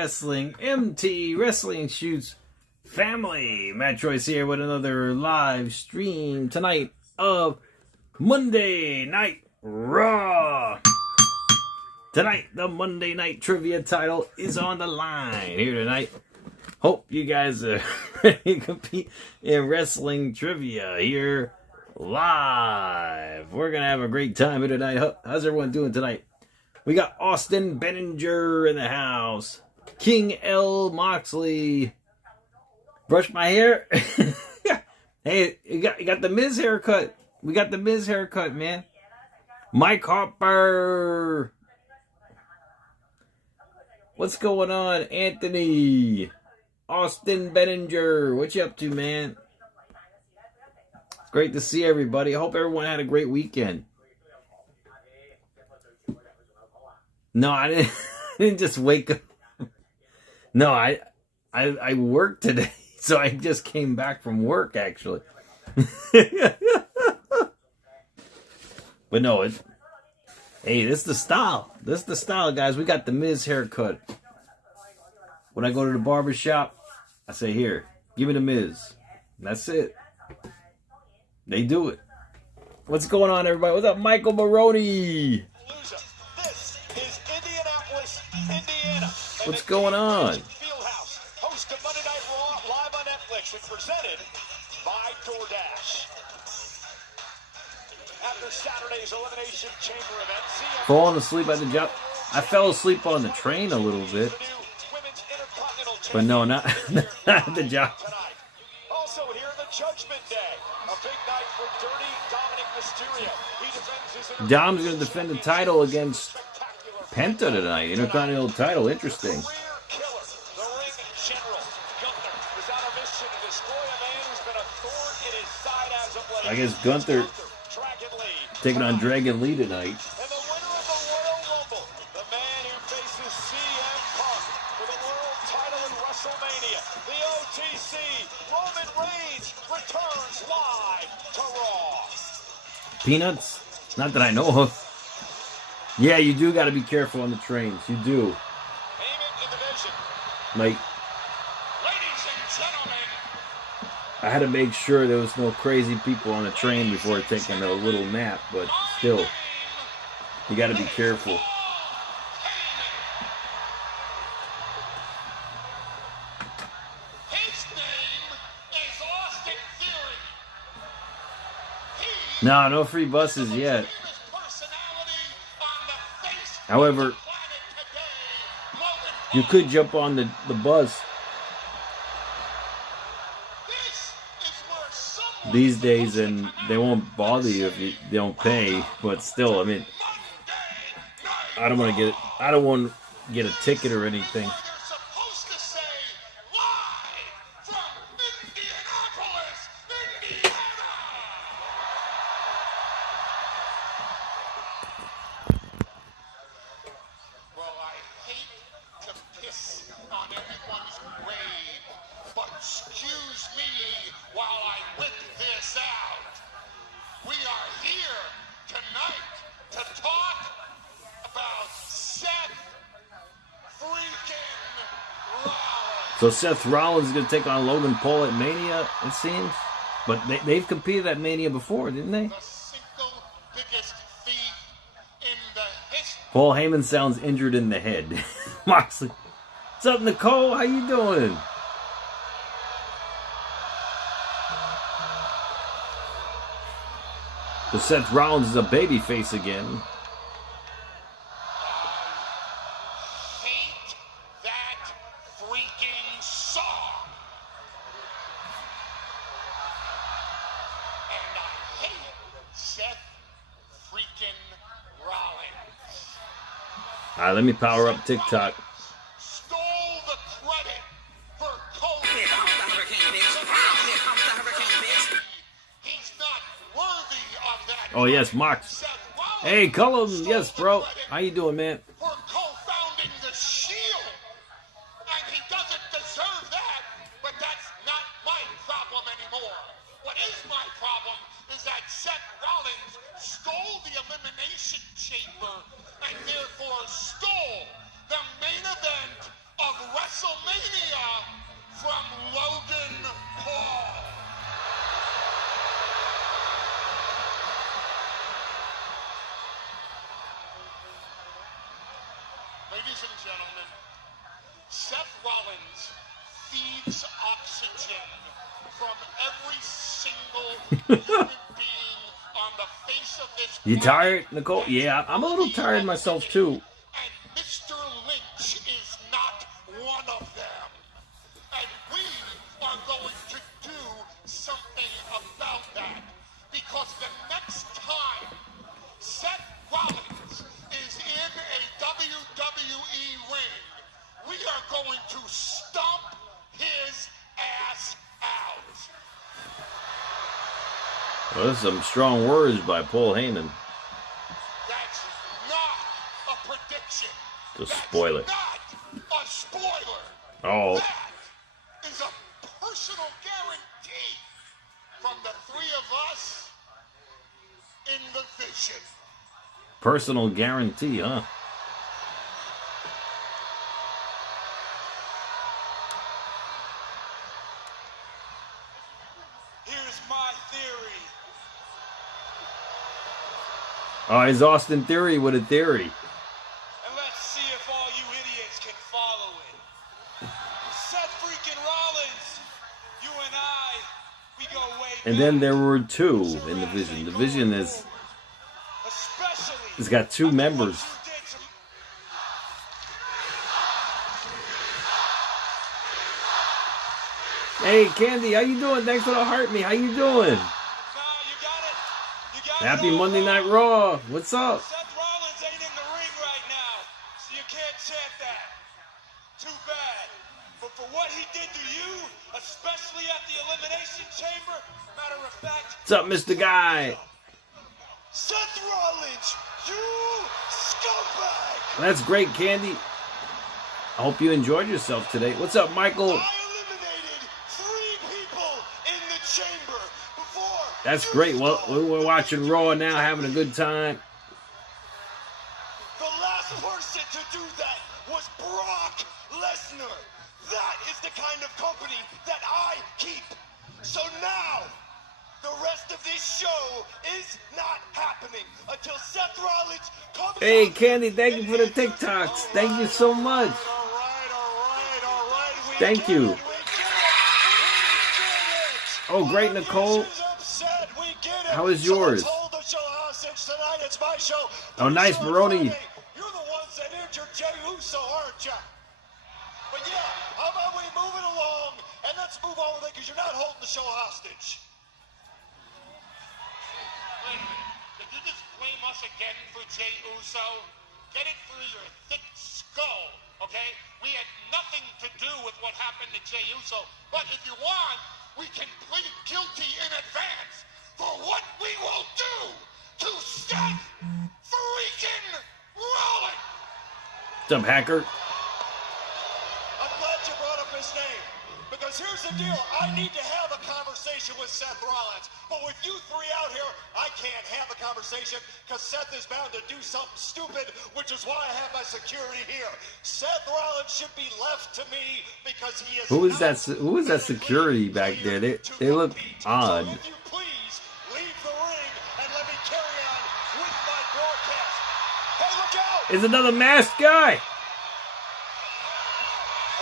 Wrestling, MT Wrestling Shoots family. MATTROISE here with another live stream tonight of Monday Night Raw. Tonight, the Monday Night Trivia title is on the line here tonight. Hope you guys are ready to compete in wrestling trivia here live. We're going to have a great time here tonight. How's everyone doing tonight? We got Austin Benninger in the house. King L. Moxley. Brush my hair. Hey, you got the Miz haircut. We got the Miz haircut, man. Mike Harper. What's going on, Anthony? Austin Benninger. What you up to, man? It's great to see everybody. I hope everyone had a great weekend. No, I didn't just wake up. No, I worked today, so I just came back from work, actually. But no, hey, this is the style. This is the style, guys. We got the Miz haircut. When I go to the barber shop, I say, here, give me the Miz. And that's it. They do it. What's going on, everybody? What's up, Michael Maroney? What's going on? Host of Monday Night Raw live on Netflix and presented by DoorDash. After Saturday's Elimination Chamber event, falling asleep at the job. I fell asleep on the train a little bit, but no, not at the job. Also here, the Judgment Day, a big night for Dirty Dominic Mysterio. He defends his Dom's going to defend the title against Penta tonight. Intercontinental title. Interesting. I guess Gunther taking on Dragon Lee tonight. And the winner of the Royal Rumble, the man who faces CM Punk for the world title in Wrestlemania, the OTC, Roman Reigns, returns live to Raw. Peanuts? Not that I know of. Yeah, you do got to be careful on the trains. You do. Like, I had to make sure there was no crazy people on the train before taking a little nap, but still, you got to be careful. No free buses yet. However, you could jump on the bus these days and they won't bother you if you don't pay, but still, I mean, I don't want to get a ticket or anything. So Seth Rollins is going to take on Logan Paul at Mania, it seems. But they've competed at Mania before, didn't they? Paul Heyman sounds injured in the head. Moxley. What's up, Nicole? How you doing? So Seth Rollins is a babyface again. Alright, let me power up TikTok. Stole the credit for Cole. He's not worthy of that. Oh yes, Mox. Hey, Cullum. Yes, bro. How you doing, man? For co-founding the Shield. And he doesn't deserve that, but that's not my problem anymore. What is my problem is that Seth Rollins stole the Elimination Chamber and therefore stole the main event of WrestleMania from Logan Paul. Ladies and gentlemen, Seth Rollins feeds oxygen from every single human being on the face of this planet. You tired, Nicole? Yeah, I'm a little tired myself too. And Mr. Lynch is not one of them. And we are going to do something about that. Because the next time Seth Rollins is in a WWE ring, we are going to stomp his ass out. Well, those are some strong words by Paul Heyman. That's not a prediction. To spoil it. Not a spoiler. Oh. That is a personal guarantee from the three of us in the vision. Personal guarantee, huh? Here's my theory. Oh, he's Austin Theory with a theory. And let's see if all you idiots can follow it. Seth freaking Rollins, you and I, we go way back. And then there were two in the Vision. The Vision has got two members. Hey, Candy, how you doing? Thanks for the heart me. How you doing? Happy Monday Night Raw. What's up? Seth Rollins ain't in the ring right now, so you can't chant that. Too bad. But for what he did to you, especially at the Elimination Chamber, matter of fact... What's up, Mr. Guy? Seth Rollins, you scumbag! That's great, Candy. I hope you enjoyed yourself today. What's up, Michael? I eliminated 3 people in the chamber before... That's great. Well, we're watching Raw now, having a good time. The last person to do that was Brock Lesnar. That is the kind of company that I keep. So now, the rest of this show is not happening until Seth Rollins comes Hey, out. Candy, thank you for the TikToks. Thank you so much. All right. Thank you. Oh, great, Nicole. How is yours? Oh, nice, Baroni. You're the ones that injured Jey Uso, aren't you? But yeah, how about we move it along and let's move on with it because you're not holding the show hostage. Wait a minute. Did you just blame us again for Jey Uso? Get it through your thick skull, okay? We had nothing to do with what happened to Jey Uso. But if you want, we can plead guilty in advance for what we will do to Seth freaking Rollins. What's up, hacker? I'm glad you brought up his name. Because here's the deal. I need to have a conversation with Seth Rollins. But with you three out here, I can't have a conversation because Seth is bound to do something stupid, which is why I have my security here. Seth Rollins should be left to me because he is... Who is that security back there? They look odd. So if you please, leave the ring and let me carry on with my broadcast. Hey, look out! It's another masked guy.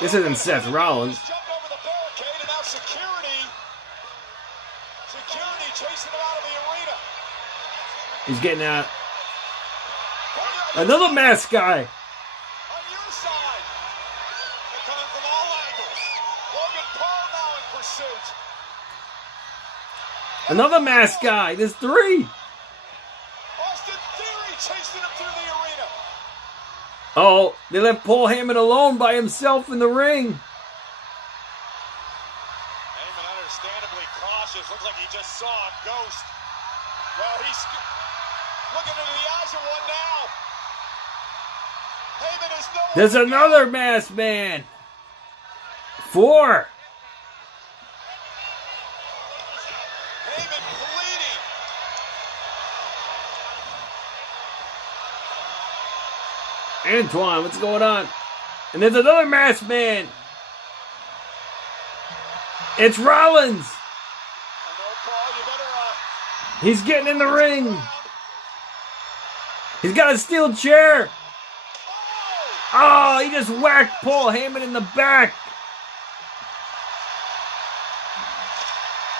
This isn't Seth Rollins. Jumped over the barricade and now security chasing him out of the arena. He's getting out. Another masked guy. On your side. They're coming from all angles. Logan Paul now in pursuit. Another masked guy. There's 3. Austin Theory chasing him through the arena. Oh, they left Paul Heyman alone by himself in the ring. Heyman understandably cautious. Looks like he just saw a ghost. Well, he's looking into the eyes of one now. Heyman is no... There's another masked man. 4. Heyman bleeding. Antoine, what's going on? And there's another masked man. It's Rollins. He's getting in the ring. He's got a steel chair. Oh, he just whacked Paul Heyman in the back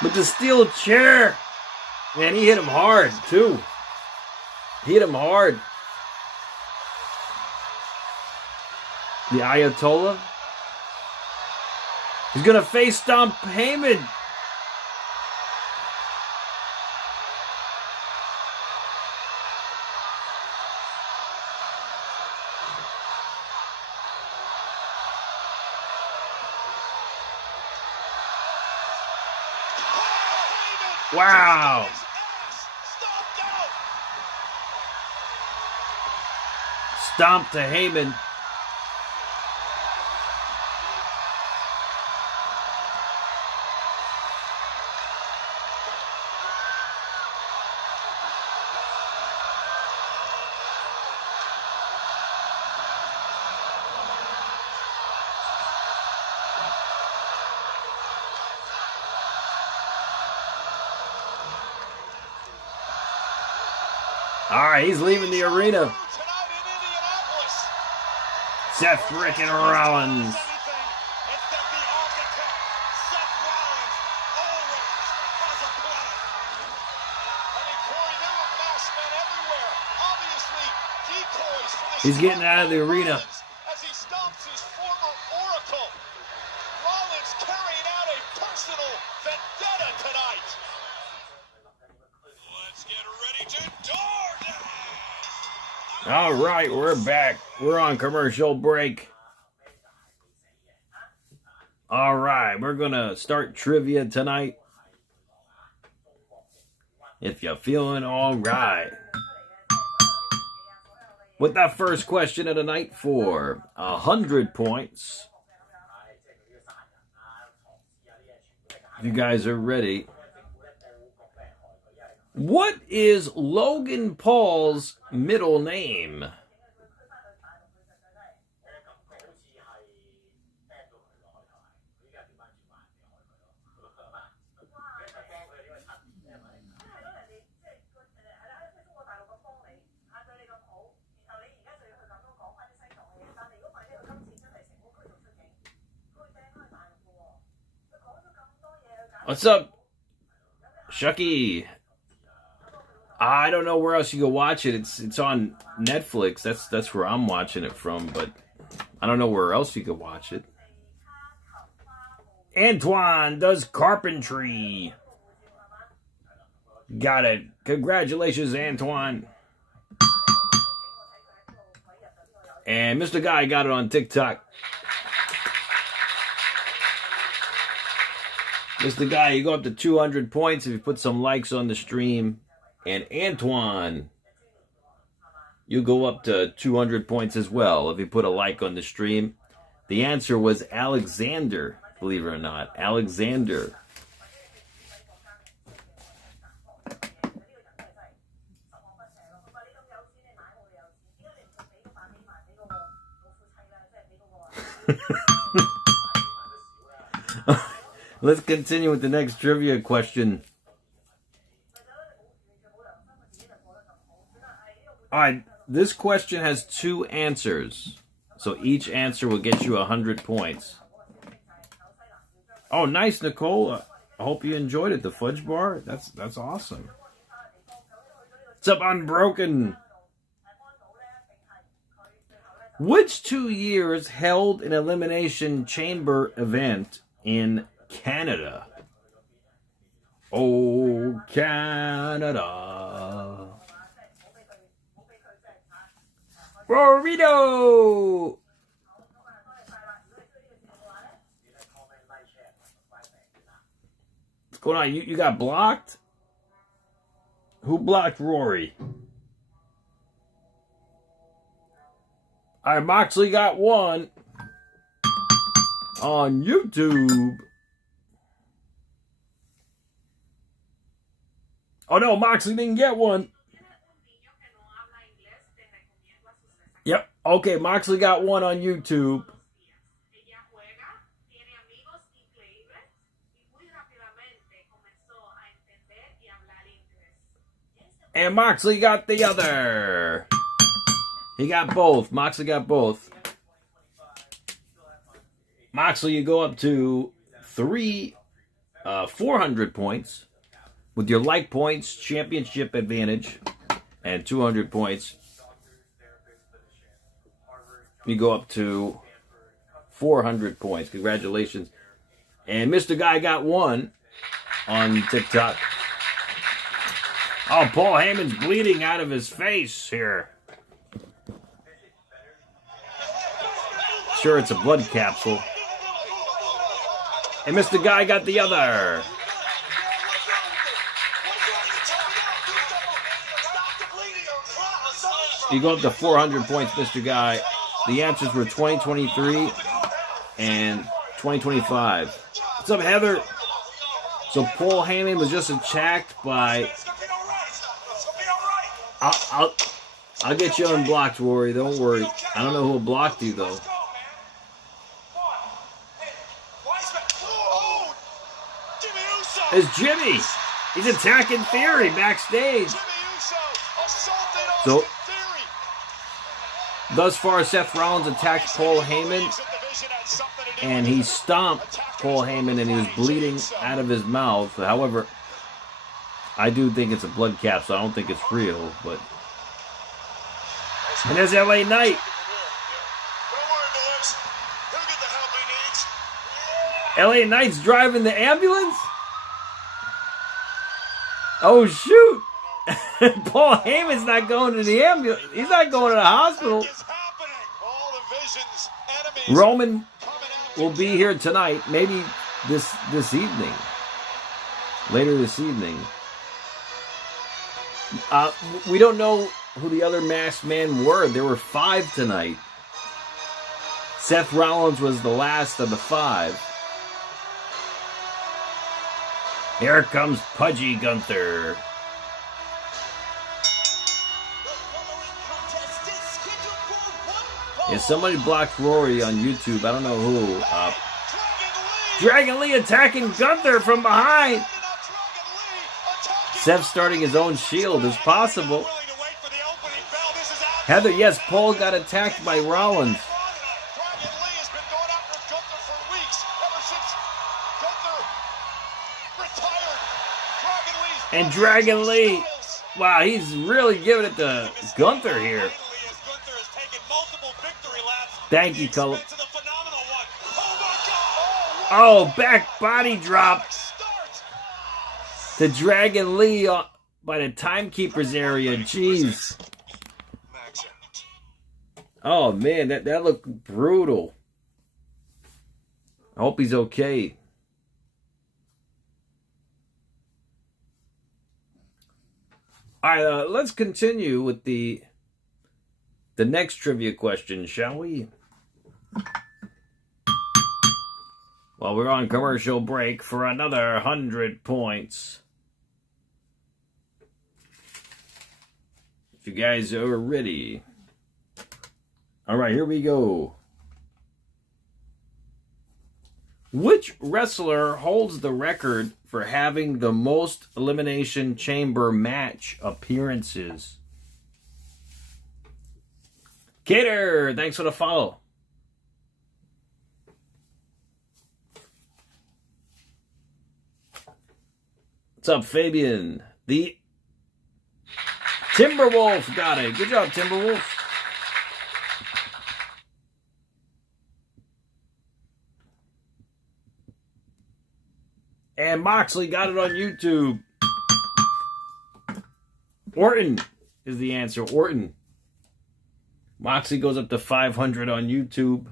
with the steel chair. Man, he hit him hard, too. He hit him hard. The Ayatollah. He's going to face stomp Heyman. Wow. Stomp to Heyman. All right, he's leaving the arena. Seth frickin' Rollins. He's getting out of the arena. As he stomps his former oracle. Rollins carrying out a personal vendetta tonight. Let's get ready to door down. All right, we're back. We're on commercial break. All right, we're going to start trivia tonight. If you're feeling all right. With that first question of the night for 100 points. If you guys are ready. What is Logan Paul's middle name? What's up, Shucky? I don't know where else you can watch it. It's on Netflix. That's where I'm watching it from, but I don't know where else you can watch it. Antoine does carpentry. Got it. Congratulations, Antoine. And Mr. Guy got it on TikTok. Mr. Guy, you go up to 200 points if you put some likes on the stream. And Antoine, you go up to 200 points as well if you put a like on the stream. The answer was Alexander, believe it or not. Alexander. Let's continue with the next trivia question. All right, this question has 2 answers. So each answer will get you 100 points. Oh, nice, Nicole. I hope you enjoyed it. The fudge bar? That's awesome. What's up, Unbroken? Which 2 years held an Elimination Chamber event in Canada? Oh, Canada. Burrito! What's going on? You got blocked? Who blocked Rory? Alright, Moxley got 1 on YouTube. Oh no, Moxley didn't get 1. Yep. Okay, Moxley got 1 on YouTube. And Moxley got the other. He got both. Moxley got both. Moxley, you go up to 400 points with your like points, championship advantage, and 200 points. You go up to 400 points. Congratulations. And Mr. Guy got one on TikTok. Oh, Paul Heyman's bleeding out of his face here. Sure, it's a blood capsule. And Mr. Guy got the other. You go up to 400 points, Mr. Guy. The answers were 2023 and 2025. What's up, Heather? So Paul Heyman was just attacked by... I'll get you unblocked, Rory. Don't worry. I don't know who blocked you, though. It's Jimmy. He's attacking Theory backstage. So, thus far, Seth Rollins attacked Paul Heyman, and he stomped Paul Heyman, and he was bleeding out of his mouth. However, I do think it's a blood capsule. I don't think it's real, but... And there's LA Knight. LA Knight's driving the ambulance? Oh, shoot. Paul Heyman's not going to the ambulance. He's not going to the hospital. Roman will be here tonight. Maybe this evening. Later this evening. We don't know who the other masked men were. There were 5 tonight. Seth Rollins was the last of the 5. Here comes Pudgy Gunther. Yeah, somebody blocked Rory on YouTube. I don't know who. Dragon Lee attacking Gunther from behind. Seth starting his own shield is possible. Heather, yes, Paul got attacked by Rollins. And Dragon Lee, wow, he's really giving it to Gunther here. Thank you, Cullen. Oh, back body drop to Dragon Lee by the timekeeper's area. Jeez. Oh, man, that looked brutal. I hope he's okay. All right, let's continue with the next trivia question, shall we? Well, we're on commercial break for another 100 points. If you guys are ready. All right, here we go. Which wrestler holds the record for having the most Elimination Chamber match appearances? Keto, thanks for the follow. What's up, Fabian? The Timberwolf got it. Good job, Timberwolf. And Moxley got it on YouTube. Orton is the answer. Orton. Moxley goes up to 500 on YouTube.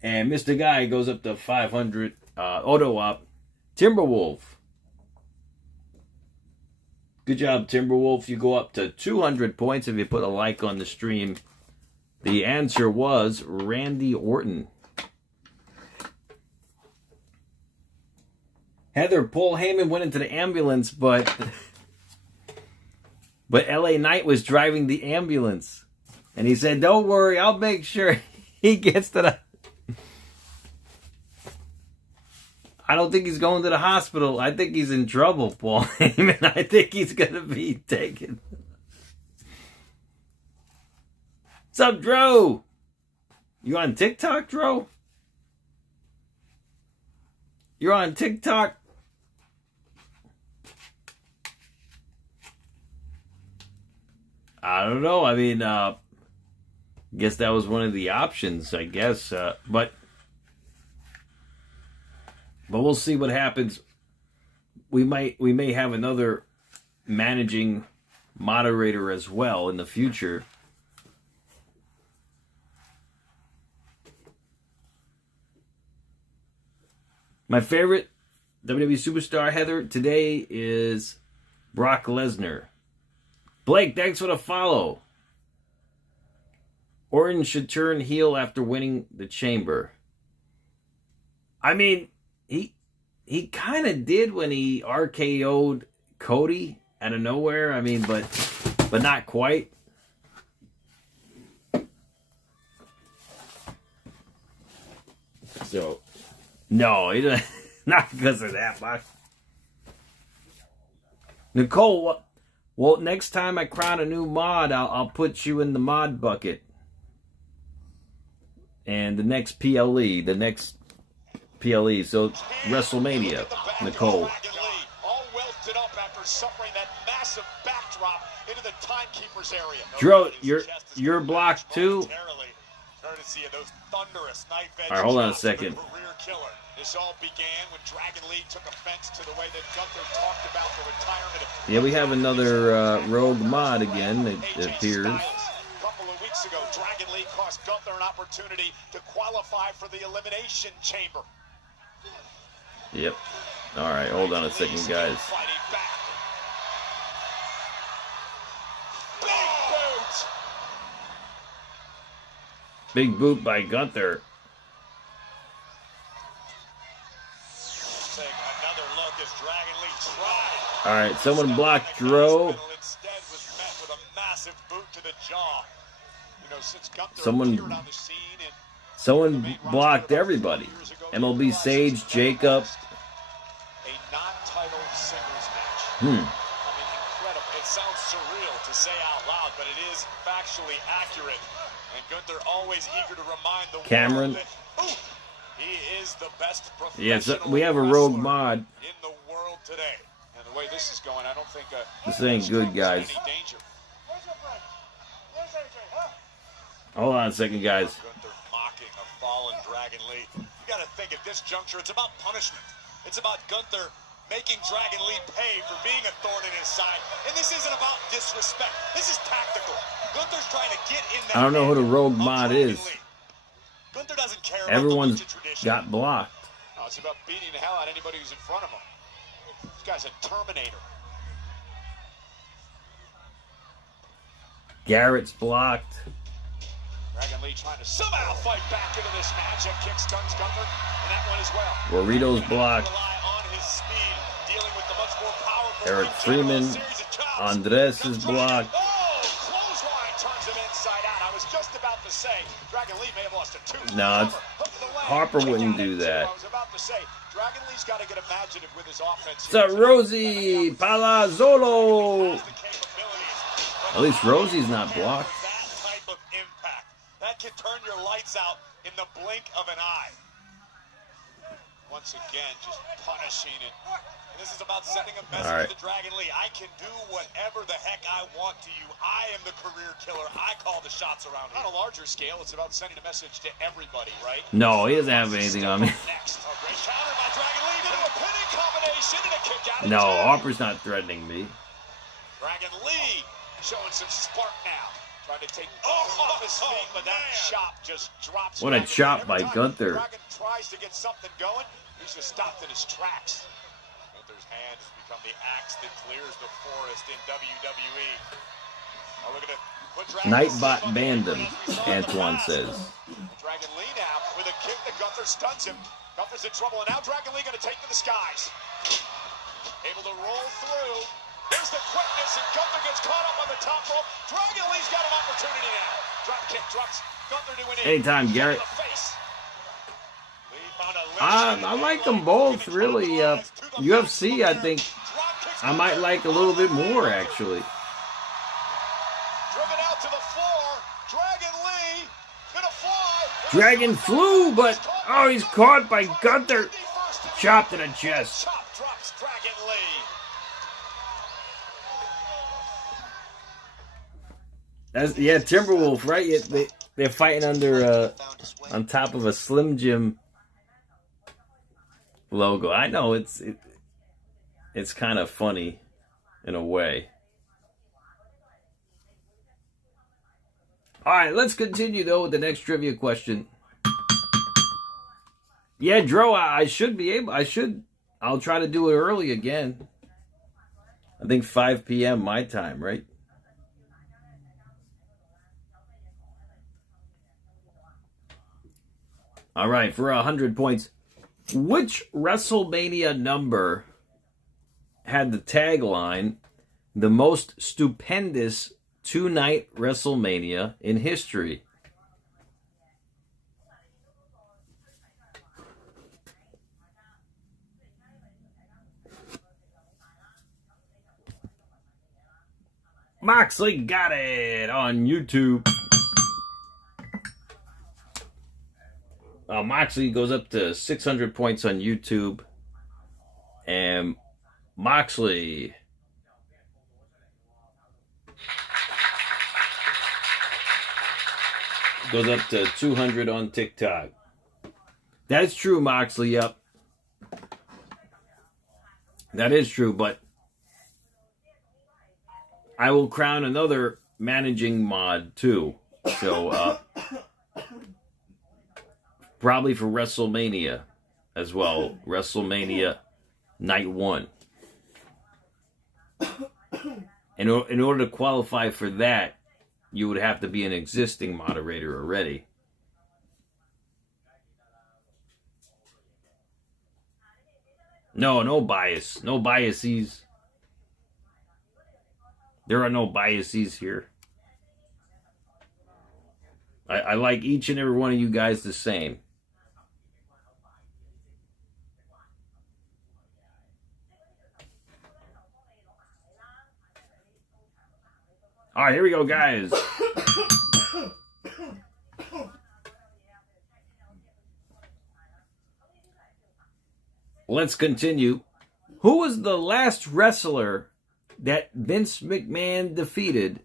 And Mr. Guy goes up to 500. Auto Op. Timberwolf. Good job, Timberwolf. You go up to 200 points if you put a like on the stream. The answer was Randy Orton. Heather, Paul Heyman went into the ambulance, but LA Knight was driving the ambulance. And he said, don't worry, I'll make sure he gets to the... I don't think he's going to the hospital. I think he's in trouble, Paul Heyman. I think he's going to be taken. What's up, Dro? You on TikTok, Dro? You're on TikTok? I don't know. I mean, guess that was one of the options, I guess. But we'll see what happens. We may have another managing moderator as well in the future. My favorite WWE superstar, Heather, today is Brock Lesnar. Blake, thanks for the follow. Orton should turn heel after winning the Chamber. I mean, he kind of did when he RKO'd Cody out of nowhere. I mean, but not quite. So, no, he doesn't, not because of that much. Nicole, well, next time I crown a new mod, I'll put you in the mod bucket. And the next PLE, so Wrestlemania, Nicole. All welted up after suffering that massive backdrop into the timekeeper's area. Dro, you're blocked too? Courtesy of those thunderous knife edge. All right, hold on a second. Career killer. This all began when Dragon Lee took offense to the way that Gunther talked about the retirement of... Yeah, we have another rogue mod again, it appears. A couple of weeks ago, Dragon Lee cost Gunther an opportunity to qualify for the Elimination Chamber. Yep. All right, hold on a second, guys. Big boot by Gunther. All right, someone blocked Dro. Someone blocked everybody. MLB Sage, Jacob. A non-title singles match. I mean, incredible. It sounds surreal to say out loud, but it is factually accurate. And Gunther always eager to remind the Cameron. world that he is the best professional Yes, we have a rogue mod. in the world today. And the way this is going, I don't think this ain't good, guys. Hold on a second, guys. Gunther mocking a fallen Dragon Lee. You got to think at this juncture, it's about punishment. It's about Gunther making Dragon Lee pay for being a thorn in his side. And this isn't about disrespect. This is tactical. Gunther's trying to get in that. I don't know who the rogue mod is. Gunther doesn't care about Everyone's the tradition. got blocked. No, it's about beating the hell out of anybody who's in front of him. This guy's a Terminator. Garrett's blocked. Dragon Lee trying to somehow fight back into this match. That kick stuns Gunther, and that one as well. Burrito's blocked. Eric Freeman. Andres is blocked. Oh, clothesline turns him inside out. I was just about to say, Dragon Lee may have lost a tooth. No, Harper wouldn't do that. I was about to say, Dragon Lee's got to get imaginative with his offense. What's up, Rosie Palazzolo? At least Rosie's not blocked. That type of impact, that can turn your lights out in the blink of an eye. Once again, just punishing it. And this is about sending a message to Dragon Lee. I can do whatever the heck I want to you. I am the career killer. I call the shots around here. On a larger scale, it's about sending a message to everybody, right? No, he doesn't have anything on me. Next, a great counter by Dragon Lee into a pinning combination and a kick out. No, Harper's not threatening me. Dragon Lee showing some spark now. Trying to take off his feet, but that chop just drops. What a chop by Gunther. Dragon tries to get something going. He's just stopped in his tracks. Gunther's hand has become the axe that clears the forest in WWE. Oh, look at it. Nightbot banned him, Antoine says. Dragon Lee now with a kick that Gunther stuns him. Gunther's in trouble, and now Dragon Lee going to take to the skies. Able to roll through. There's the quickness, and Gunther gets caught up on the top rope. Dragon Lee's got an opportunity now. Drop kick drops Gunther to an Anytime, Garrett. Lee found a I like them both, really. UFC, I think I might like a little bit more, actually. Driven out to the floor. Dragon Lee gonna fly. Dragon flew, but oh, he's caught by Gunther. Chop to the chest. Chop drops Dragon Lee. That's, yeah, Timberwolf, right? They're fighting under on top of a Slim Jim logo. I know it's kind of funny in a way. All right, let's continue though with the next trivia question. Yeah, Dro, I should be able. I'll try to do it early again. I think 5 p.m. my time, right? All right, for 100 points. Which WrestleMania number had the tagline, "The most stupendous two-night WrestleMania in history"? Moxley got it on YouTube. Moxley goes up to 600 points on YouTube. And Moxley goes up to 200 on TikTok. That's true, Moxley, yep. That is true, but I will crown another managing mod, too. So, probably for WrestleMania as well. WrestleMania Night 1. In order to qualify for that, you would have to be an existing moderator already. No bias. No biases. There are no biases here. I like each and every one of you guys the same. All right, here we go, guys. Let's continue. Who was the last wrestler that Vince McMahon defeated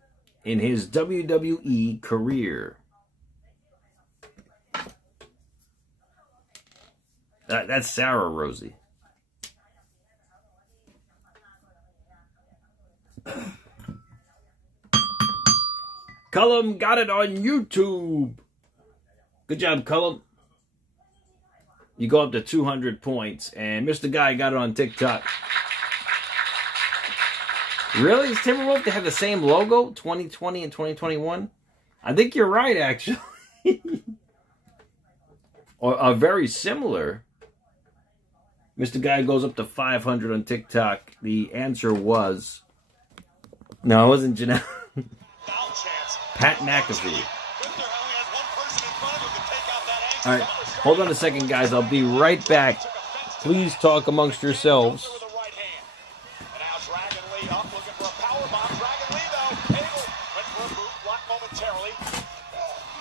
in his WWE career? That's Sarah Rosie. Cullum got it on YouTube. Good job, Cullum. You go up to 200 points. And Mr. Guy got it on TikTok. Really? Is Timberwolf to have the same logo? 2020 and 2021? I think you're right, actually. Or very similar. Mr. Guy goes up to 500 on TikTok. The answer was... No, it wasn't Janelle. Pat McAfee. All right, hold on a second, guys. I'll be right back. Please talk amongst yourselves.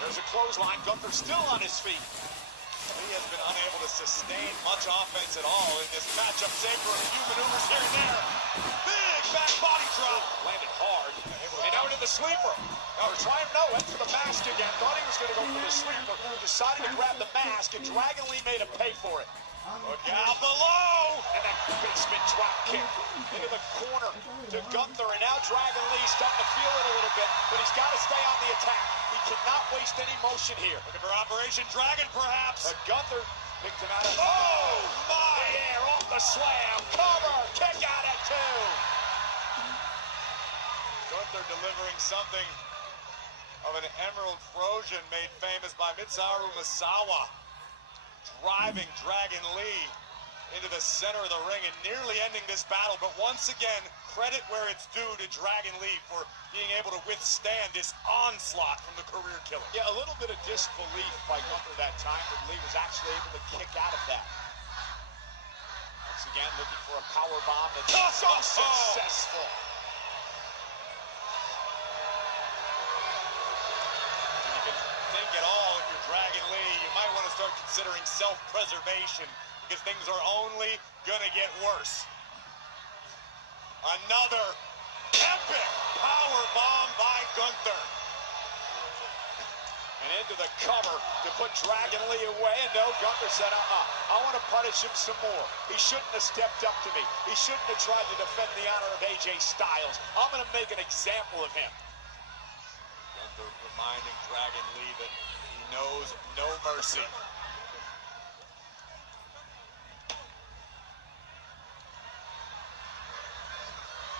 There's a clothesline. Gunther still on his feet. He has been unable to sustain much offense at all in this matchup, save for a few maneuvers here and there. Big back body drop. Landed hard. And now into the sleeper. Went for the mask again. Thought he was going to go for the sleeper. Decided to grab the mask, and Dragon Lee made him pay for it. Look out below! And that basement drop kick into the corner to Gunther. And now Dragon Lee starting to feel it a little bit, but he's got to stay on the attack. He cannot waste any motion here. Looking for Operation Dragon, perhaps. But Gunther picked him out of... Oh, my! Air off the slam. Cover. Kick out at 2. Gunther delivering something of an Emerald Trojan made famous by Mitsuharu Misawa. Driving Dragon Lee into the center of the ring and nearly ending this battle. But once again, credit where it's due to Dragon Lee for being able to withstand this onslaught from the career killer. Yeah, a little bit of disbelief by Gunther that time, but Lee was actually able to kick out of that. again, looking for a power bomb that's so successful. And you can think at all, if you're Dragon Lee, you might want to start considering self-preservation because things are only gonna get worse. Another epic power bomb by Gunther. And into the cover to put Dragon Lee away. And no, Gunther said, I want to punish him some more. He shouldn't have stepped up to me. He shouldn't have tried to defend the honor of AJ Styles. I'm going to make an example of him. Gunther reminding Dragon Lee that he knows no mercy.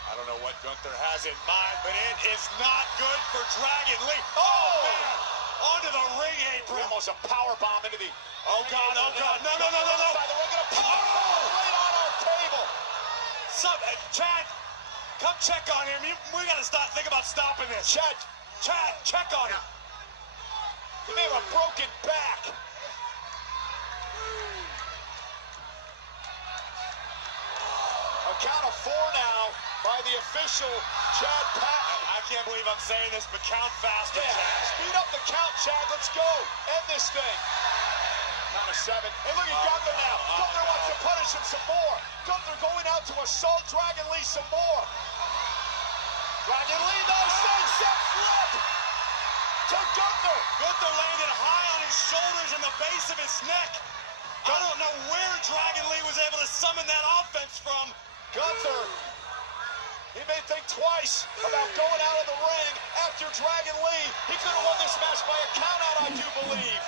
I don't know what Gunther has in mind, but it is not good for Dragon Lee. Oh, man! Onto the ring apron. Almost a power bomb into the... Oh, God, oh, God. No, no, no, no, no. Oh! Right on our table. Chad, come check on him. We got to think about stopping this. Chad, check on him. He may have a broken back. A count of 4 now by the official, Chad Patton. I can't believe I'm saying this, but count faster, Chad. Speed up the count, Chad. Let's go. End this thing. Count of 7. Hey, look at Gunther now. Gunther wants to punish him some more. Gunther going out to assault Dragon Lee some more. Dragon Lee, no, sunset flip to Gunther. Gunther landed high on his shoulders and the base of his neck. I don't know where Dragon Lee was able to summon that offense from. Gunther, he may think twice about going out of the ring after Dragon Lee. He could have won this match by a countout, I do believe.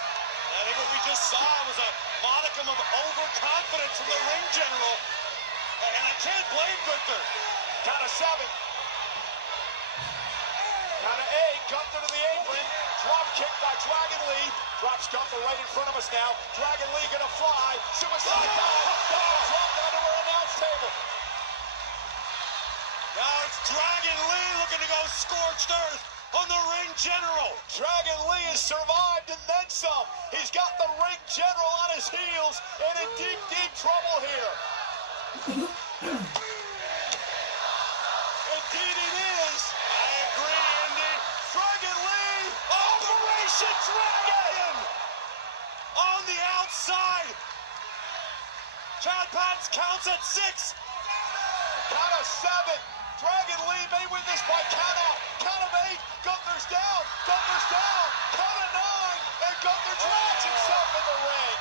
I think what we just saw was a modicum of overconfidence from the ring general. And I can't blame Gunther. Count of 7. Count of 8. Gunther to the apron. Drop kick by Dragon Lee. Drops Gunther right in front of us now. Dragon Lee gonna fly. Suicide dive. Dropped onto our announce table. Now it's Dragon Lee looking to go scorched earth on the ring general. Dragon Lee has survived and then some. He's got the ring general on his heels and in deep, deep trouble here. Indeed it is. I agree, Andy. Dragon Lee, Operation Dragon! On the outside. Chad Patton counts at 6. Count of 7. Dragon Lee may win this by count out. Count of 8. Gunther's down. Gunther's down. Count of 9. And Gunther drags himself in the ring.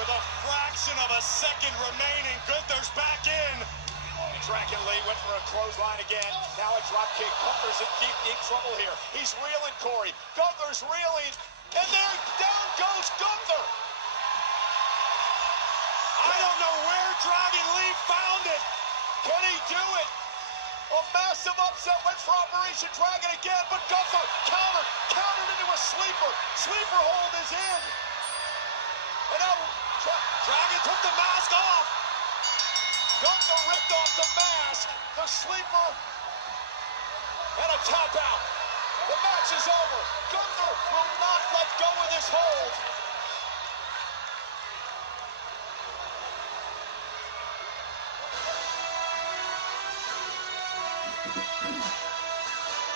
With a fraction of a second remaining, Gunther's back in. And Dragon Lee went for a clothesline again. Now a drop kick. Gunther's in deep, deep trouble here. He's reeling, Corey. Gunther's reeling. And there, down goes Gunther. I don't know where Dragon Lee found it. Can he do it? A massive upset went for Operation Dragon again, but Gunther countered into a sleeper. Sleeper hold is in. And now Dragon took the mask off. Gunther ripped off the mask, the sleeper, and a tap out. The match is over. Gunther will not let go of this hold.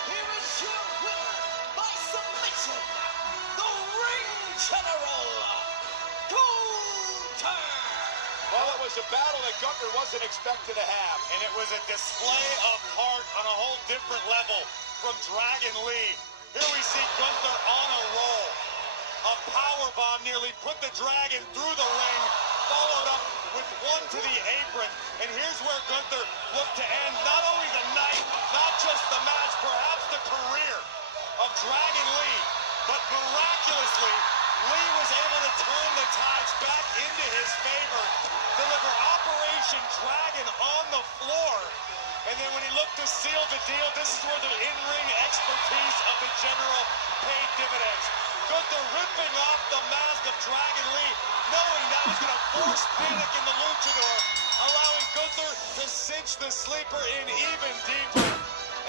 Here is your winner by submission, the ring general, Gunther. Well, it was a battle that Gunther wasn't expected to have. And it was a display of heart on a whole different level from Dragon Lee. Here we see Gunther on a roll. A powerbomb nearly put the Dragon through the ring, followed up with one to the apron. And here's where Gunther looked to end not only the night, not just the match, perhaps the career of Dragon Lee. But miraculously, Lee was able to turn the tides back into his favor, deliver Operation Dragon on the floor. And then when he looked to seal the deal, this is where the in-ring expertise of the general paid dividends. Gunther ripping off the mask of Dragon Lee, knowing that was going to force panic in the luchador, allowing Gunther to cinch the sleeper in even deeper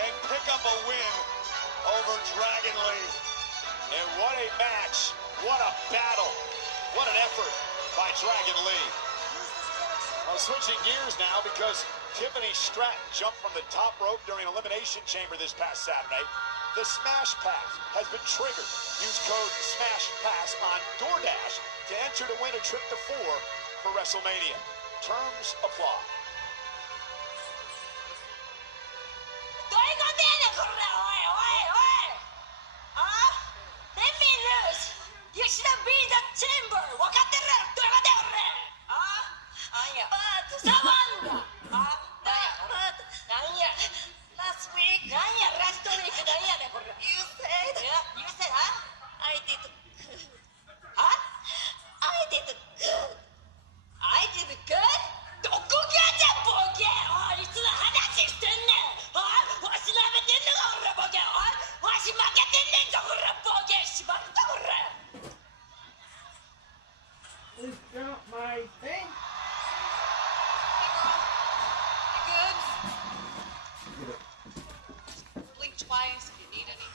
and pick up a win over Dragon Lee. And what a match. What a battle. What an effort by Dragon Lee. Well, switching gears now because Tiffany Stratton jumped from the top rope during Elimination Chamber this past Saturday. The Smash Pass has been triggered. Use code SMASHPASS on DoorDash to enter to win a trip to 4 for WrestleMania. Terms apply. Let me loose. You should have been in the chamber. Last week. Last week. You said. Yeah, you said, huh? I did. Huh? I did good. I did good? どこがじゃボケ。おい、いつの話してんねん。おい、わし舐めてんのか、俺ボケ。おい、わし負けてんねんぞ、これボケ。しまったこれ。Please drop my thing. You good? Blink twice if you need any.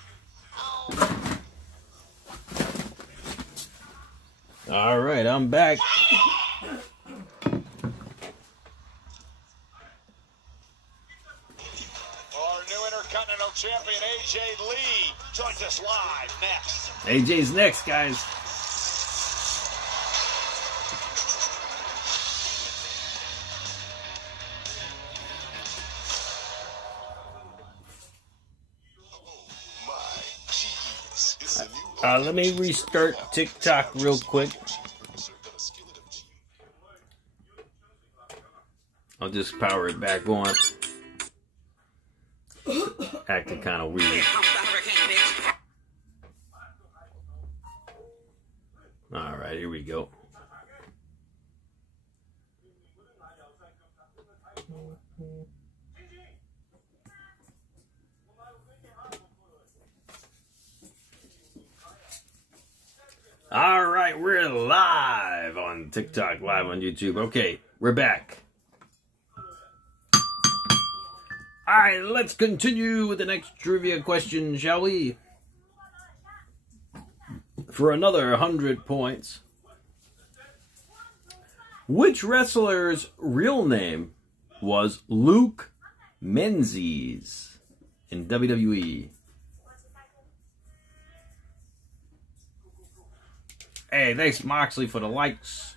Oh. All right, I'm back. Our new Intercontinental Champion AJ Lee joins us live next. AJ's next, guys. Let me restart TikTok real quick. I'll just power it back on. Acting kind of weird. All right, here we go. All right, we're live on TikTok, live on YouTube. Okay, we're back. All right, let's continue with the next trivia question, shall we? For another 100 points. Which wrestler's real name was Luke Menzies in WWE? Hey, thanks Moxley for the likes.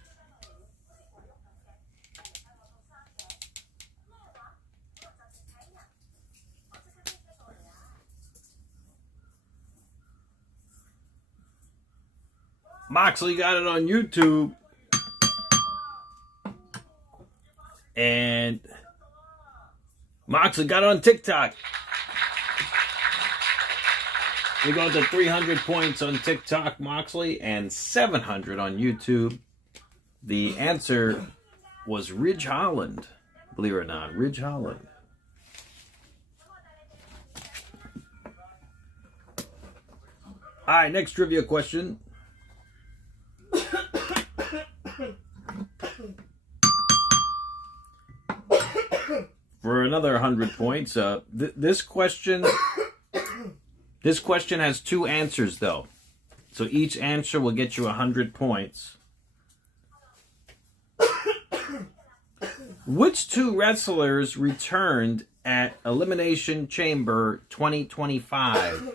Moxley got it on YouTube. And Moxley got it on TikTok. We got to 300 points on TikTok, Moxley, and 700 on YouTube. The answer was Ridge Holland. Believe it or not, Ridge Holland. All right, next trivia question. For another 100 points, this question has two answers, though. So each answer will get you 100 points. Which two wrestlers returned at Elimination Chamber 2025?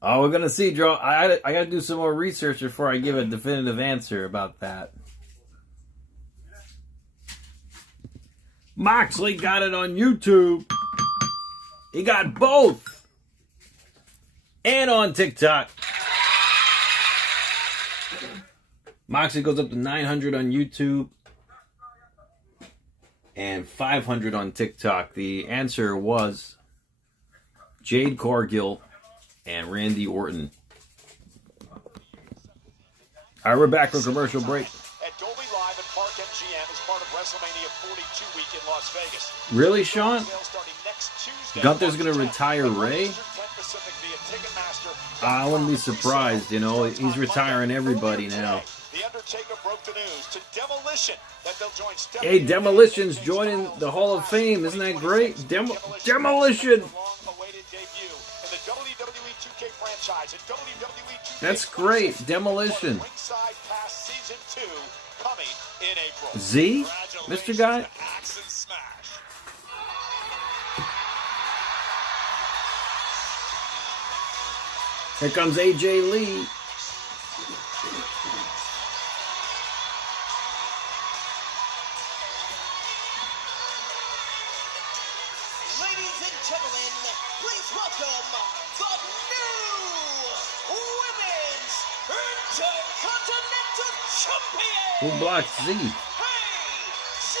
Oh, we're gonna see, Joe. I gotta do some more research before I give a definitive answer about that. Moxley got it on YouTube. He got both. And on TikTok. Moxley goes up to 900 on YouTube. And 500 on TikTok. The answer was Jade Cargill and Randy Orton. All right, we're back from commercial break. At Dolby Live at Park MGM as part of WrestleMania 42 week in Las Vegas. Really, Sean? Gunther's going to retire Ray? Pacific via Ticketmaster I wouldn't be surprised, you know. He's retiring everybody now. The Undertaker broke the news to Demolition that they'll join Hey, Demolition's joining the Hall of Fame. Isn't that great? Demolition! Long-awaited debut in the WWE 2K franchise and WWE 2K. That's great. Demolition. Ringside Pass Season 2 coming in April. Z? Mr. Guy? Axe and smash. Here comes AJ Lee. Ladies and gentlemen, please welcome the new Women's Intercontinental Champion, Who blocked Z? AJ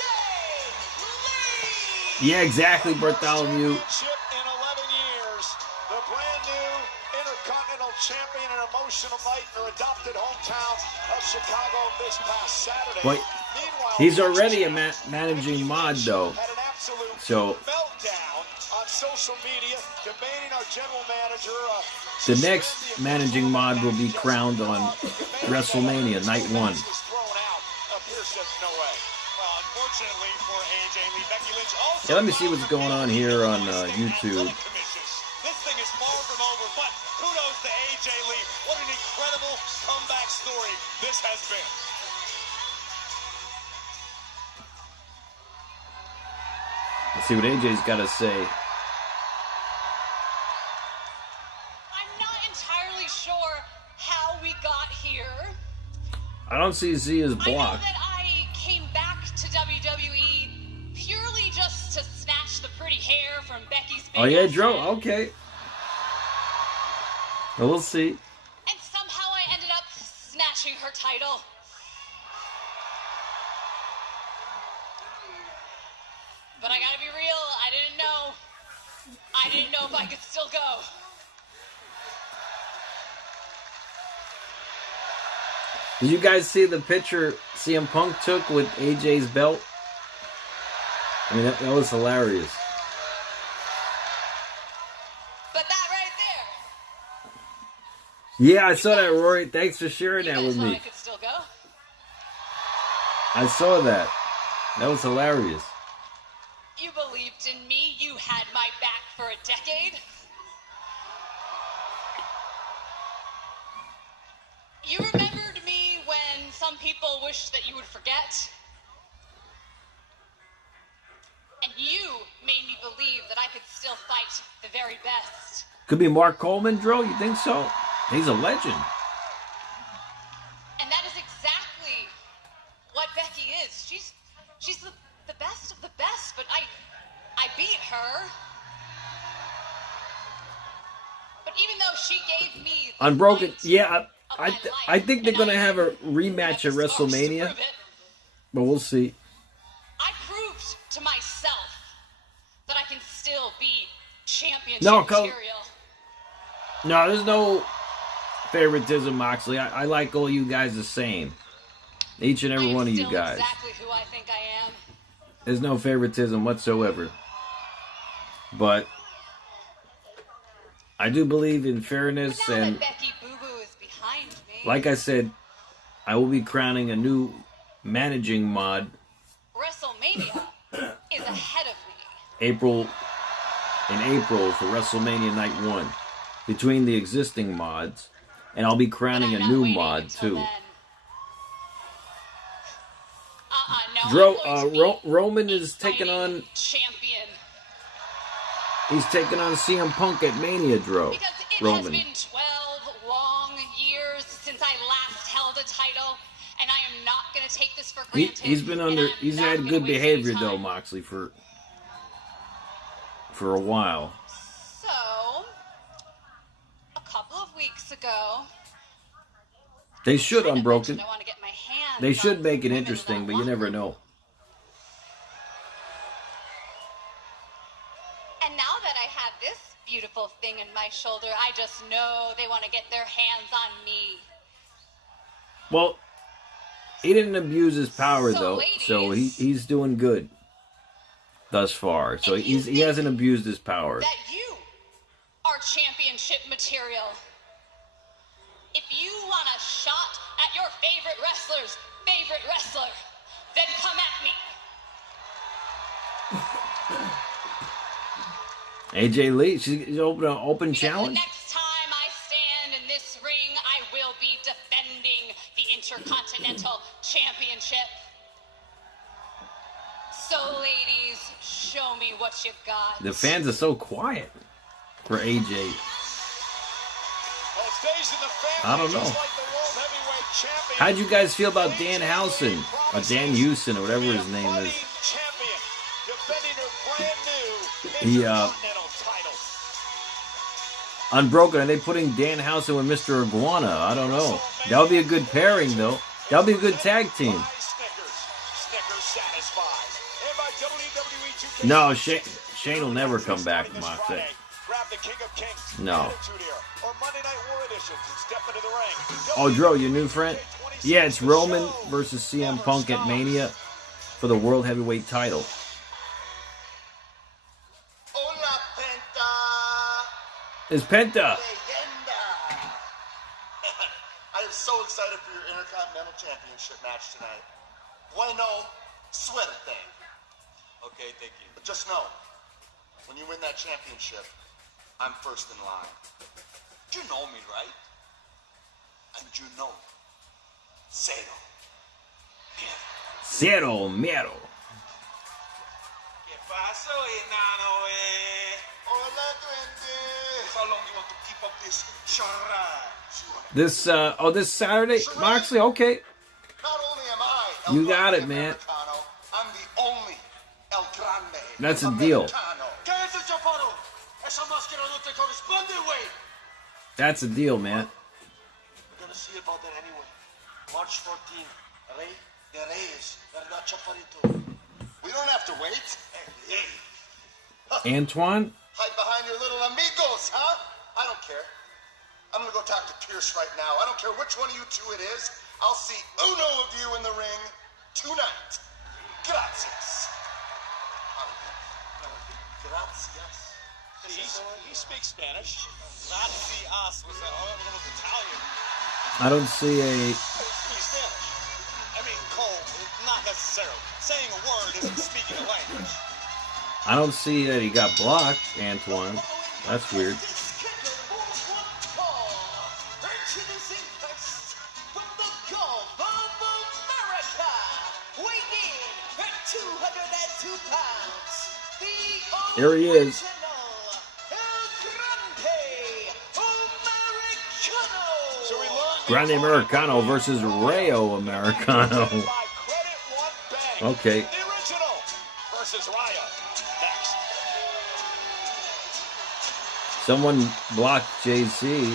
Lee! Yeah, exactly, Bartholomew. Championship in 11 years. The brand new Intercontinental Champion, an emotional night in their adopted hometown of Chicago this past Saturday. Wait, Meanwhile, he's already a managing mod, though. had an absolute So meltdown on social media, debating our general manager. the next managing mod will be crowned on WrestleMania Night 1. Was thrown out. Pierce said no way. Well, unfortunately for AJ Lee, Becky Lynch also. Yeah, let me see what's going on here on YouTube. This thing is far from over, but kudos to AJ Lee. What an incredible comeback story this has been. Let's see what AJ's got to say. I'm not entirely sure how we got here. I don't see Z as I know blocked. that I came back to WWE purely just to snatch the pretty hair from Becky's face. Oh, yeah, Dro. Okay. Well, we'll see. And somehow I ended up snatching her title. But I gotta be real, I didn't know. I didn't know if I could still go. Did you guys see the picture CM Punk took with AJ's belt? I mean, that was hilarious. But that right there. Yeah, I saw that, Rory. Thanks for sharing You that guys with thought I me. could still go? I saw that. That was hilarious. You believed in me. You had my back for a decade. You remembered me when some people wished that you would forget. And you made me believe that I could still fight the very best. Could be Mark Coleman, Dro. You think so? He's a legend. And that is exactly what Becky is. She's the best of the best, but I beat her. But even though she gave me the Unbroken. fight Yeah, of I my life, I think they're and going to I have a have rematch at the scars to WrestleMania. prove it, But we'll see. I proved to myself that I can still be championship No, Cole. material. No, there's no favoritism, Moxley. I like all you guys the same. Each and every I am one of you still guys. exactly who I think I am. There's no favoritism whatsoever. But I do believe in fairness, But now and that Becky Boo Boo is behind me, like I said, I will be crowning a new managing mod WrestleMania is ahead of me. in April for WrestleMania Night 1 between the existing mods, and I'll be crowning But a I'm not new waiting mod until too. then. No, Dro, I'm going to be Roman is taking fighting on champion. he's taking on CM Punk at Mania, Dro. Because it Roman. has been 12 long years since I last held a title, and I am not going to take this for granted. He's been and under. I'm He's not had gonna good waste any behavior though, time. Moxley, for a while. So, a couple of weeks ago, They should I Unbroken. mentioned I want to get my hands They should on make it women interesting, that but you want never them. know. And now that I have this beautiful thing in my shoulder, I just know they want to get their hands on me. Well, he didn't abuse his power So, though, so ladies, he's doing good thus far. So if you he hasn't abused his power. That you are championship material. If you want a shot at your favorite wrestler's favorite wrestler, then come at me. AJ Lee, she's open an open Because the challenge. next time I stand in this ring, I will be defending the Intercontinental Championship. So, ladies, show me what you've got. The fans are so quiet for AJ. Well, it stays in the family, I don't know. just like the World Heavyweight Champion. How'd you guys feel about Dan Housen or Dan Houston or whatever his name is? Champion, defending her brand new He Intercontinental title. Unbroken. Are they putting Dan Housen with Mr. Iguana? I don't know. That would be a good pairing though. That would be a good tag team. Snickers satisfies. And by WWE 2K. No, Shane will never come back, Moxley. Grab the King of Kings. No. Attitude Era, or Monday Night War editions and step into the ring. Oh, Dro, your new friend? Yeah, it's Roman versus CM Punk at Mania for the World Heavyweight title. Hola, Penta. It's Penta. Leyenda. I am so excited for your Intercontinental Championship match tonight. Bueno, suerte. Okay, thank you. But just know, when you win that championship, I'm first in line. You know me, right? And you know, cero. Miedo. Cero Miedo. ¿Qué pasó, enano, Hola, duende. How long you want to keep up this charade? This Saturday, Moxley. Okay, Not only am I El You got Grande it, man. Americano, I'm the only El Grande That's a deal. Americano. ¿Qué es el chaparro? Esa máscara no te corresponde, güey. that's a deal, man. We're gonna see about that anyway. March 14th, Rey de Reyes, ¿verdad, chaparrito? We don't have to wait. Hey. Antoine. Hide behind your little amigos, huh? I don't care. I'm gonna go talk to Pierce right now. I don't care which one of you two it is. I'll see uno of you in the ring tonight. Gracias. Gracias. He speaks Spanish. Gracias was a little Italian. I don't see a. He speaks Spanish. I mean, Cole, not necessarily. Saying a word isn't speaking a language. I don't see that he got blocked, Antoine. That's weird. Introducing first from the Gulf of America, weighing in at 202 pounds, the Here he is. original El Grande Americano. So we learned Grande Americano versus Rayo Americano. by Credit One Bank. Okay. The original versus Raya. Next. Someone blocked JC.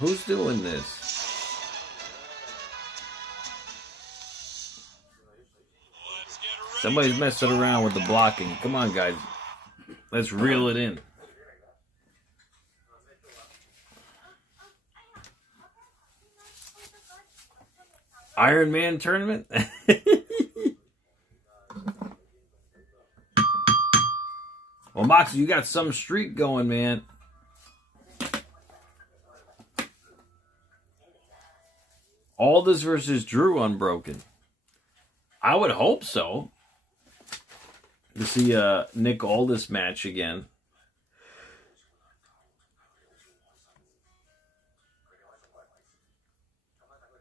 Who's doing this? Somebody's messing around with the blocking. Come on, guys. Let's reel it in. Iron Man tournament? Well, Moxie, you got some streak going, man. Aldis versus Drew unbroken. I would hope so. To see a Nick Aldis match again.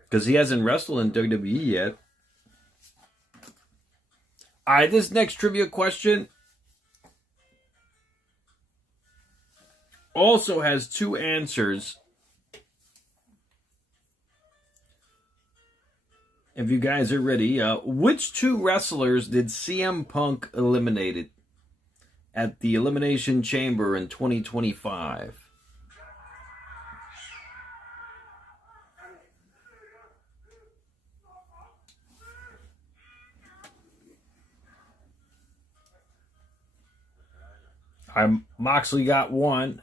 Because he hasn't wrestled in WWE yet. Alright, this next trivia question also has two answers. If you guys are ready, which two wrestlers did CM Punk eliminated at the Elimination Chamber in 2025? Moxley got one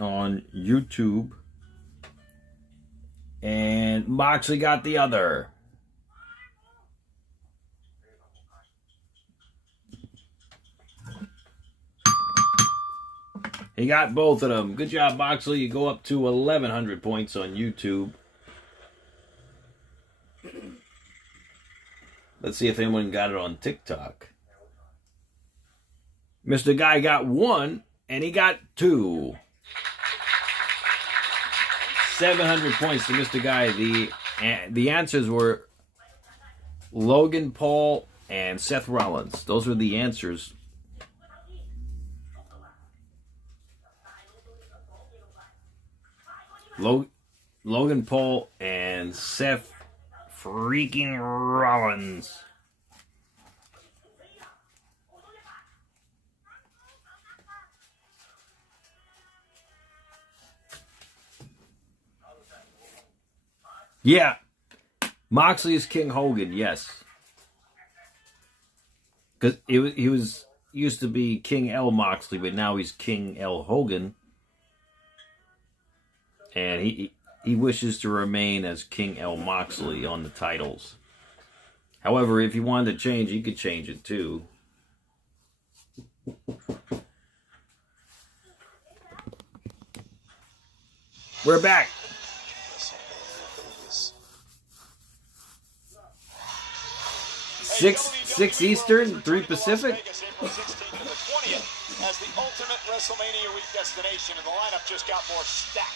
on YouTube. And Moxley got the other. He got both of them. Good job, Moxley. You go up to 1,100 points on YouTube. Let's see if anyone got it on TikTok. Mr. Guy got 1, and he got 2. 700 points to Mr. Guy. The answers were Logan Paul and Seth Rollins. Those were the answers. Logan Paul and Seth freaking Rollins. Yeah. Moxley is King Hogan, yes. Because he was used to be King L Moxley, but now he's King L Hogan. And he wishes to remain as King L Moxley on the titles. However, if he wanted to change, he could change it too. We're back. 6 Eastern, 3 Pacific. As the ultimate WrestleMania week destination, and the lineup just got more stacked.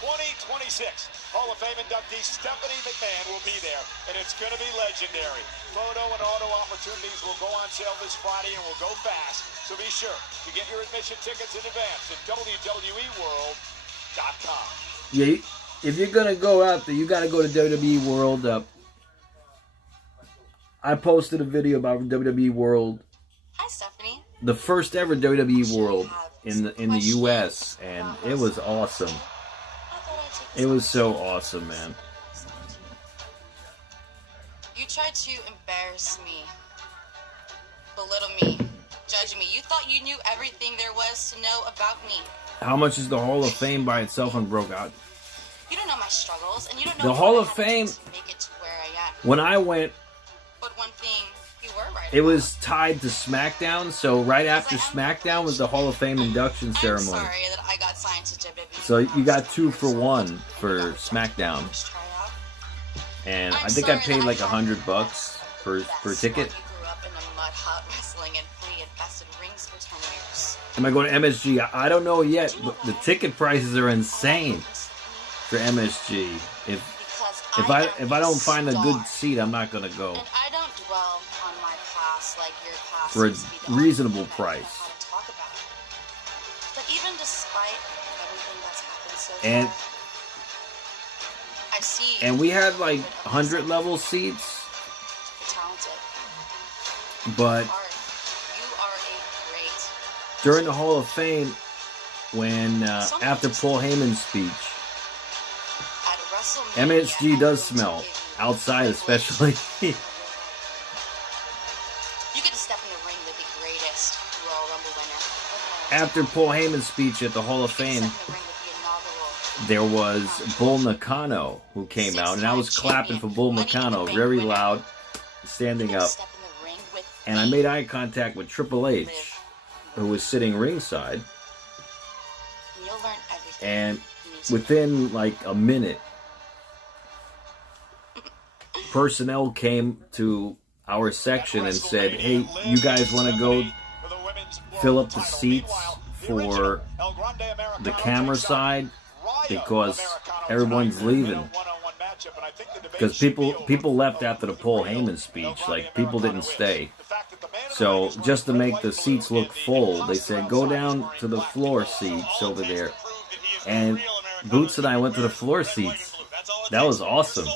2026 Hall of Fame inductee Stephanie McMahon will be there, and it's going to be legendary. Photo and auto opportunities will go on sale this Friday and will go fast, so be sure to get your admission tickets in advance at WWEworld.com. Yeah, if you're going to go out there, you got to go to WWE World. I posted a video about WWE World. Hi, Stephanie. The first ever WWE World in the US, and it was awesome. It was so awesome, man. You tried to embarrass me, belittle me, judge me. You thought you knew everything there was to know about me. How much is the Hall of Fame by itself and broke out? You don't know my struggles, and you don't know the Hall of Fame. To make it to where I am. When I went, but one thing you were right. It was tied to SmackDown, so right after SmackDown was the Hall of Fame induction ceremony. I'm sorry that I got signed to WWE. So you got 2 for 1 for SmackDown, and I think I paid like $100 per ticket. You grew up in a mud hut wrestling and free infested rings for 10 years. Am I going to MSG? I don't know yet, but the ticket prices are insane for MSG. If I don't find a good seat, I'm not going to go. And I don't dwell on my past like your past for a reasonable price. Talk about it. But even despite everything that's happened so And far, I see. And we had like 100 level seats. You're talented. But You are a great. during the Hall of Fame, when after Paul Heyman's speech, MSG does smell outside, especially. You get to step in the ring with the greatest Royal Rumble winner. After Paul Heyman's speech at the Hall of Fame, there was Bull Nakano who came out, and I was clapping for Bull Nakano very loud, standing up. And I made eye contact with Triple H, who was sitting ringside. And within like a minute, personnel came to our section and said, "Hey, you guys want to go fill up the seats for the camera side because everyone's leaving." Because people left after the Paul Heyman speech, like people didn't stay. So just to make the seats look full, they said go down to the floor seats over there. And Boots and I went to the floor seats. That was awesome.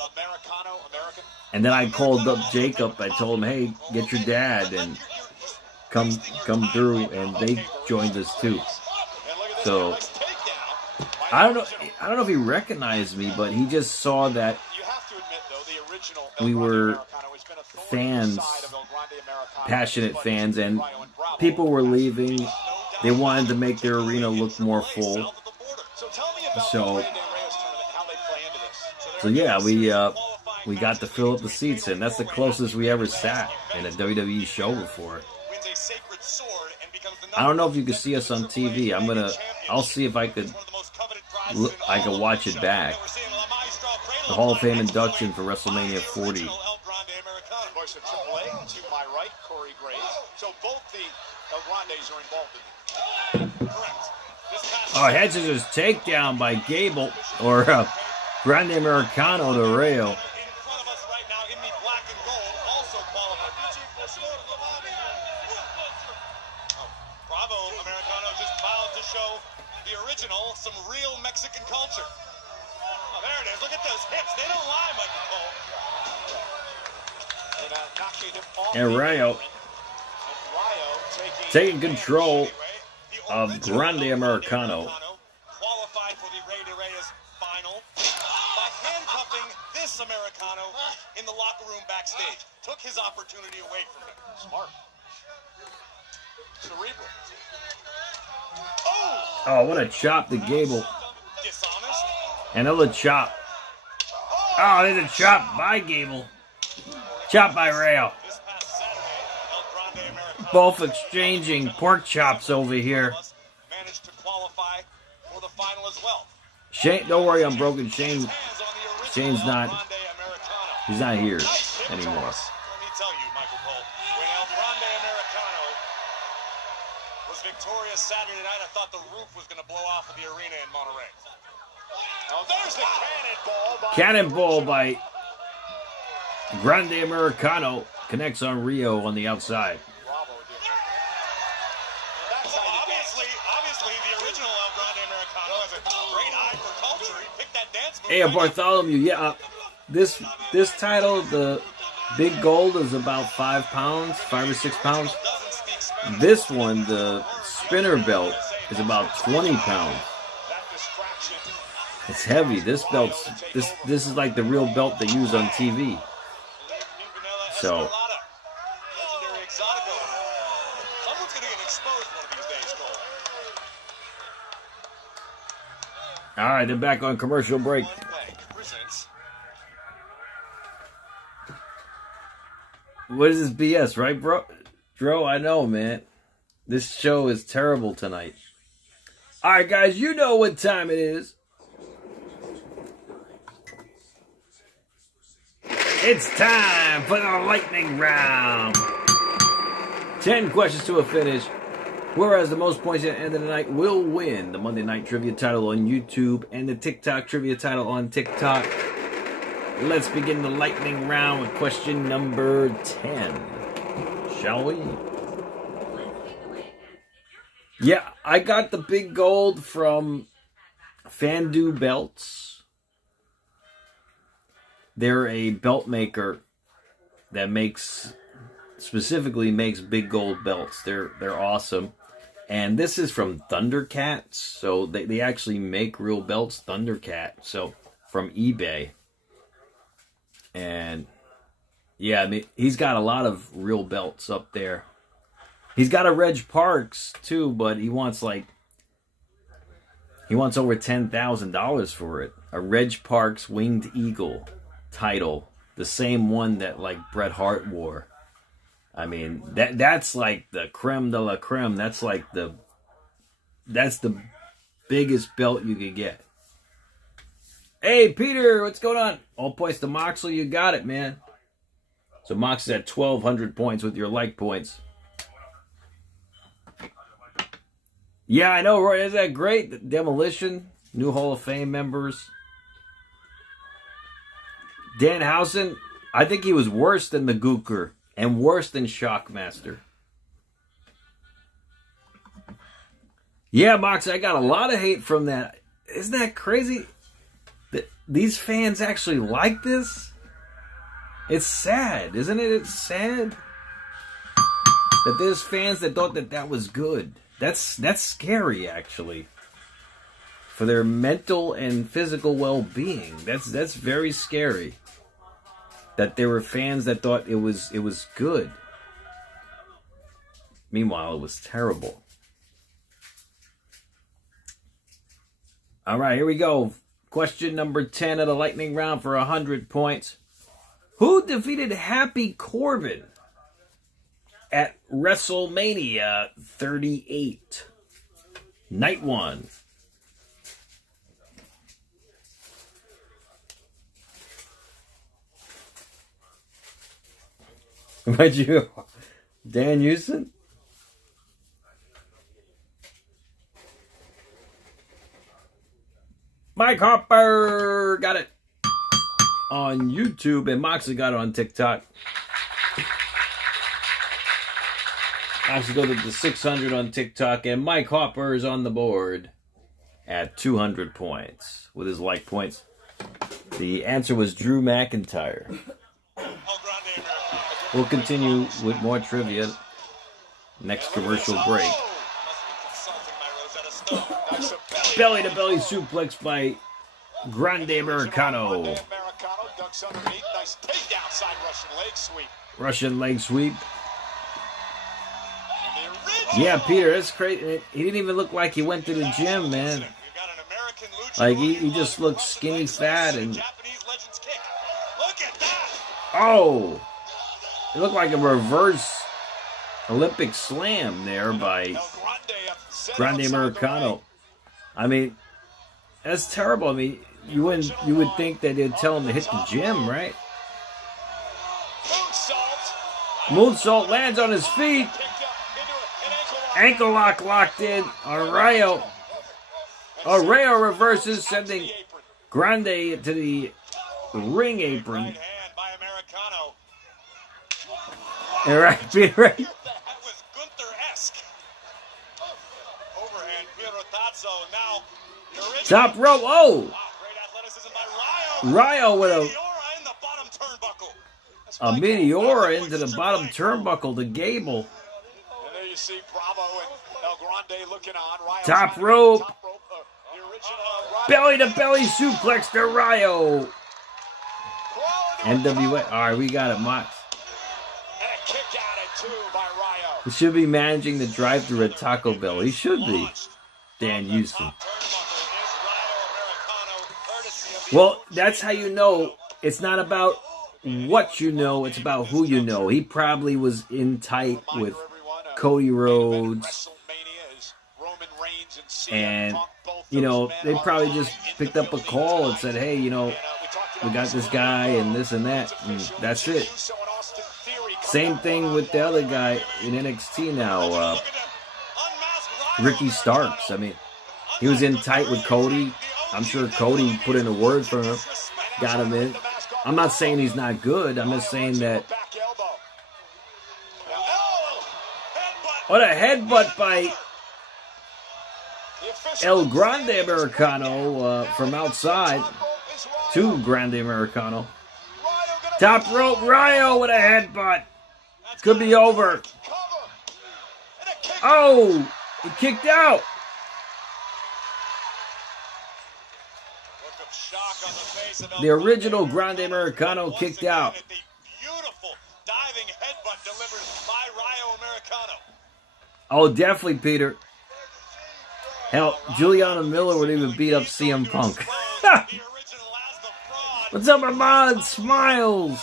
And then I called up Jacob. I told him, "Hey, get your dad and come through." And they joined us too. So I don't know if he recognized me, but he just saw that we were fans, passionate fans, and people were leaving. They wanted to make their arena look more full. So yeah, we got to fill up the seats, and that's the closest we ever sat in a WWE show before. I don't know if you can see us on TV. I'm gonna I'll see if I could watch it back. The Hall of Fame induction for WrestleMania 40. Voice of AAA to my right, Corey Graves. So both the El Grandes are involved in it. Correct. Oh, head scissors takedown by Gable, or Grande Americano to Rayo. In front of us right now in the black and gold, also qualified. Bravo, Americano just vowed to show the original some real Mexican culture. Oh, there it is. Look at those hips. They don't lie, Michael Cole. And Rayo taking control of Grande Americano. Qualified for the Rey de Reyes final by handcuffing this Americano in the locker room backstage. Took his opportunity away from him. Smart. Cerebral. Oh, what a chop to Gable. Dishonest. Another chop. Oh, there's a chop by Gable. Chop by Rayo. This past Saturday, El Grande Americano Both exchanging pork chops over here. managed to qualify for the final as well. Shane, don't worry, I'm broken. Shane's Hands on the original Shane's El not. Grande Americano. He's not here Nice hip anymore. toss. Let me tell you, Michael Cole, when El Grande Americano was victorious Saturday night, I thought the roof was going to blow off of the arena in Monterrey. Now there's the Cannonball by Grande Americano connects on Rio on the outside. Bravo, Well, obviously, the original El Grande Americano has a great eye for culture. He picked that dance move. Hey, right up. Bartholomew, yeah, this title, the big gold, is about 5 pounds, 5 or 6 pounds. Doesn't speak Spanish. This one, the spinner belt, is about 20 pounds. that distraction. It's heavy. This belt's this is like the real belt they use on TV. So Legendary Exotico. Someone's going to get exposed one of these days, Cole. all right, they're back on commercial break. One Way presents What is this BS, right, bro? Dro, I know, man. This show is terrible tonight. All right, guys, you know what time it is. It's time for the lightning round. 10 questions to a finish. Whereas the most points at the end of the night will win the Monday Night Trivia title on YouTube and the TikTok Trivia title on TikTok. Let's begin the lightning round with question number 10. Shall we? Yeah, I got the big gold from FANDU Belts. They're a belt maker that specifically makes big gold belts. They're awesome. And this is from Thundercats. So they actually make real belts, Thundercat. So from eBay. And yeah, I mean, he's got a lot of real belts up there. He's got a Reg Parks too, but he wants over $10,000 for it. A Reg Parks Winged Eagle title, the same one that like Bret Hart wore. I mean, that's like the creme de la creme. That's the biggest belt you could get. Hey Peter, what's going on? All points to Moxley, you got it, man. So Mox is at 1,200 points with your like points. Yeah, I know, Roy. Isn't that great? Demolition, new Hall of Fame members. Danhausen, I think he was worse than the Gooker and worse than Shockmaster. Yeah, Mox, I got a lot of hate from that. Isn't that crazy? That these fans actually like this? It's sad, isn't it? It's sad that there's fans that thought that was good. That's scary, actually, for their mental and physical well-being. That's very scary. That there were fans that thought it was good. Meanwhile, it was terrible. All right, here we go. Question number 10 of the lightning round for 100 points. Who defeated Happy Corbin at WrestleMania 38? Night 1. What'd you... Dan Houston? Mike Hopper got it on YouTube, and Moxley got it on TikTok. Moxley go to the 600 on TikTok, and Mike Hopper is on the board at 200 points with his like points. The answer was Drew McIntyre. We'll continue with more trivia next commercial break. Belly-to-belly suplex by Grande Americano. Russian leg sweep. Yeah, Peter, that's crazy. He didn't even look like he went to the gym, man. Like, he just looked skinny fat and... Oh! It looked like a reverse Olympic slam there by Grande Americano. I mean, that's terrible. I mean, you would think that they'd tell him to hit the gym, right? Moonsault lands on his feet. Ankle lock locked in on Rayo. Oh, Rayo reverses, sending Grande to the ring apron. All right, Peter. Right. That was Gunther-esque. Overhand, now top rope. Oh! Wow, great athleticism by Rayo with Meteora in the bottom turnbuckle. a Meteora into the bottom turnbuckle to Gable. And there you see Bravo and El Grande looking on. Rayo's Top rope. Belly to belly suplex to Rayo. NWA. All right, we got it, Mox. Kick at it too by Rayo. He should be managing the drive-thru at Taco Bell. He should be. Dan Houston. Well, that's how you know it's not about what you know, it's about who you know. He probably was in tight with Cody Rhodes. And, you know, they probably just picked up a call and said, hey, you know, we got this guy and this and that. And that's it. Same thing with the other guy in NXT now, Ricky Starks. I mean, he was in tight with Cody. I'm sure Cody put in a word for him, got him in. I'm not saying he's not good. I'm just saying that. What a headbutt by El Grande Americano from outside to Grande Americano. Top rope, Rayo with a headbutt. Could be over. Oh, he kicked out. The original Grande Americano kicked out. Beautiful diving headbutt delivered by Rayo Americano. Oh, definitely, Peter. Hell, Juliana Miller would even beat up CM Punk. What's up, Ahmad? Smiles.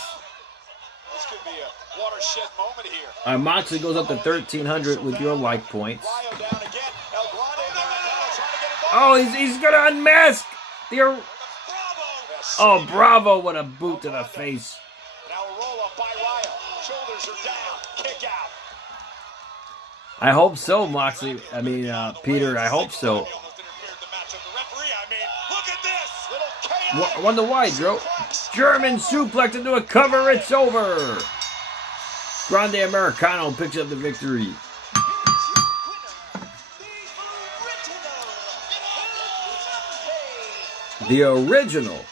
This could be a watershed moment here. All right, Moxley goes up to 1,300 with your like points. Oh, he's going to unmask. Oh, Bravo, what a boot to the face. Now a roll up by Rayo. Shoulders are down. Kick out. I hope so, Moxley. I mean, Peter, I hope so. I wonder why, Drew. German suplex into a cover. It's over. Grande Americano picks up the victory. The original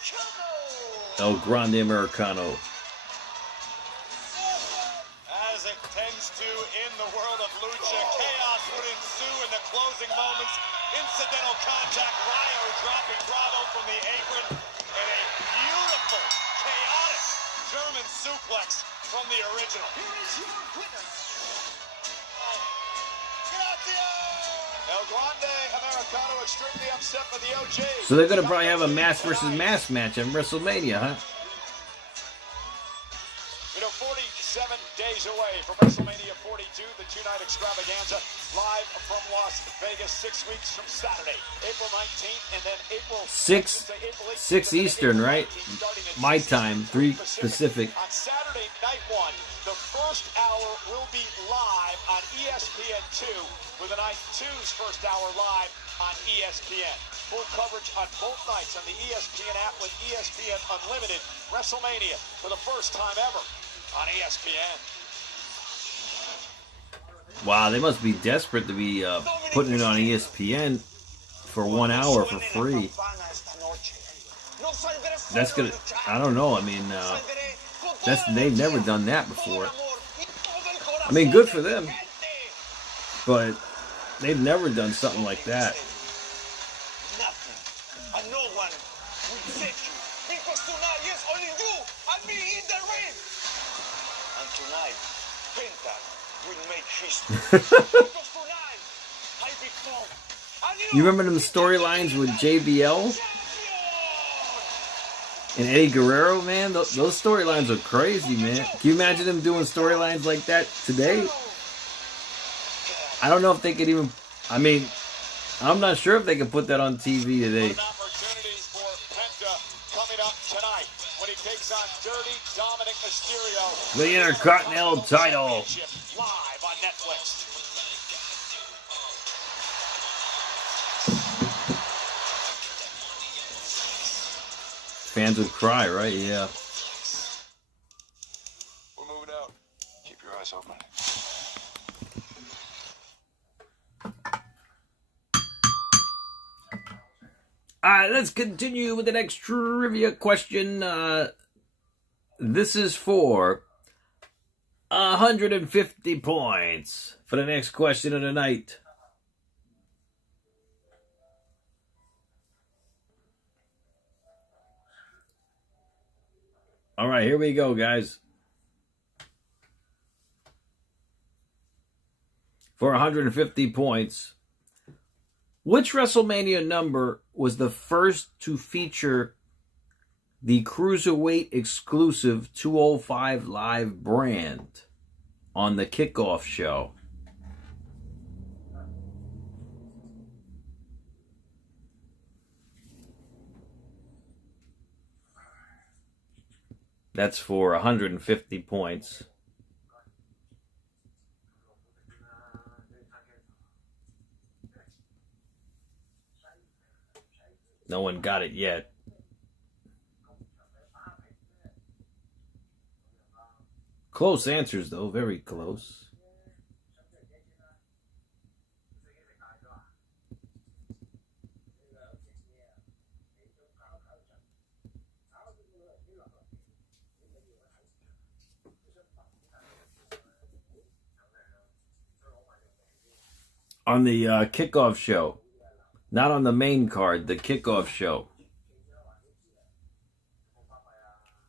El Grande Americano. As it tends to in the world of lucha, chaos would ensue in the closing moments. Incidental contact, Rayo dropping Bravo from the apron, and a beautiful, chaotic German suplex from the original. Here is your winner. El Grande Americano extremely upset for the OG. So they're going to probably have a mass versus mass match at WrestleMania, huh? You know, 46 7 days away from WrestleMania 42, the two-night extravaganza, live from Las Vegas, 6 weeks from Saturday, April 19th, and then April 6 Eastern, right? My time, 3 Pacific. On Saturday, night 1, the first hour will be live on ESPN2, with the night 2's first hour live on ESPN. Full coverage on both nights on the ESPN app with ESPN Unlimited. WrestleMania for the first time ever on ESPN. Wow, they must be desperate to be putting it on ESPN for 1 hour for free. That's gonna, I don't know, I mean, they've never done that before. I mean, good for them, but they've never done something like that. Nothing and no one will save you, because tonight, yes, only you and me in the ring. And tonight, Penta will make history. Because tonight, I become a new You remember them storylines with JBL and Eddie Guerrero, man? Those storylines are crazy, man. Can you imagine them doing storylines like that today? I don't know if they could even, I mean, I'm not sure if they can put that on TV today. An opportunity for Penta coming up tonight when he takes on Dirty Dominic Mysterio. The Intercontinental title. Live on Netflix. Fans would cry, right? Yeah. We're moving out. Keep your eyes open. Alright, let's continue with the next trivia question. This is for 150 points for the next question of the night. Alright, here we go, guys. For 150 points. Which WrestleMania number was the first to feature the Cruiserweight exclusive 205 Live brand on the kickoff show? That's for 150 points. No one got it yet. Close answers, though. Very close. On the kickoff show. Not on the main card, the kickoff show.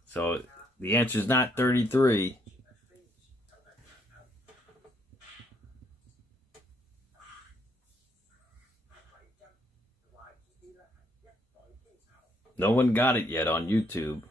So the answer is not 33. No one got it yet on YouTube.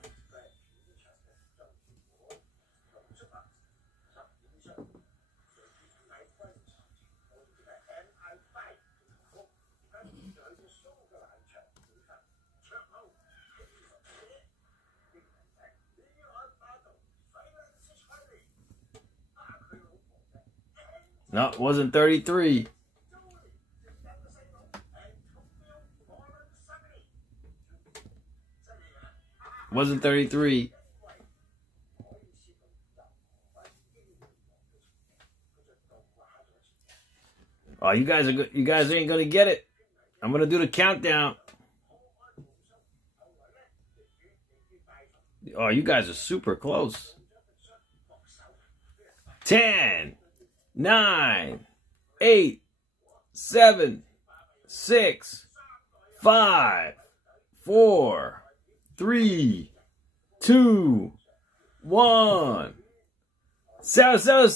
No, it wasn't 33. Wasn't 33. Oh, you guys ain't gonna get it. I'm gonna do the countdown. Oh, you guys are super close. 10, 9, 8, 7, 6, 5, 4, 3, 2, 1. Settle!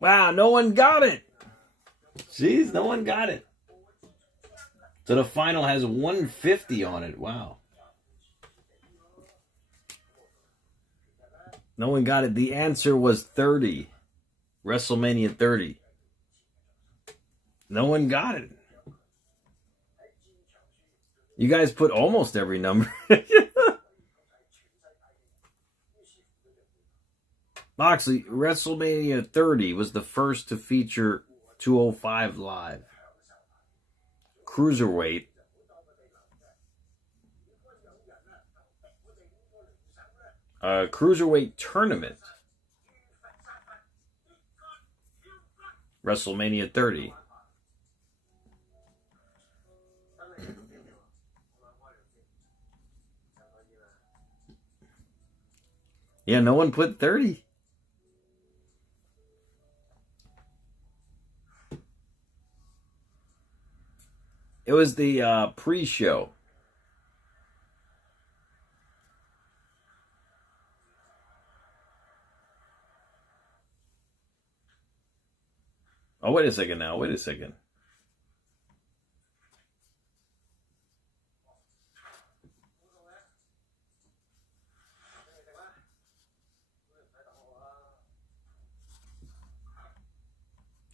Wow, no one got it. Jeez, no one got it. So the final has 150 on it. Wow. No one got it. The answer was 30. WrestleMania 30. No one got it. You guys put almost every number. Moxley, WrestleMania 30 was the first to feature 205 Live. Cruiserweight. Cruiserweight tournament. WrestleMania 30. Yeah, no one put 30. It was the pre-show. Oh, wait a second now. Wait a second.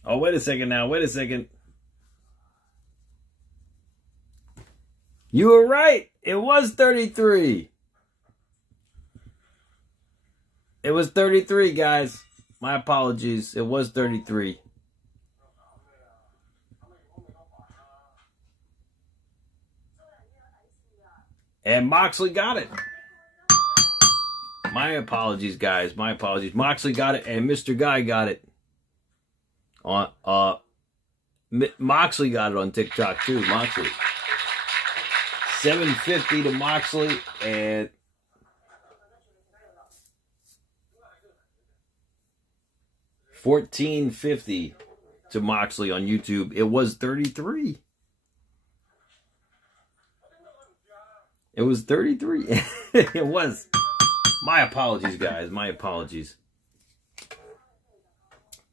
Oh, wait a second now. Wait a second. You were right. It was 33. It was 33, guys. My apologies. It was 33. And Moxley got it. My apologies, guys. My apologies. Moxley got it, and Mr. Guy got it. Moxley got it on TikTok too. Moxley. 750 to Moxley and $14.50 to Moxley on YouTube. It was 33. It was 33. It was. My apologies, guys. My apologies.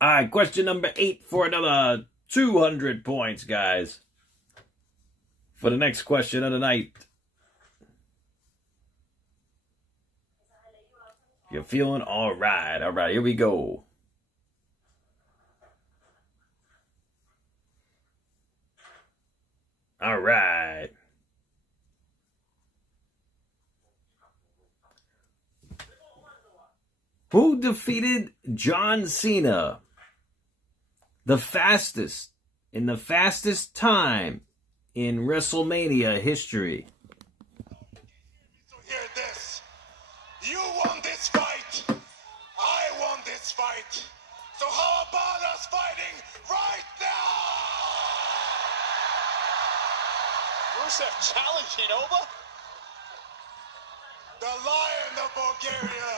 All right, question number 8 for another 200 points, guys. For the next question of the night. You're feeling all right. All right, here we go. All right. Who defeated John Cena the fastest in the fastest time in WrestleMania history? So hear this. You won this fight. I won this fight. So how about us fighting right now? Rusev challenging Oba? The Lion of Bulgaria,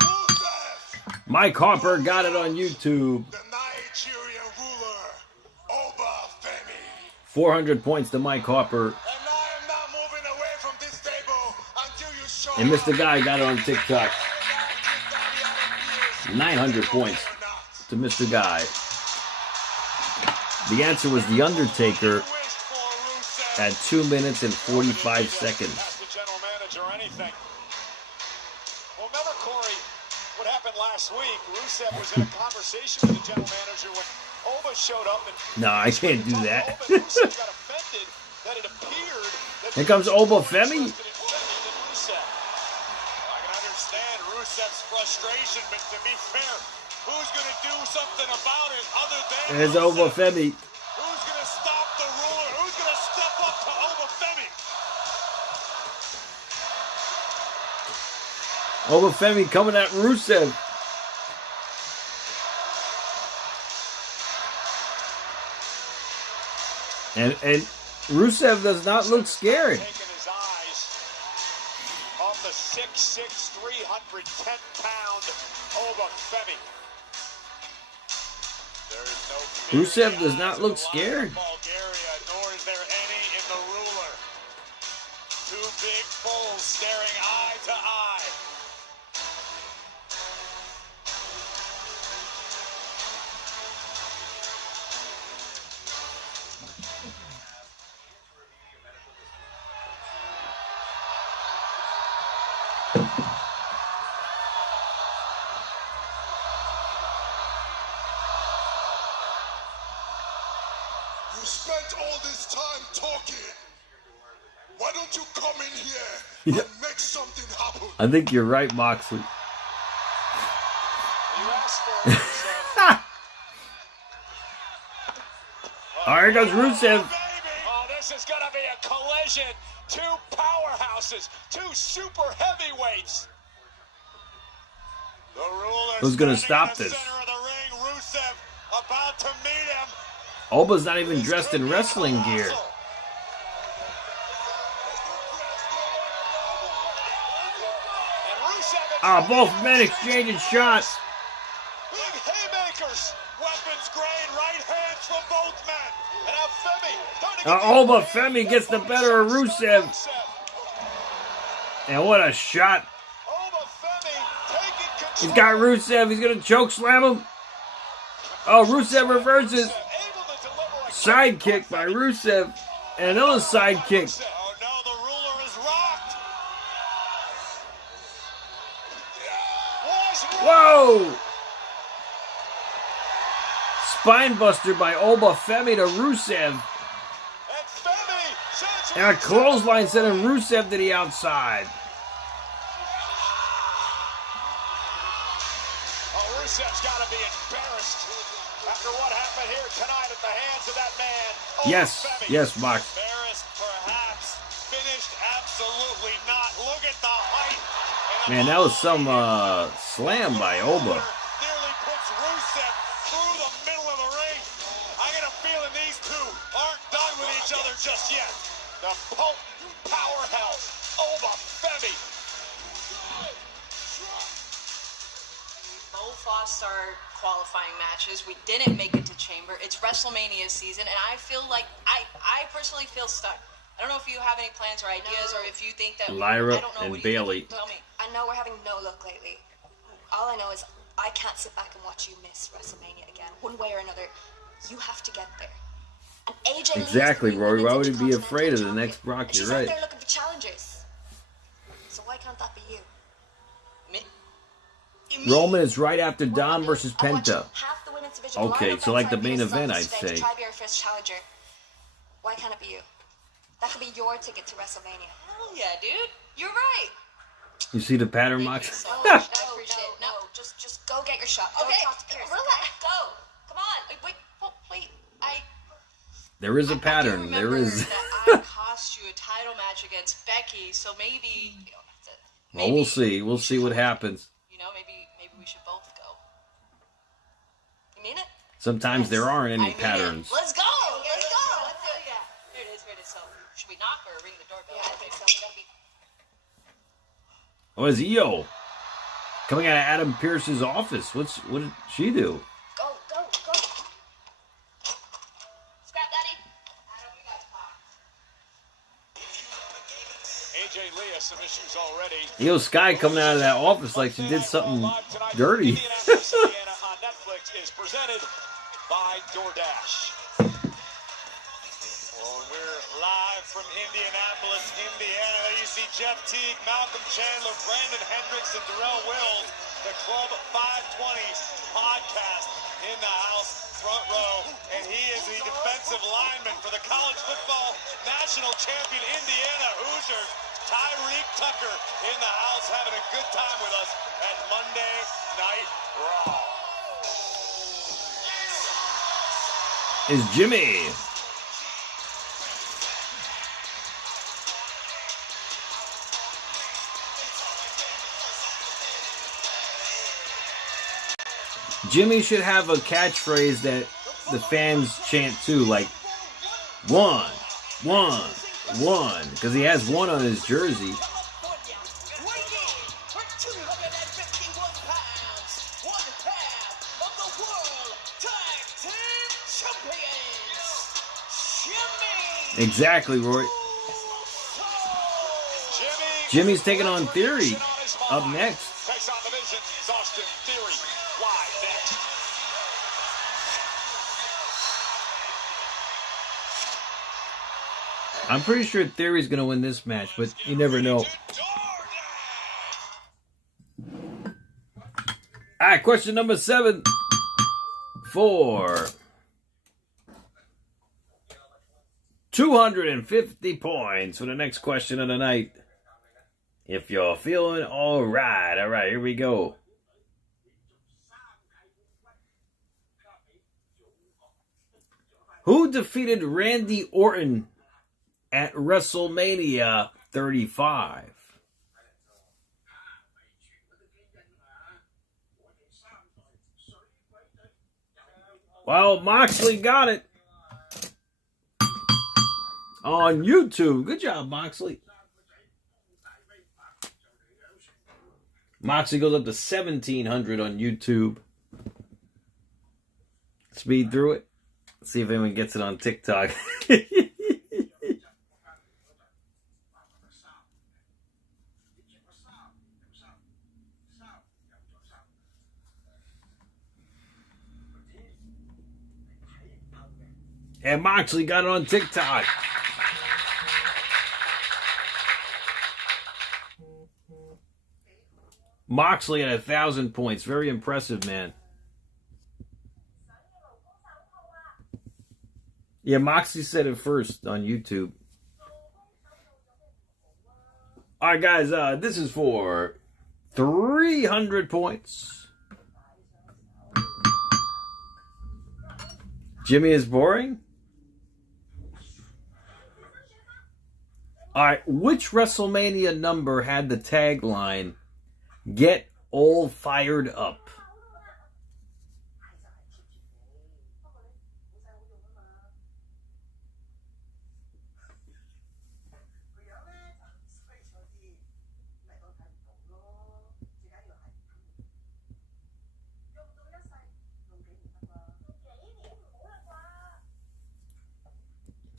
Rusev. Mike Harper got it on YouTube. The Nigerian ruler, Oba Femi. 400 points to Mike Harper. And I am not moving away from this table until you show And Mr. Guy got it on TikTok. 900 points to Mr. Guy. The answer was The Undertaker at 2 minutes and 45 seconds. Ask the general manager anything. Well, remember, Corey, what happened last week? Rusev was in a conversation with the general manager when Oba showed up. And No, I can't do that. Rusev got offended that it appeared that Here comes Oba Femi. I can understand Rusev's frustration, but to be fair, who's going to do something about it other than There's Oba Femi. Who's going to stop the ruler? Who's going to step up to Oba Femi? Oba Femi coming at Rusev. And Rusev does not look scared. Taking his eyes off the 6'6", 310-pound Oba Femi. There is no fear Rusev in the does not eyes look of the scared. Lion of Bulgaria, nor is there any in the ruler. Two big bulls staring eye to eye. spent all this time talking. Why don't you come in here and make something happen? I think you're right, Moxley. You asked for it, All right, here goes Rusev. Oh, this is going to be a collision. Two powerhouses, two super heavyweights. The ruler Who's gonna standing stop in the this? center of the ring. Rusev about to meet him. Alba's not even dressed in wrestling gear. Both men exchanging shots. Big haymakers, weapons grade, right hands from both men. And now Femi starting to Alba Femi gets the better of Rusev. And what a shot. Alba Femi taking control. He's got Rusev. He's going to choke slam him. Oh, Rusev reverses. Able to deliver a Side kick by Rusev. And another side kick. Oh no, the ruler is rocked. Was rocked. Whoa! Spinebuster by Alba Femi to Rusev. And Femi sends And a clothesline sending Rusev to the outside. Oh, Rusev's got to be embarrassed after what happened here tonight at the hands of that man. Alba Yes, Femi. yes, Mox. Embarrassed, perhaps. Finished, absolutely not. Look at the height. Man, that was some slam by Alba. Nearly puts Rusev through the middle of the ring. I get a feeling these two aren't done with each other just yet. The potent powerhouse, Alba Femi. Both lost our qualifying matches. We didn't make it to Chamber. It's WrestleMania season, and I feel like I personally feel stuck. I don't know if you have any plans or ideas, or if you think that Lyra I don't know, and what do you Bailey. think? Tell me. I know we're having no luck lately. All I know is I can't sit back and watch you miss WrestleMania again. One way or another, you have to get there. And AJ Lee is the Exactly, new Rory. Why women's would he be Intercontinental afraid of the champion. next Brock? And You're she's out right. there looking for challengers. So why can't that be you? Me? Roman is right after Dom versus I watch Penta. half the women's division Okay, line up so like the outside main Peter's event, office I'd today to say. try to be our first challenger. Why can't it be you? That could be your ticket to WrestleMania. Hell yeah, dude. You're right. You see the pattern, Mox? So No, much. I no, appreciate it. no, just go get your shot. Go Okay, talk to Pierce. relax. Go. Come on. Wait. There is a I do pattern. There remember is. that I cost you a title match against Becky, so maybe. Well, we'll see. We'll see what happens. You know, maybe we should both go. You mean it? Sometimes there aren't I any mean it. patterns. Let's go. Let's go. Let's do it. Yeah. Here it is. So, should we knock or ring the doorbell? Yeah, I think so. We gotta be. Oh, it's Io coming out of Adam Pearce's office. What did she do? Go. Scrap Daddy. AJ Lee has some issues already. Io Sky coming out of that office like she did something dirty. Indianapolis, Indiana on Netflix is presented by DoorDash. Well, we're live from Indianapolis, Indiana. There you see Jeff Teague, Malcolm Chandler, Brandon Hendricks, and Darrell Wills. The Club 520 podcast in the house, front row. And he is the defensive lineman for the college football national champion Indiana Hoosiers. Tyreek Tucker in the house having a good time with us at Monday Night Raw. Is Jimmy. Jimmy should have a catchphrase that the fans chant too, like 1, 1, 1, because he has 1 on his jersey. Exactly, Roy. Jimmy's taking on Theory up next. Takes on the Vision, Austin Theory. Live next. I'm pretty sure Theory's going to win this match, but you never know. All right, question number 7 for 250 points for the next question of the night. If you're feeling all right, here we go. Who defeated Randy Orton at WrestleMania 35? Well, Moxley got it on YouTube. Good job, Moxley. Moxley goes up to 1,700 on YouTube. Speed through it. See if anyone gets it on TikTok. And Moxley got it on TikTok. Moxley at 1,000 points. Very impressive, man. Yeah, Moxley said it first on YouTube. All right, guys. This is for 300 points. Jimmy is boring? All right, which WrestleMania number had the tagline, "Get all fired up"?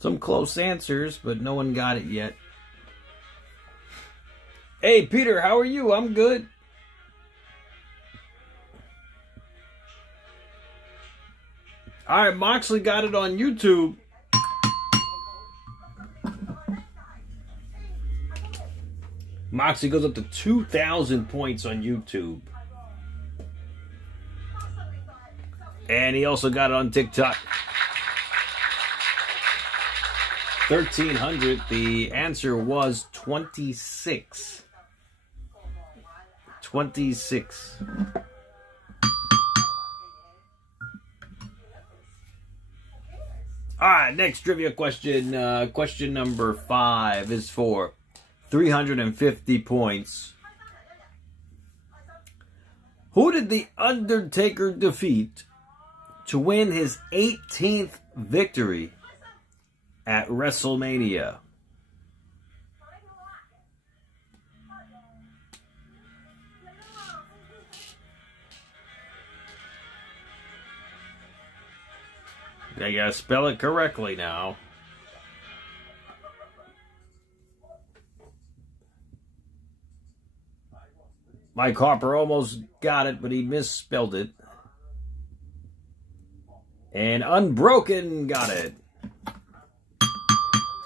Some close answers, but no one got it yet. Hey, Peter, how are you? I'm good. All right, Moxley got it on YouTube. Moxley goes up to 2,000 points on YouTube. And he also got it on TikTok. 1,300. The answer was 26. 26. All right, next trivia question. Question number 5 is for 350 points. Who did The Undertaker defeat to win his 18th victory at WrestleMania? I gotta spell it correctly now. Mike Harper almost got it, but he misspelled it. And Unbroken got it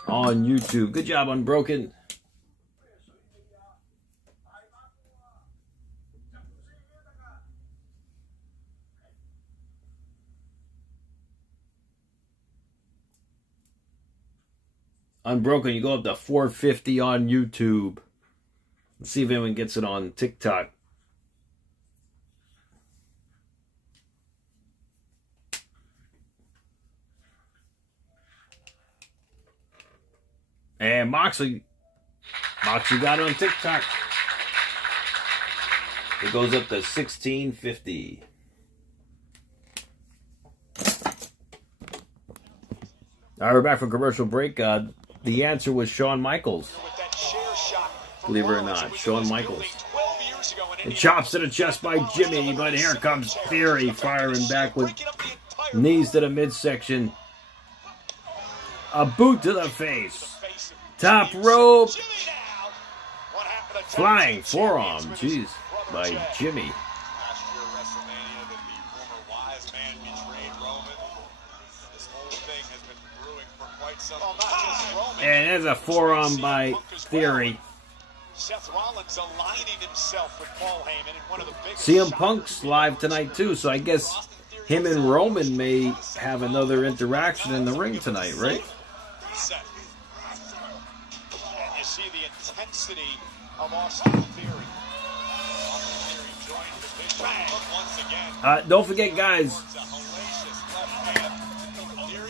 on YouTube. Good job, Unbroken. Unbroken, you go up to 450 on YouTube. Let's see if anyone gets it on TikTok. And Moxley got it on TikTok. It goes up to 1,650. All right, we're back from commercial break. The answer was Shawn Michaels. Believe it or not, Shawn Michaels. The chops to the chest by Jimmy, but here comes Theory firing back with knees to the midsection. A boot to the face. Top rope. Flying forearm, jeez, by Jimmy. Last year at WrestleMania, the former wise man betrayed Roman. This whole thing has been brewing for quite some time. And there's a forearm by Theory. Seth Rollins aligning himself with Paul Heyman in one of the biggest. CM Punk's live tonight too, so I guess him and Roman may have another interaction in the ring tonight, right? set. And you see the intensity of Austin Theory. Austin Theory joined the division once again. Don't forget, guys,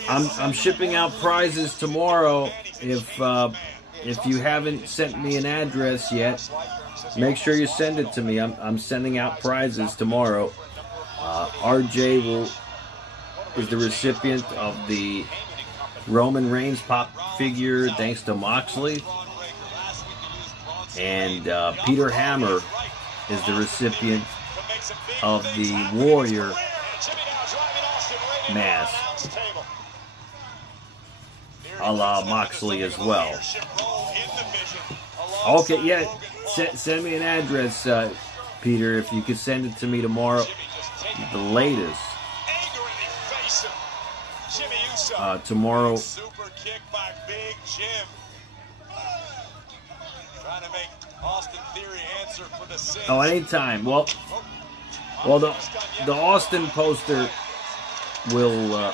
I'm shipping out prizes tomorrow. If you haven't sent me an address yet, make sure you send it to me. I'm sending out prizes tomorrow. RJ is the recipient of the Roman Reigns pop figure, thanks to Moxley. And Peter Hammer is the recipient of the Warrior mask, a la Moxley as well. Okay, yeah, send me an address, Peter, if you could send it to me tomorrow, the latest. Tomorrow. Super kick by Big Jim. Trying to make Austin Theory answer for the sins. Oh, anytime. Well, the Austin poster will.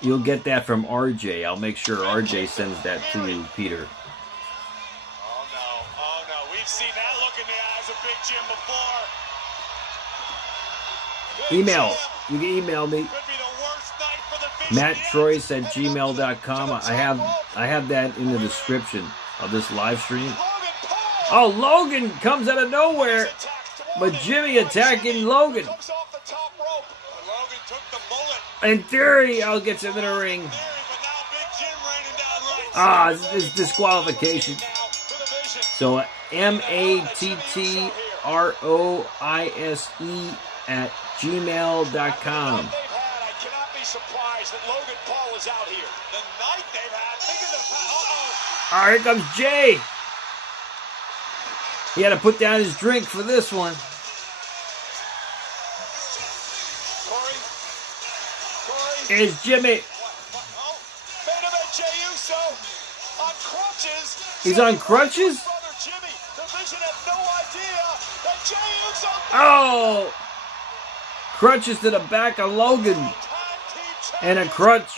You'll get that from RJ. I'll make sure RJ sends that to you, Peter. Oh no. We've seen that look in the eyes of Big Jim before. Email. You can email me. MattTroyce@gmail.com. I have that in the description of this live stream. Oh, Logan comes out of nowhere, but Jimmy attacking Logan. In theory, I'll get him in the ring. It's disqualification. So MATTROISE@gmail.com. Surprised that Logan Paul is out here. The night they've had. Think of the All right, here comes Jay. He had to put down his drink for this one. Corey. Here's Jimmy. Jey Uso on crutches. He's on crutches? Brother Jimmy. The Vision had no idea that Jey Uso. Oh! Crutches to the back of Logan. And a crutch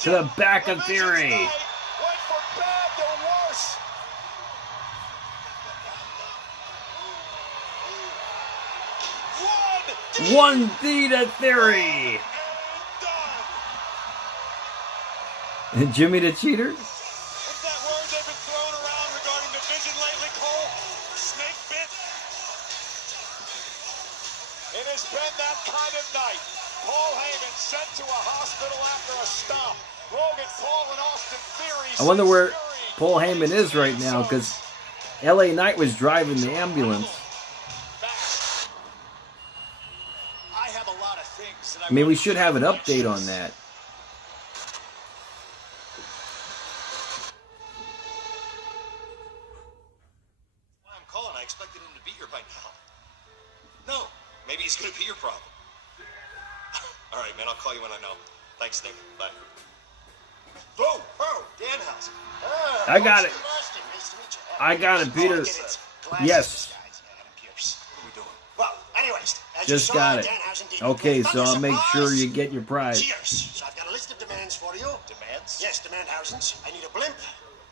to the back of Theory. 1D to Theory. And Jimmy the Cheater. What's that word they've been throwing around regarding the Vision lately, Cole? Snake bit? It has been that kind of night. Paul Heyman sent to a hospital after a stop. Logan Paul and Austin Theory. I wonder where Paul Heyman is right now, because LA Knight was driving the ambulance. I have a lot of things that I mean, we should have an update on that. I'm calling. I expected him to be here by now. No, maybe he's going to be your problem. All right, man, I'll call you when I know. Thanks, Nick. Bye. Oh, Danhausen. I got it. I got it, Peter. Yes. What are we doing? Well, anyways, Just got it. Okay, so I'll make sure you get your prize. Cheers. So I've got a list of demands for you. Demands? Yes, Demandhausens. I need a blimp,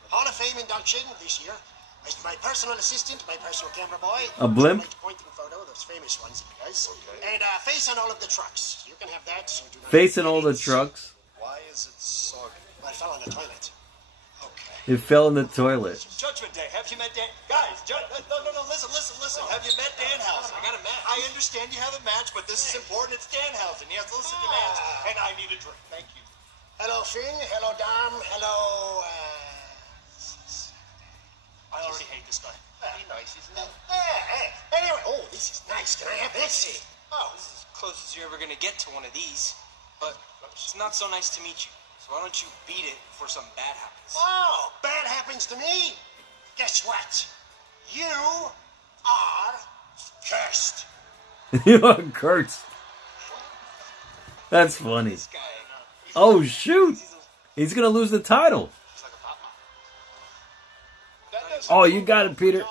Hall of Fame induction this year. My personal assistant, my personal camera boy. A blimp? Pointing photo, those famous ones, guys. Okay. And face on all of the trucks. You can have that. So you do not Face on all the trucks. Why is it soggy? I fell on the toilet. Okay. It fell in the toilet. Judgment Day. Have you met Dan? Guys, no, listen. Have you met Danhausen? I got a match. I understand you have a match, but this is important. It's Danhausen. He has to listen to demands, and I need a drink. Thank you. Hello, Finn. Hello, Dom. Hello, I already hate this guy. Pretty nice, isn't it? Anyway, oh, this is nice. Can I have this? Oh, this is as close as you're ever going to get to one of these. But it's not so nice to meet you. So why don't you beat it before something bad happens? Oh, bad happens to me? Guess what? You are cursed. You are cursed. That's funny. Oh, shoot. He's going to lose the title. Oh, you got it, Peter.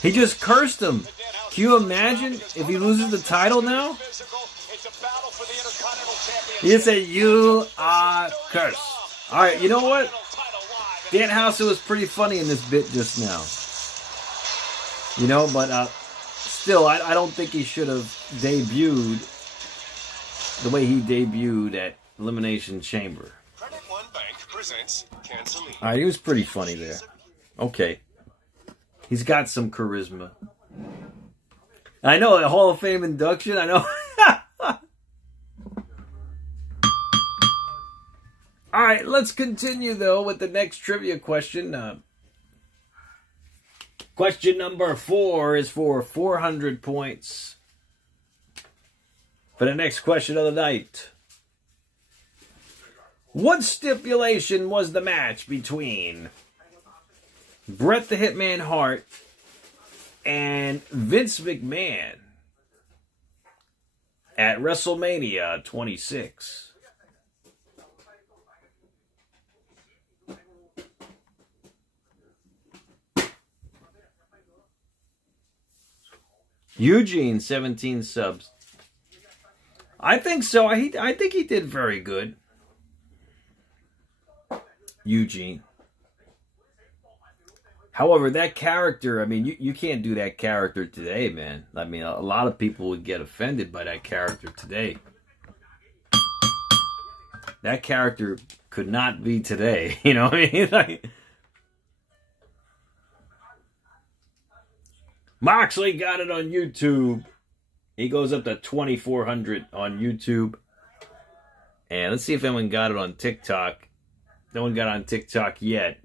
He just cursed him. Can you imagine if he loses the title now? It's a battle for the Intercontinental Championship. He said, "You are cursed." All right, you know what? Dan Houser was pretty funny in this bit just now. You know, but still, I don't think he should have debuted the way he debuted at Elimination Chamber. Credit One Bank presents Canceling. All right, he was pretty funny there. Okay. He's got some charisma. I know, a Hall of Fame induction, I know. All right, let's continue, though, with the next trivia question. Question number 4 is for 400 points. For the next question of the night. What stipulation was the match between Bret the Hitman Hart and Vince McMahon at WrestleMania 26? Eugene, 17 subs. I think so. I think he did very good. Eugene. However, that character, I mean, you can't do that character today, man. I mean, a lot of people would get offended by that character today. That character could not be today. You know what I mean? Like, Moxley got it on YouTube. He goes up to 2,400 on YouTube. And let's see if anyone got it on TikTok. No one got on TikTok yet.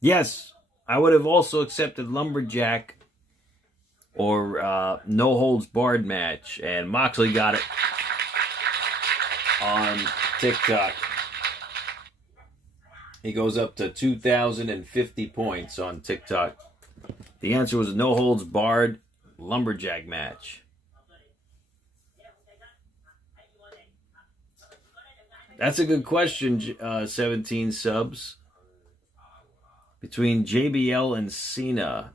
Yes, I would have also accepted Lumberjack or No Holds Barred match. And Moxley got it on TikTok. He goes up to 2,050 points on TikTok. The answer was No Holds Barred Lumberjack match. That's a good question, 17 subs. Between JBL and Cena.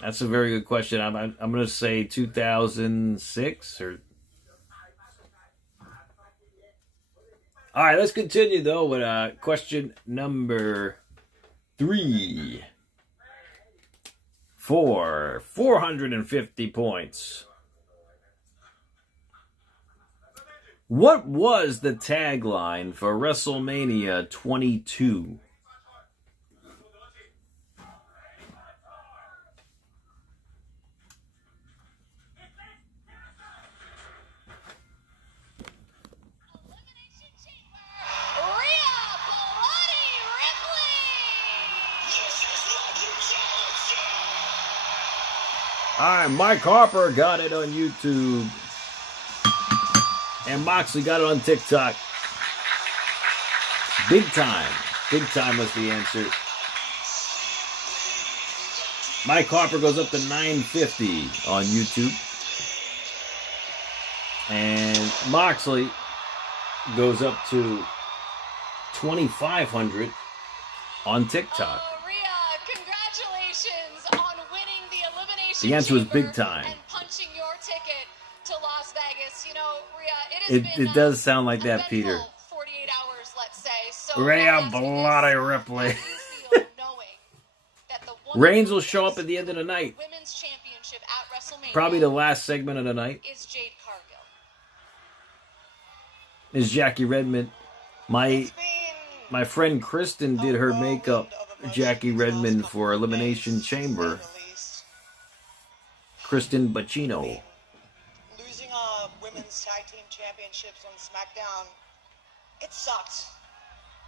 That's a very good question. I'm going to say 2006 or... All right, let's continue, though, with question number 3 for 450 points. What was the tagline for WrestleMania 22? All right, Mike Harper got it on YouTube. And Moxley got it on TikTok. Big time. Big time was the answer. Mike Harper goes up to 950 on YouTube. And Moxley goes up to 2,500 on TikTok. Congratulations on winning the Elimination The answer was big time. And punching your ticket to Las Vegas. You know, Rhea, It does sound like that, Peter. 48 hours, let's say. So Rhea Bloody Ripley. Reigns will show up at the end of the night. Women's Championship at WrestleMania. Probably the last segment of the night. Is Jade Cargill. Is Jackie Redmond. My friend Kristen did her makeup, Jackie Redmond, for Elimination Chamber. Kristen Bacino. Losing women's tag team championships on SmackDown, it sucks.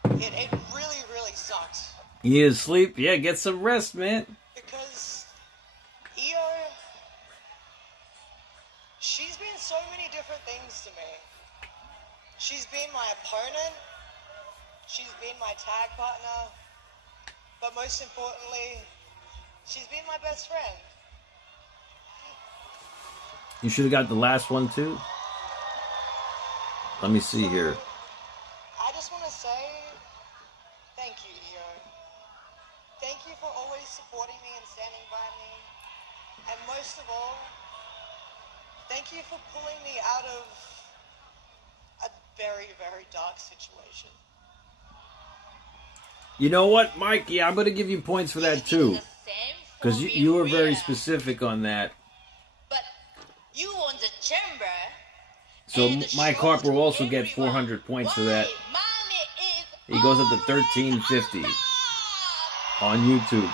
It really, really sucks. You need to sleep? Yeah, get some rest, man. Because Io, she's been so many different things to me. She's been my opponent. She's been my tag partner. But most importantly, she's been my best friend. You should have got the last one too. Let me see here. I just want to say thank you, Io. Thank you for always supporting me and standing by me. And most of all, thank you for pulling me out of a very, very dark situation. You know what, Mike? Yeah, I'm going to give you points for that too. Because you were very specific on that. But you won the chamber. So Mike Harper will also get 400 points for that. He goes up to 1350 on YouTube.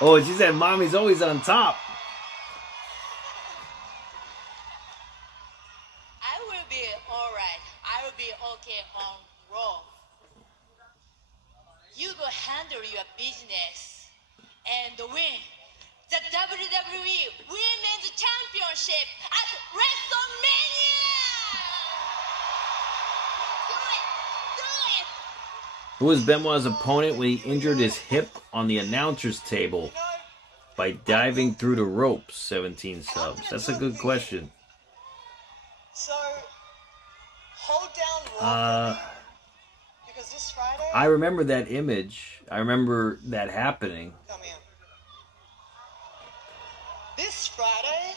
Oh, she said Mommy's always on top. I will be alright. I will be okay on Raw. You go handle your business and win the WWE Women's Championship at Wrestlemania. Who was Benoit's opponent when he injured his hip on the announcer's table by diving through the ropes? 17 subs. That's a good question. So, hold down Raw because this Friday... I remember that image. I remember that happening. Come here. This Friday,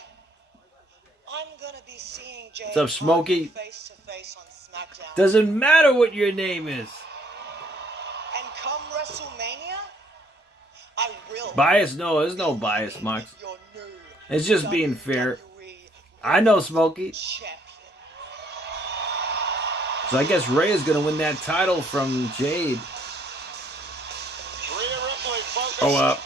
I'm gonna be seeing Jay What's up, Smokey? face to face on SmackDown. Doesn't matter what your name is. And come WrestleMania, I will. Bias? No, there's no bias, Max. It's just being fair. I know Smokey. So I guess Ray is going to win that title from Jade. Oh,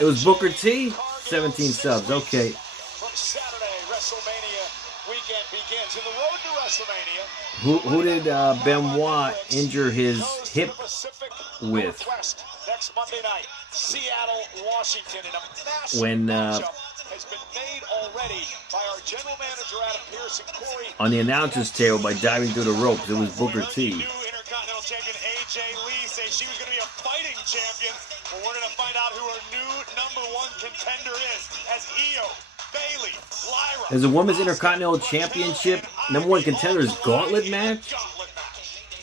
it was Booker T? 17 subs, okay. From Saturday, WrestleMania weekend begins. In the road to WrestleMania. Who did Benoit injure his hip with? Next Monday night, Seattle, Washington, in a massive When matchup has been made already by our general manager Adam Pearce and Corey. On the announcer's table by diving through the ropes, it was Booker T. New Intercontinental Champion AJ Lee says she was going to be a fighting champion. Well, we're going to find out who her new #1 contender is, as Io, Bayley, Lyra. There's a Women's Intercontinental Championship #1 contenders gauntlet match?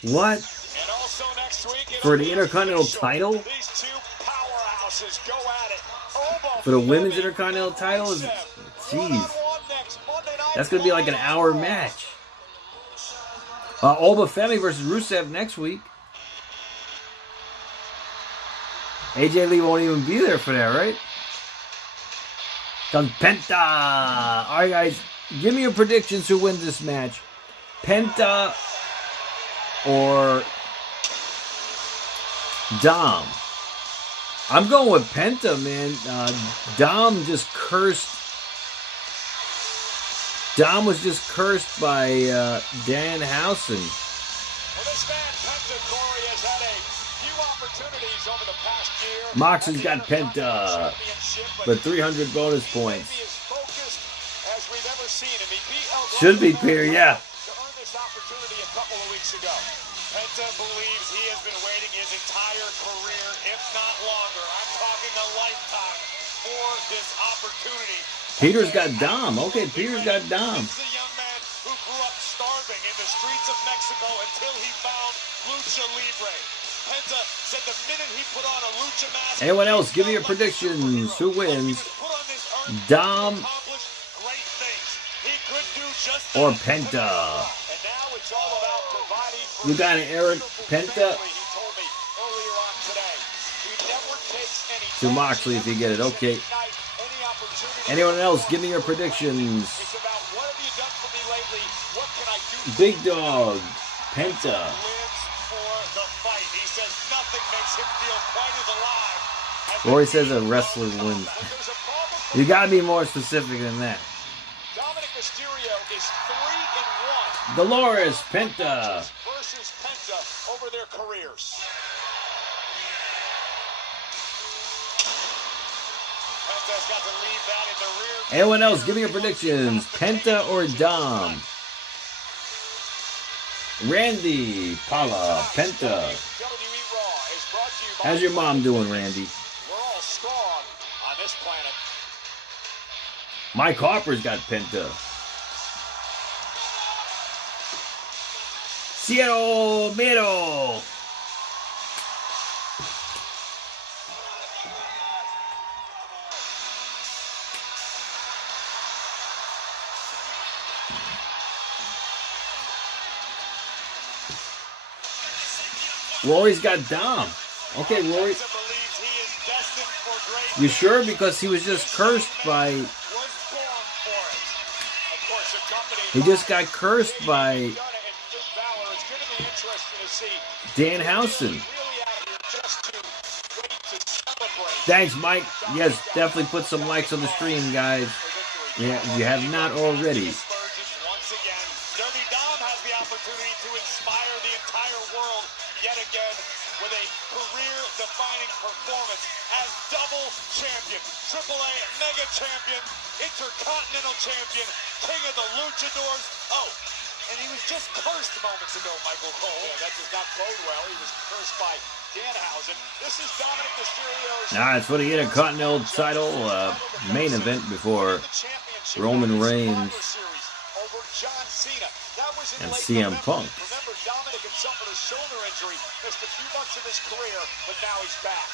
What? And also next week, For the Intercontinental title? these two powerhouses go at it. For the Women's Intercontinental title? Jeez. That's going to be like an hour match. Oba Femi versus Rusev next week. AJ Lee won't even be there for that, right? Comes Penta. Alright, guys. Give me your predictions who wins this match. Penta or Dom. I'm going with Penta, man. Dom just cursed. Dom was just cursed by Danhausen. Well, this man, Penta, Corey, has had a few opportunities over the past year. Moxley's got Penta for 300 bonus points. As focused as we've ever seen him. He beat El Should be, Peter, yeah. to earn this opportunity a couple of weeks ago. Penta believes he has been waiting his entire career, if not longer. I'm talking a lifetime for this opportunity. Peter's got Dom. Okay, Peter's got Dom. This is a young man who grew up starving in the streets of Mexico until he found Lucha Libre. Penta said the minute he put on a lucha mask... Anyone else, give me your predictions. Who wins? Dom or Penta? You got an Eric Penta? To Moxley if you get it. Okay. Anyone else, give me your predictions. Big Dog, Penta. Roy says a wrestler wins. You gotta be more specific than that. Dominic Mysterio is 3-1. Dolores, Penta. Versus Penta over their careers. Penta's got to leave that in the rear. Anyone else, give me your predictions. Penta or Dom? Randy, Paula, Penta. How's your mom doing, Randy? We're all strong on this planet. Mike Harper's got Penta. Cielo Miro. Rory's got Dom. Okay, Rory. You sure? Because he was just cursed by... He just got cursed by Danhausen. Thanks, Mike. Yes, definitely put some likes on the stream, guys. Yeah, if you have not already. Dirty Dom has the opportunity to inspire the entire world yet again with a career-defining performance as double champion, AAA mega champion, Intercontinental champion, king of the luchadors. Oh, and he was just cursed moments ago, Michael Cole. Yeah, that does not bode well. He was cursed by Danhausen. This is Dominic Mysterio's... Nah, it's for the Intercontinental title main event before Roman Reigns John Cena. That was in and late CM November. Punk. Remember, Dominic had suffered a shoulder injury, missed a few months of his career, but now he's back.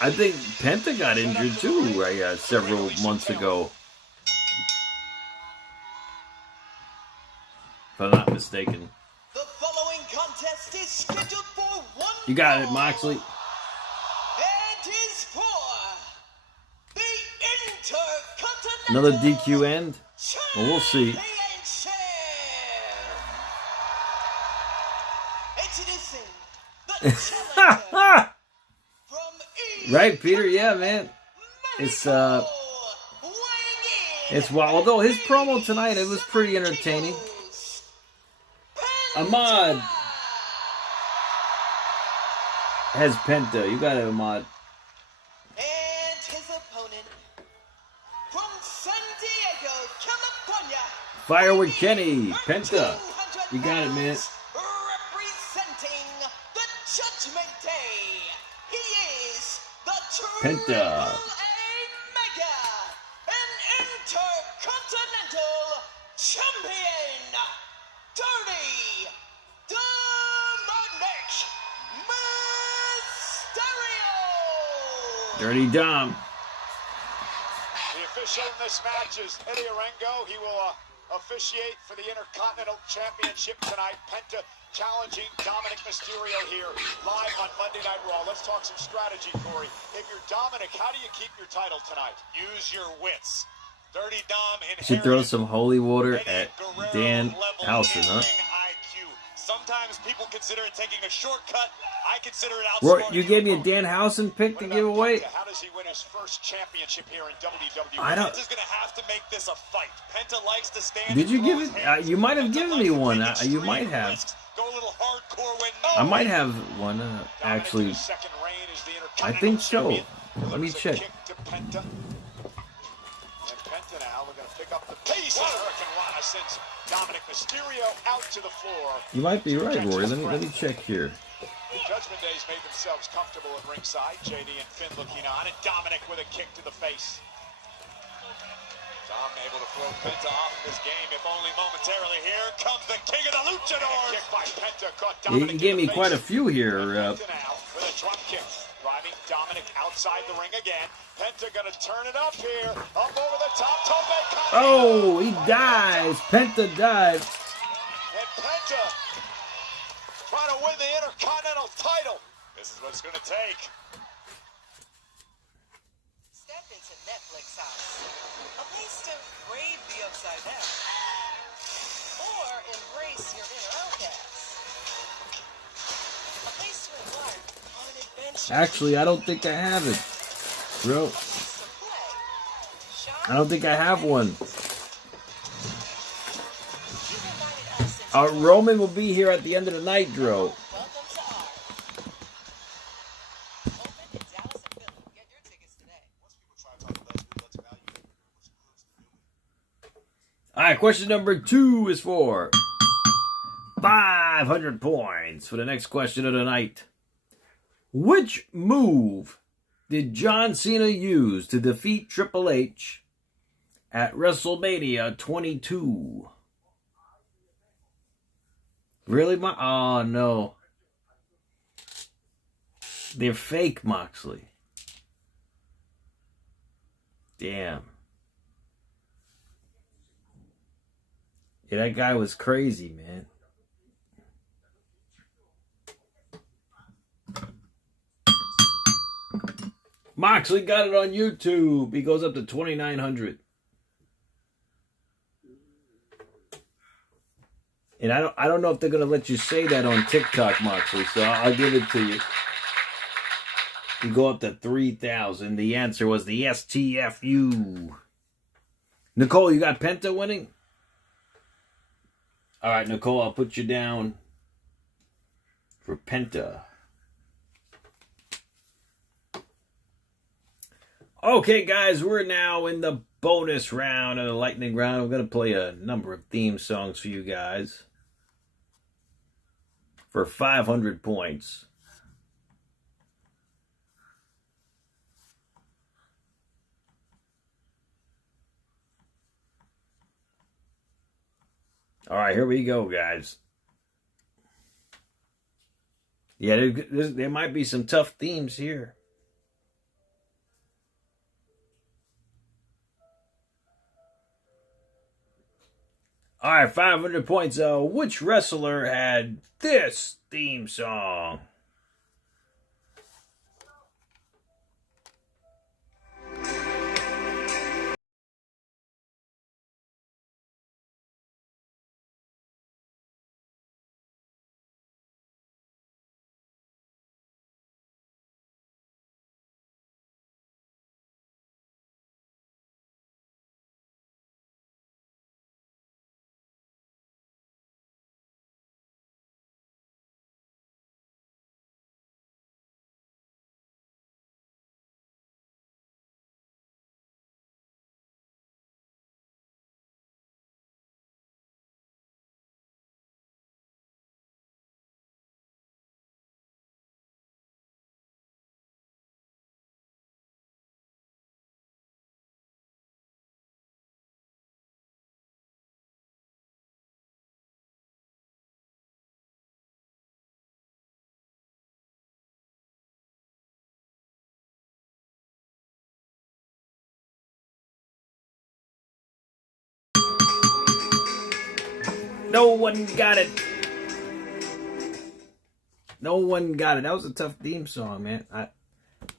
I think Penta got injured too several months ago. If I'm not mistaken. The following contest is scheduled for one. You got it, Moxley. And is for the Intercontinental. Another DQ end? Well, we'll see. Introducing the challenger from Right, Peter? Yeah, man. It's wild. Although his promo tonight, it was pretty entertaining. Ahmad has Penta. You got it, Ahmad. And his opponent from San Diego, California. Fire with Kenny. Penta. You got it, man. Representing the Judgment Day, he is the Penta. Mega and Intercontinental Champion, Dirty Dominic Mysterio. Dirty Dom. The official in this match is Eddie Arango. He will officiate for the Intercontinental Championship tonight. Penta challenging Dominic Mysterio here live on Monday Night Raw. Let's talk some strategy, Corey. If you're Dominic, how do you keep your title tonight? Use your wits. Dirty Dom Should throw some holy water at Danhausen, huh? IQ. Sometimes people consider it taking a shortcut. I consider it Roy, outsmarting you gave me a Danhausen pick to give away? How does he win his first championship here in WWE? I don't. Penta's gonna have to make this a fight. Penta likes to stand. Did you give it? You might have given me one. You might have. Go a little hardcore when I might have one, actually. I think so. Let me check. Penta now, we're going to pick up the pace. Hurricane Rana sends Dominic Mysterio out to the floor. You might be right, Rory. Let me check here. The Judgment Days made themselves comfortable at ringside. JD and Finn looking on, and Dominic with a kick to the face. Dom able to throw Penta off of this game, if only momentarily. Here comes the king of the luchadors. Kick by Penta caught Dominic. He gave me quite a few here. Penta now with a drum kick, driving Dominic outside the ring again. Penta gonna turn it up here, up over the top. Oh, he dies. Penta died. And Penta trying to win the Intercontinental title. This is what it's gonna take. Step into Netflix house. A place to brave the upside down. Or embrace your inner outcast. A place to embark on an adventure. Actually, I don't think I have it, bro. I don't think I have one. Roman will be here at the end of the night, Dro. Alright, question number 2 is for 500 points for the next question of the night. Which move did John Cena use to defeat Triple H at WrestleMania 22? Really, oh no. They're fake, Moxley. Damn. Yeah, that guy was crazy, man. Moxley got it on YouTube. He goes up to 2,900. And I don't know if they're gonna let you say that on TikTok, Moxley. So I'll give it to you. You go up to 3,000. The answer was the STFU. Nicole, you got Penta winning? All right, Nicole, I'll put you down for Penta. Okay, guys, we're now in the bonus round of the lightning round. I'm going to play a number of theme songs for you guys for 500 points. All right, here we go, guys. Yeah, there might be some tough themes here. All right, 500 points. Which wrestler had this theme song? No one got it. No one got it. That was a tough theme song, man. I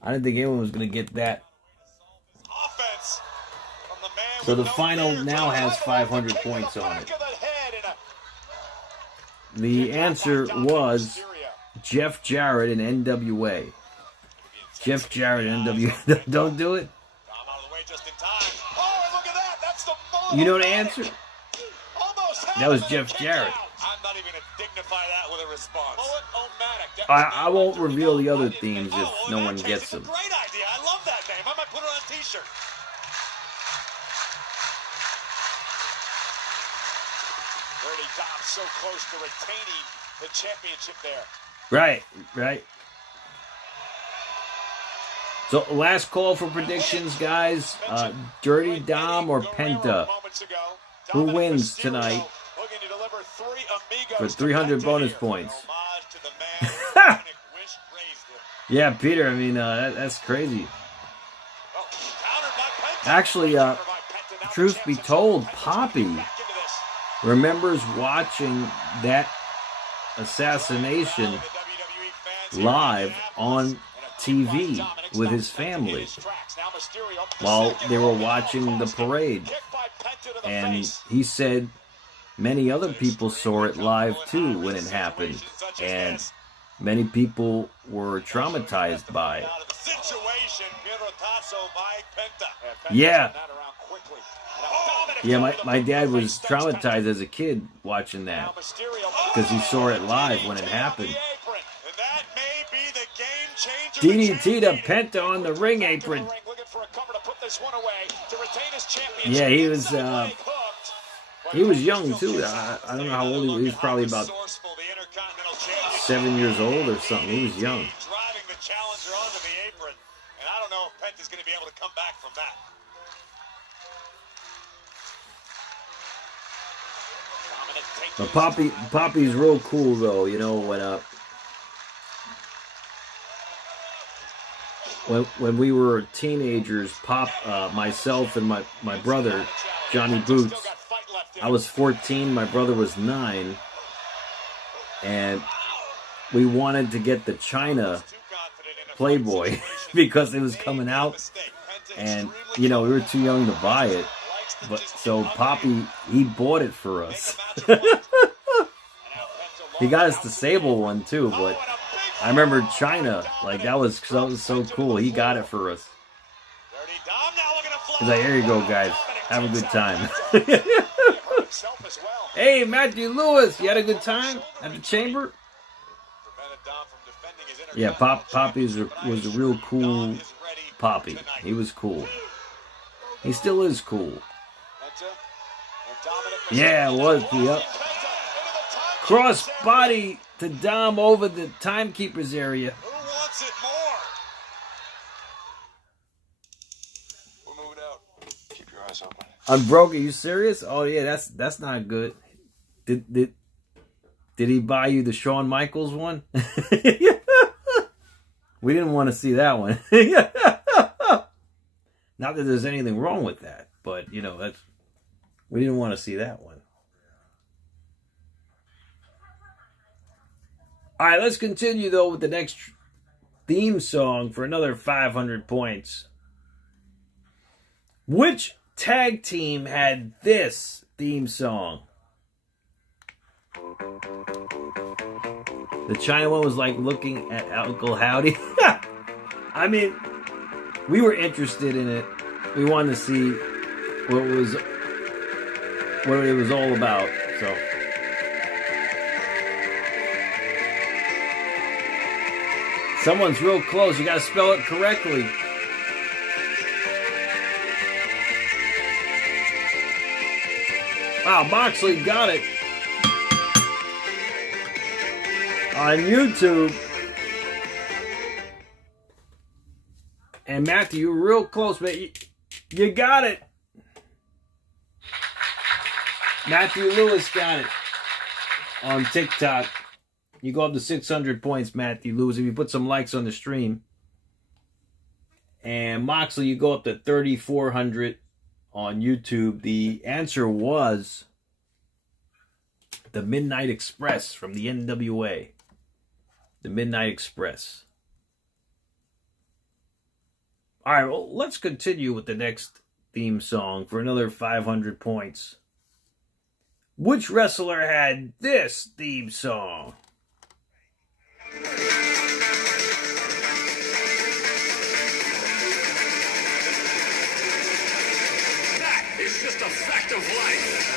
didn't think anyone was going to get that. So the final now has 500 points on it. The answer was Jeff Jarrett in NWA. Jeff Jarrett in NWA. Don't do it. You know the answer? That was Jeff Jarrett. I'm not even going to dignify that with a response. I won't reveal the other themes if no one gets them. Great idea. I love that name. I might put it on a t-shirt. Dirty Dom so close to retaining the championship there. Right, right. So last call for predictions, guys. Dirty Dom or Penta? Who wins tonight for 300 bonus points? Yeah, Peter, I mean, that's crazy. Actually, truth be told, Poppy remembers watching that assassination live on TV with his family while they were watching the parade. And he said many other people saw it live too when it happened. And many people were traumatized by it. Yeah. Yeah, my dad was traumatized as a kid watching that because he saw it live when it happened. DDT to Penta on the ring apron. Yeah, he was young too. I don't know how old he was. He was probably about 7 years old or something. He was young. Driving the challenger onto the apron, and I don't know if Penta's going to be able to come back from that. Dominic But Poppy's real cool though, you know, when we were teenagers, myself and my brother, Johnny Boots, I was 14, my brother was 9, and we wanted to get the China Playboy because it was coming out, and you know, we were too young to buy it. But so Poppy, he bought it for us. He got us the Sable one too, but I remember China, like that was so cool. He got it for us. He's like, here you go, guys. Have a good time. Hey, Matthew Lewis, you had a good time at the chamber? Yeah, Poppy was a real cool Poppy. He was cool. He still is cool. Yeah, it was. Yep. Cross body to Dom over the timekeeper's area. Who wants it more? We're moving out. Keep your eyes open. Unbroken, you serious? Oh yeah, that's not good. Did he buy you the Shawn Michaels one? We didn't want to see that one. Not that there's anything wrong with that, but you know, we didn't want to see that one. All right, let's continue though with the next theme song for another 500 points. Which tag team had this theme song? The China one was like looking at Uncle Howdy. I mean, we were interested in it. We wanted to see what it was all about. So someone's real close. You got to spell it correctly. Wow, Moxley got it on YouTube. And Matthew, you're real close, but you got it. Matthew Lewis got it on TikTok. You go up to 600 points, Matthew Lewis, if you put some likes on the stream. And Moxley, you go up to 3,400 on YouTube. The answer was the Midnight Express from the NWA. The Midnight Express. All right, well, let's continue with the next theme song for another 500 points. Which wrestler had this theme song? That is just a fact of life.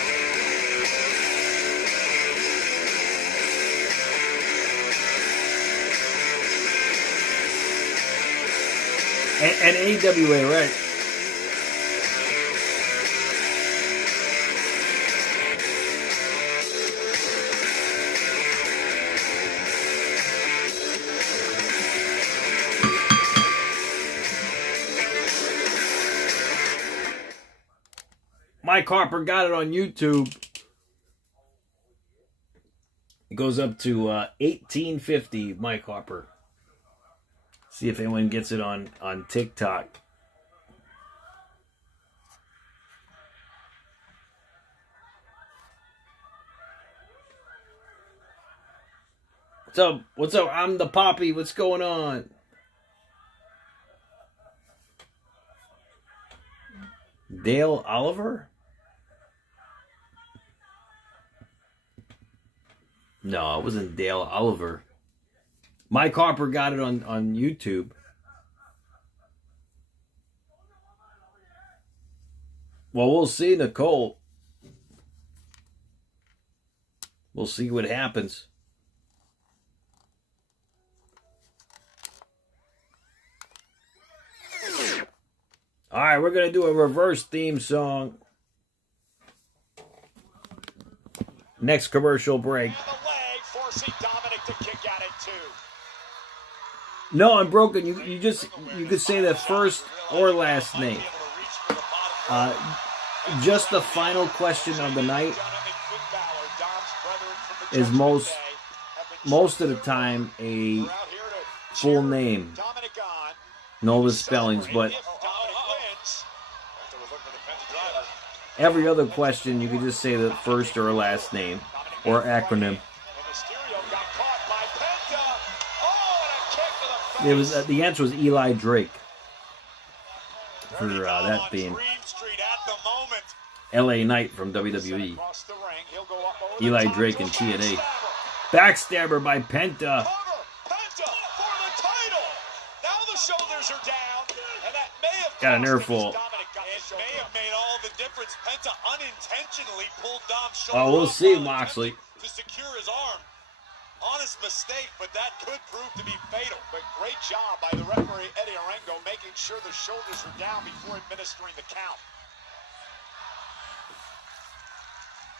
And AWA, right? Mike Harper got it on YouTube. It goes up to 1850, Mike Harper. See if anyone gets it on TikTok. What's up? What's up? I'm the Poppy. What's going on? Dale Oliver? No, it wasn't Dale Oliver. Mike Harper got it on YouTube. Well, we'll see, Nicole. We'll see what happens. All right, we're going to do a reverse theme song. Next commercial break. Forcing Dominic to kick at it too. No, I'm broken. You could say the first or last name. Just the final question of the night. is most of the time a full name. Know the spellings, but every other question you can just say the first or last name or acronym. It was the answer was Eli Drake for that being LA Knight from WWE. Eli Drake and TNA. Backstabber by Penta. Got an earful. Oh, we'll see, Moxley. To secure his arm. Honest mistake, but that could prove to be fatal. But great job by the referee, Eddie Arango, making sure the shoulders are down before administering the count.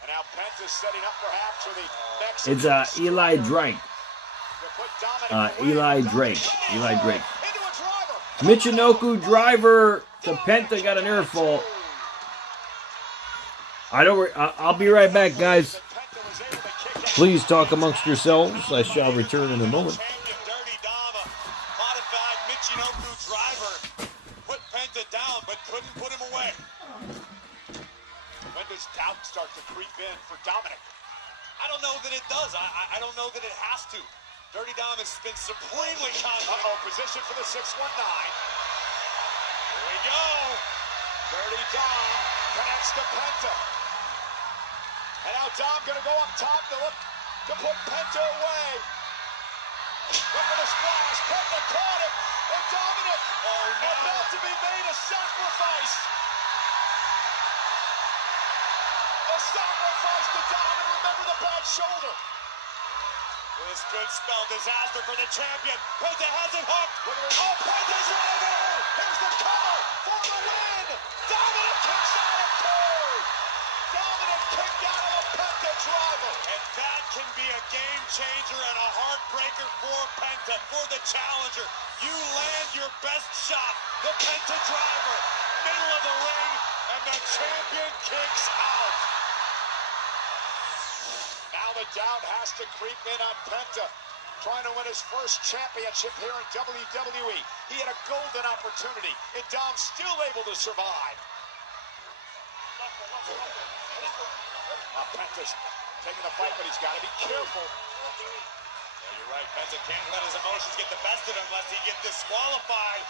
And now Penta's setting up perhaps for the next... It's Eli Drake. Eli Drake. Eli Drake. Michinoku driver to Penta, got an earful. I'll be right back, guys. Please talk amongst yourselves. I shall return in a moment. Modified Michinoku driver put Penta down, but couldn't put him away. When does doubt start to creep in for Dominic? I don't know that it does. I don't know that it has to. Dirty Dom has been supremely confident. Position for the 619. Here we go. Dirty Dom connects to Penta. And now Dom going to go up top to look to put Penta away. Look at the splash. Penta caught him. And Dominic about to be made a sacrifice. A sacrifice to Dom. And remember the bad shoulder. This could spell disaster for the champion. Penta has it hooked. Oh, Penta's over. Here's the cover for the win. Dominic kicks out of two. Dominic kicked out of a Penta driver. And that can be a game changer and a heartbreaker for Penta, for the challenger. You land your best shot, the Penta driver, middle of the ring, and the champion kicks out. Now the doubt has to creep in on Penta, trying to win his first championship here in WWE. He had a golden opportunity, and Dom's still able to survive. Penta's taking the fight, but he's got to be careful. Yeah, you're right. Penta can't let his emotions get the best of him unless he gets disqualified.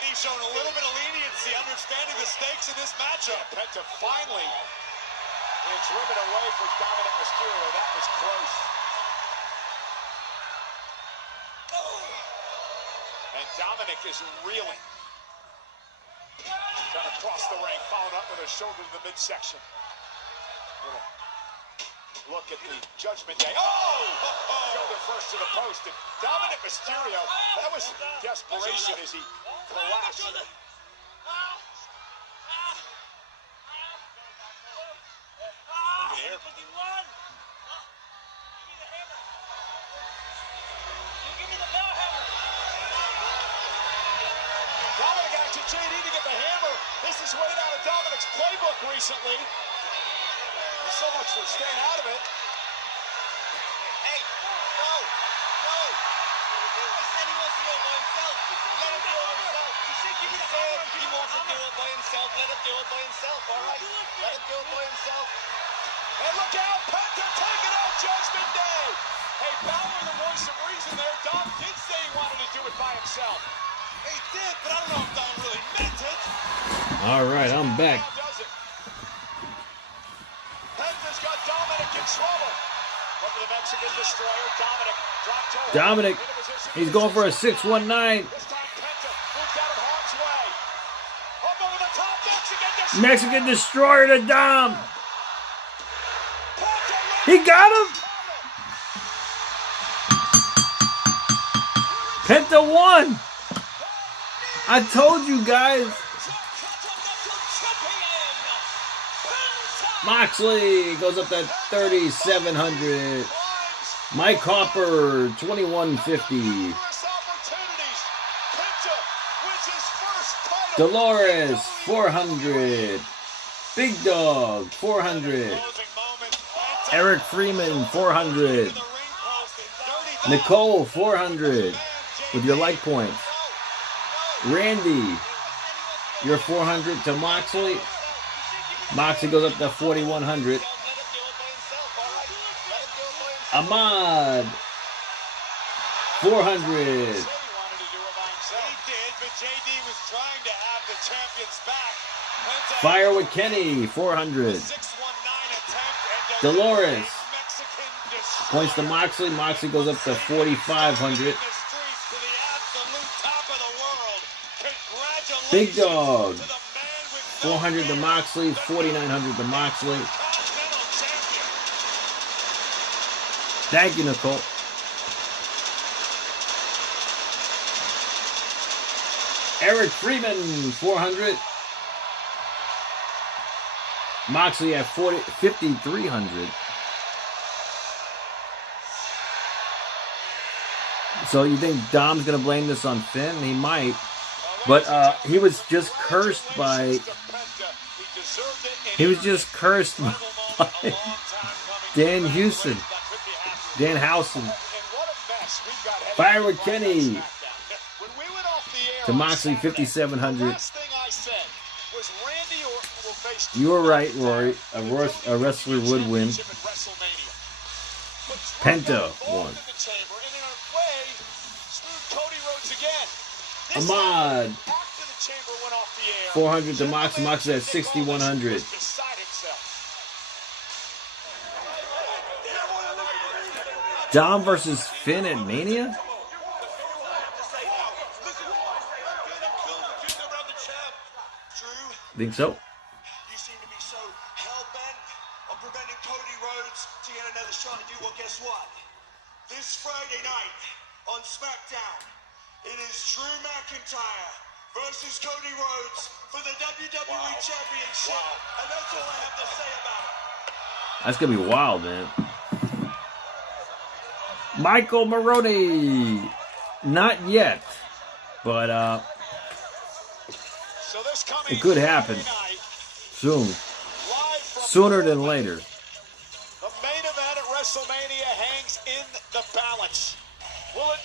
Eddie's shown a little bit of leniency, understanding the stakes in this matchup. Penta finally is driven away for Dominic Mysterio. That was close. And Dominic is reeling. Trying to cross the ring, followed up with a shoulder to the midsection. Look at the Judgment Day. Oh! Shoulder first to the post. And Dominic Mysterio, that was desperation as he collapsed. You can hear. Dominic asking JD to get the hammer. This is way out of Dominic's playbook recently. So much for staying out of it. Hey, no. He said he wants to do it by himself. Let him do it himself. He wants to do it by himself. Let him do it by himself, all right? Let him do it by himself. And look out, Penta taking out Judgment Day. Hey, Balor, the voice of reason there. Dom did say he wanted to do it by himself. He did, but I don't know if Dom really meant it. All right, I'm back. Dominic, he's going for a 619. Mexican Destroyer to Dom. He got him. Penta won. I told you guys. Moxley goes up to 3,700. Mike Hopper, 2,150. Dolores, 400. Big Dog, 400. Eric Freeman, 400. Nicole, 400 with your like points. Randy, your 400 to Moxley. Moxley goes up to 4,100. Ahmad, 400. Fire with Kenny, 400. Dolores points to Moxley. Moxley goes up to 4,500. Big Dog, 400 to Moxley, 4,900 to Moxley. Thank you, Nicole. Eric Freeman, 400. Moxley at 5,300. So you think Dom's going to blame this on Finn? He might. But he was just cursed by... He was just cursed by Dan Houston. Dan Housen. Fire with Kenny. To Moxley, 5,700. You were right, Rory. A wrestler would win. Penta won. Ahmad, 400 to Moxley. Moxley at 6,100. Dom versus Finn at Mania? Think so? You seem to be so hell-bent on preventing Cody Rhodes to get another shot at you. Well, guess what? This Friday night on SmackDown, it is Drew McIntyre versus Cody Rhodes for the WWE Championship. Wow. And that's all I have to say about it. That's going to be wild, man. Michael Maroney. Not yet. But, it could happen soon. Sooner than later. The main event at WrestleMania hangs in the balance.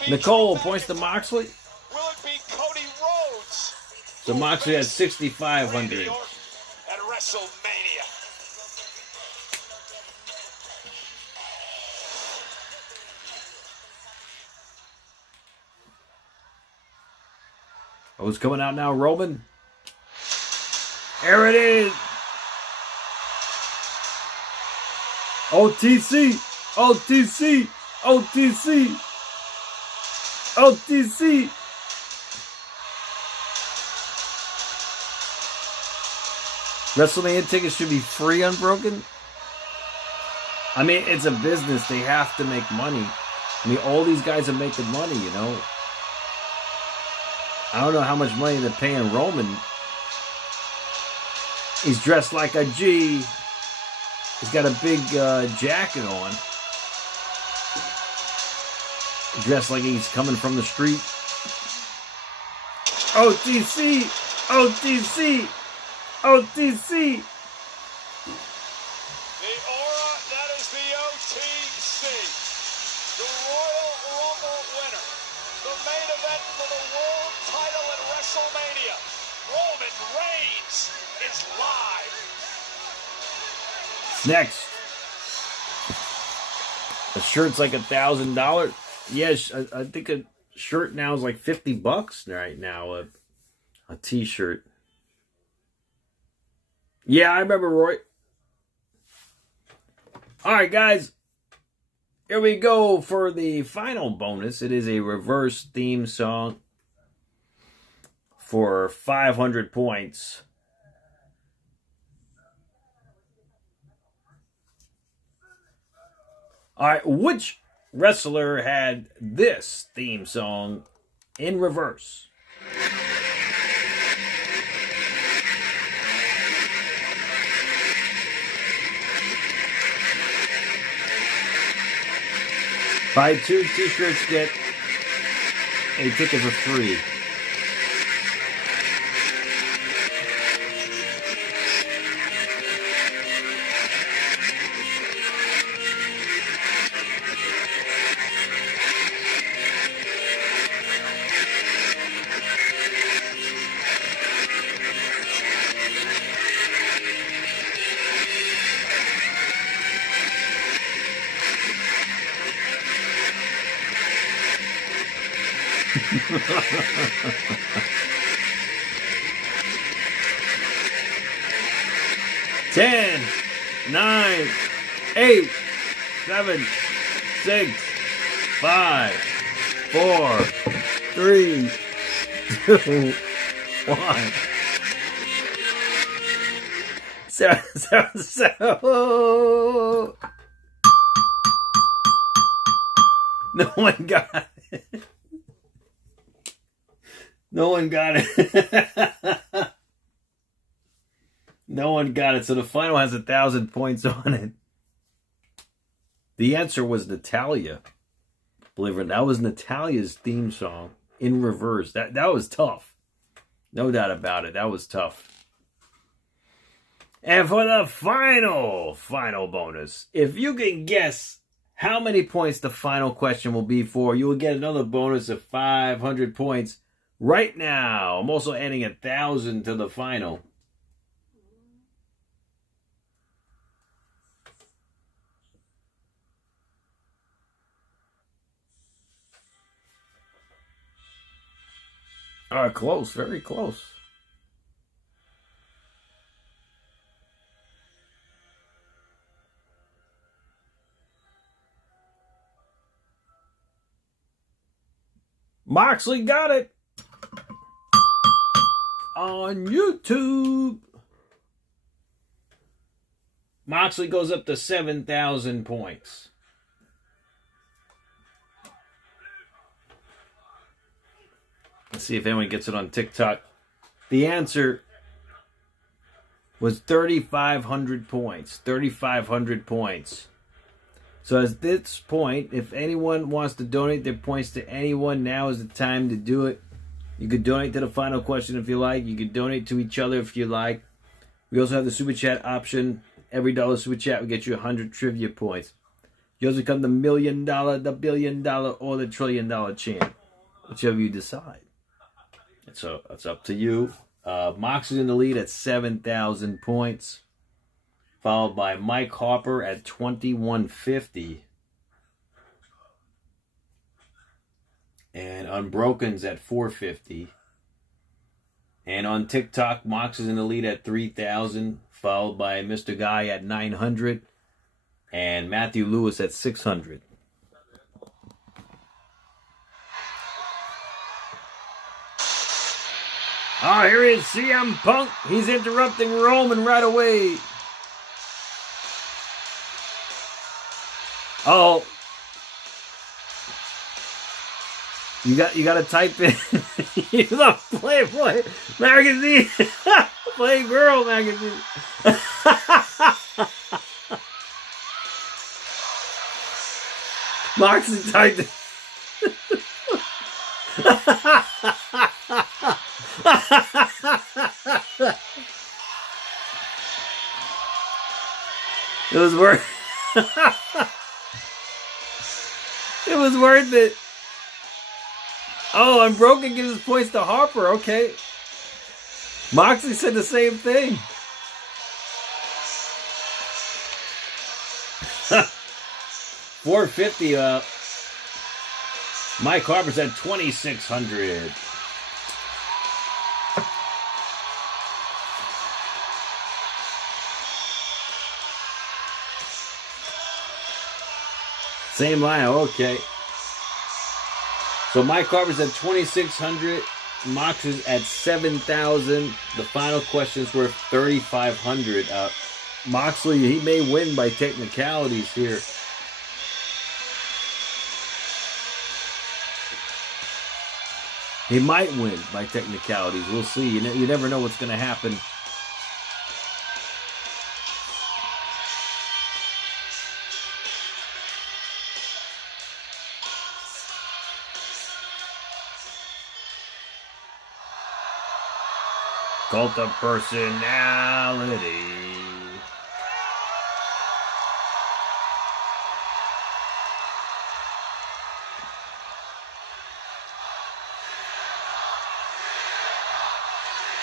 Nicole points to Moxley. Will it be Cody Rhodes? So Moxley at 6,500. At WrestleMania. Oh, it's coming out now, Roman. There it is. OTC. OTC. OTC. OTC. WrestleMania tickets should be free, Unbroken. I mean, it's a business. They have to make money. I mean, all these guys are making money, you know. I don't know how much money they're paying Roman. He's dressed like a G. He's got a big jacket on. Dressed like he's coming from the street. OTC! OTC! OTC! The aura, that is the OTC. The Royal Rumble winner. The main event for the world title at WrestleMania. Roman Reigns is live. Next. A shirt's like $1,000. Yes, I think a shirt now is like $50 right now. A t-shirt. Yeah, I remember, Roy. Alright, guys. Here we go for the final bonus. It is a reverse theme song for 500 points. Alright, which wrestler had this theme song in reverse? Buy 2 t-shirts, get a ticket for free. Ten, 9, 8, 7, 6, 5, 4, 3, 2, 1. So. No one got it. No one got it. No one got it. So the final has 1,000 points on it. The answer was Natalia. Believe it or not, that was Natalia's theme song in reverse. That was tough. No doubt about it. That was tough. And for the final bonus, if you can guess how many points the final question will be for, you will get another bonus of 500 points right now. I'm also adding 1,000 to the final. All right, close, very close. Moxley got it on YouTube. Moxley goes up to 7,000 points. Let's see if anyone gets it on TikTok. The answer was 3,500 points. 3,500 points. So at this point, if anyone wants to donate their points to anyone, now is the time to do it. You could donate to the final question if you like. You could donate to each other if you like. We also have the super chat option. Every dollar super chat will get you 100 trivia points. You also become the $1 million, the $1 billion, or the $1 trillion champ. Whichever you decide. So that's up to you. Mox is in the lead at 7,000 points. Followed by Mike Harper at 2,150. And Unbroken's at 450. And on TikTok, Mox is in the lead at 3,000. Followed by Mr. Guy at 900. And Matthew Lewis at 600. Oh, here is CM Punk. He's interrupting Roman right away. Oh, you got to type in the Playboy magazine, Playgirl magazine. Moxie typed it. It was worth. It was worth it. Oh, Unbroken gives his points to Harper. Okay. Moxley said the same thing. 450. Mike Harper's at 2,600. Same line, okay. So Mike Harper's at 2,600. Mox is at 7,000. The final question's worth 3,500. Moxley, he may win by technicalities here. He might win by technicalities. We'll see. You never know what's going to happen. Cult of personality.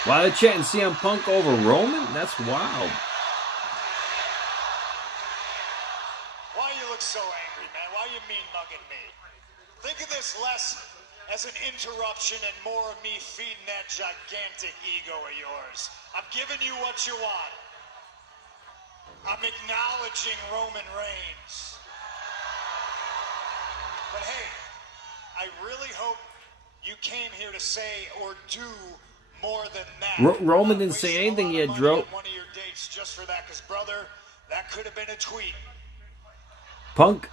Why are they chanting CM Punk over Roman? That's wild. Why you look so angry, man? Why you mean mugging me? Think of this less as an interruption and more of me feeding that gigantic ego of yours. I'm giving you what you want. I'm acknowledging Roman Reigns. But hey, I really hope you came here to say or do more than that. Roman didn't say anything yet, Dro. One of your dates just for that, because brother, that could have been a tweet. Punk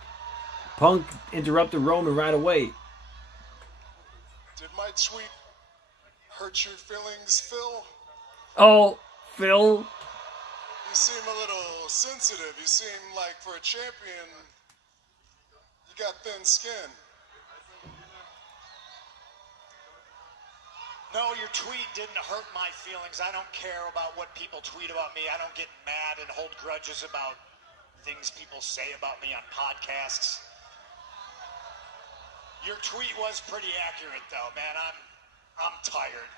interrupted Roman right away. Did my tweet hurt your feelings, Phil? Oh, Phil. You seem a little sensitive. You seem like for a champion, you got thin skin. No, your tweet didn't hurt my feelings. I don't care about what people tweet about me. I don't get mad and hold grudges about things people say about me on podcasts. Your tweet was pretty accurate, though, man. I'm tired.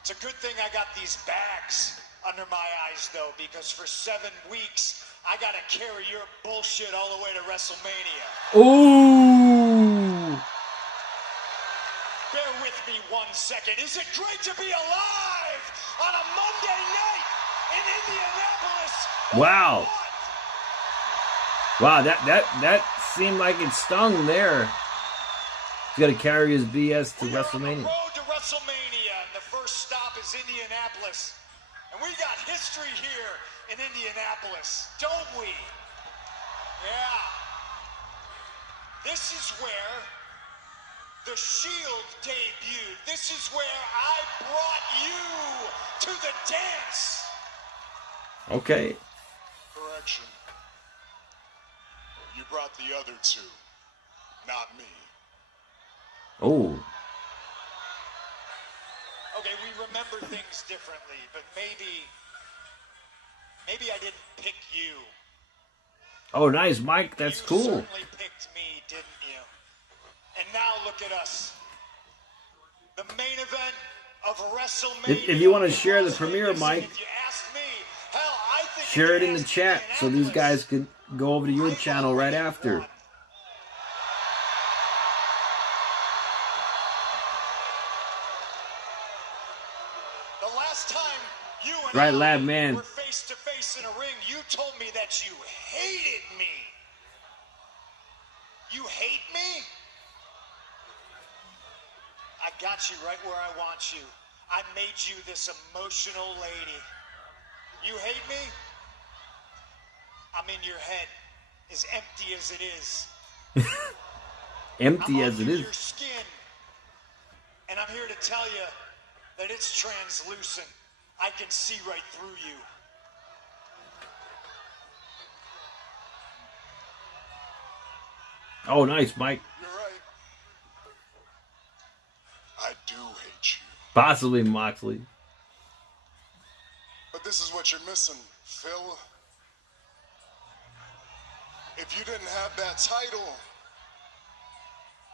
It's a good thing I got these bags under my eyes, though, because for 7 weeks, I got to carry your bullshit all the way to WrestleMania. Ooh. Bear with me 1 second. Is it great to be alive on a Monday night in Indianapolis? Wow. Wow, that seemed like it stung there. He's got to carry his BS to WrestleMania. We're on the road to WrestleMania, and the first stop is Indianapolis. And we got history here in Indianapolis, don't we? Yeah. This is where the Shield debuted. This is where I brought you to the dance. Okay. Correction. You brought the other two, not me. Oh. Okay, we remember things differently, but maybe I didn't pick you. Oh, nice, Mike. That's cool. You certainly picked me, didn't you? And now look at us. The main event of WrestleMania. If you want to share the premiere, Mike, if you ask me, hell, I think share it in the chat so these guys could go over to your channel right after. The last time you and Right, I lab man. were face to face in a ring, you told me that you hated me. You hate me? I got you right where I want you. I made you this emotional lady. You hate me? I'm in your head, as empty as it is. Empty I'm as it under is. your skin, and I'm here to tell you that it's translucent. I can see right through you. Oh, nice, Mike. You're right. I do hate you. Possibly Moxley. But this is what you're missing, Phil. If you didn't have that title,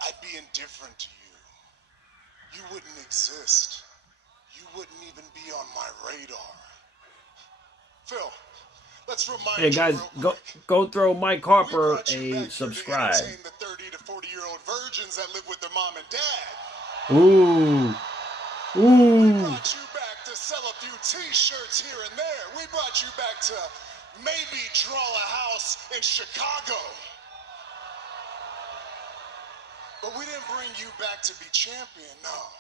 I'd be indifferent to you. You wouldn't exist. You wouldn't even be on my radar. Phil, let's remind Hey guys, go throw Mike Harper a subscribe. To entertain the 30 to 40-year-old virgins that live with their mom and dad. Ooh. We Ooh. brought you back to sell a few t-shirts here and there. We brought you back to maybe draw a house in Chicago. But we didn't bring you back to be champion, no.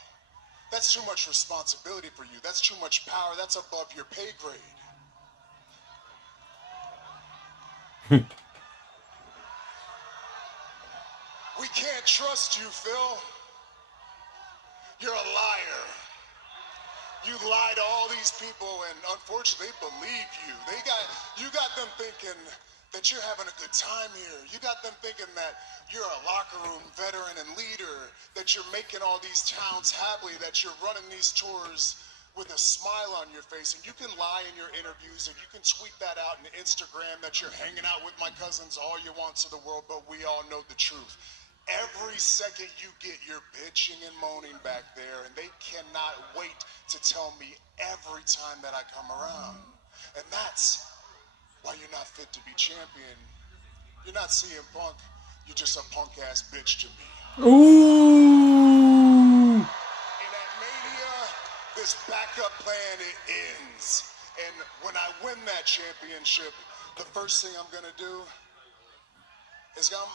That's too much responsibility for you. That's too much power. That's above your pay grade. We can't trust you, Phil. You're a liar. You lie to all these people, and unfortunately, they believe you. You got them thinking that you're having a good time here. You got them thinking that you're a locker room veteran and leader, that you're making all these towns happy, that you're running these tours with a smile on your face. And you can lie in your interviews, and you can tweet that out on Instagram that you're hanging out with my cousins all you want to the world, but we all know the truth. Every second you get, you're bitching and moaning back there, and they cannot wait to tell me every time that I come around. And that's why you're not fit to be champion. You're not CM Punk. You're just a punk-ass bitch to me. Ooh. this backup plan, it ends. And when I win that championship, the first thing I'm gonna do is I'm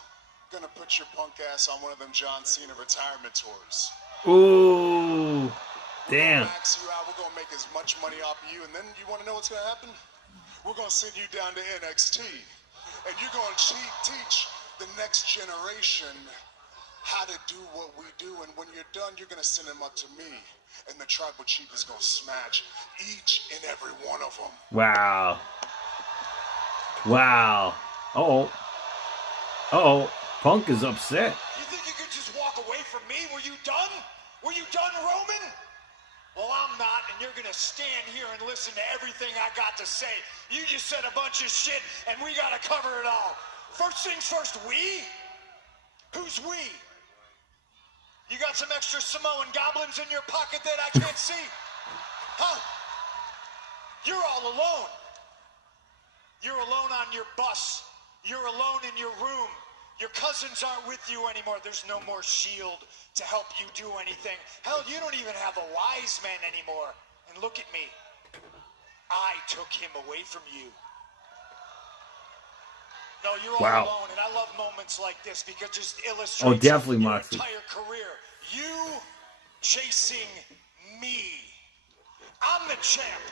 gonna put your punk ass on one of them John Cena retirement tours. Ooh, damn. Max you out, we're gonna make as much money off of you, and then you wanna know what's gonna happen? We're gonna send you down to NXT, and you're gonna teach the next generation how to do what we do, and when you're done, you're gonna send them up to me, and the tribal chief is gonna smash each and every one of them. Wow. Wow. Uh-oh. Punk is upset. You think you could just walk away from me? Were you done? Were you done, Roman? Well, I'm not, and you're gonna stand here and listen to everything I got to say. You just said a bunch of shit, and we gotta cover it all. First things first, we? Who's we? You got some extra Samoan goblins in your pocket that I can't see? Huh? You're all alone. You're alone on your bus. You're alone in your room. Your cousins aren't with you anymore. There's no more shield to help you do anything. Hell, you don't even have a wise man anymore. And look at me. I took him away from you. No, you're all alone, and I love moments like this because it just illustrates definitely, your Moxley. entire career. You chasing me. I'm the champ.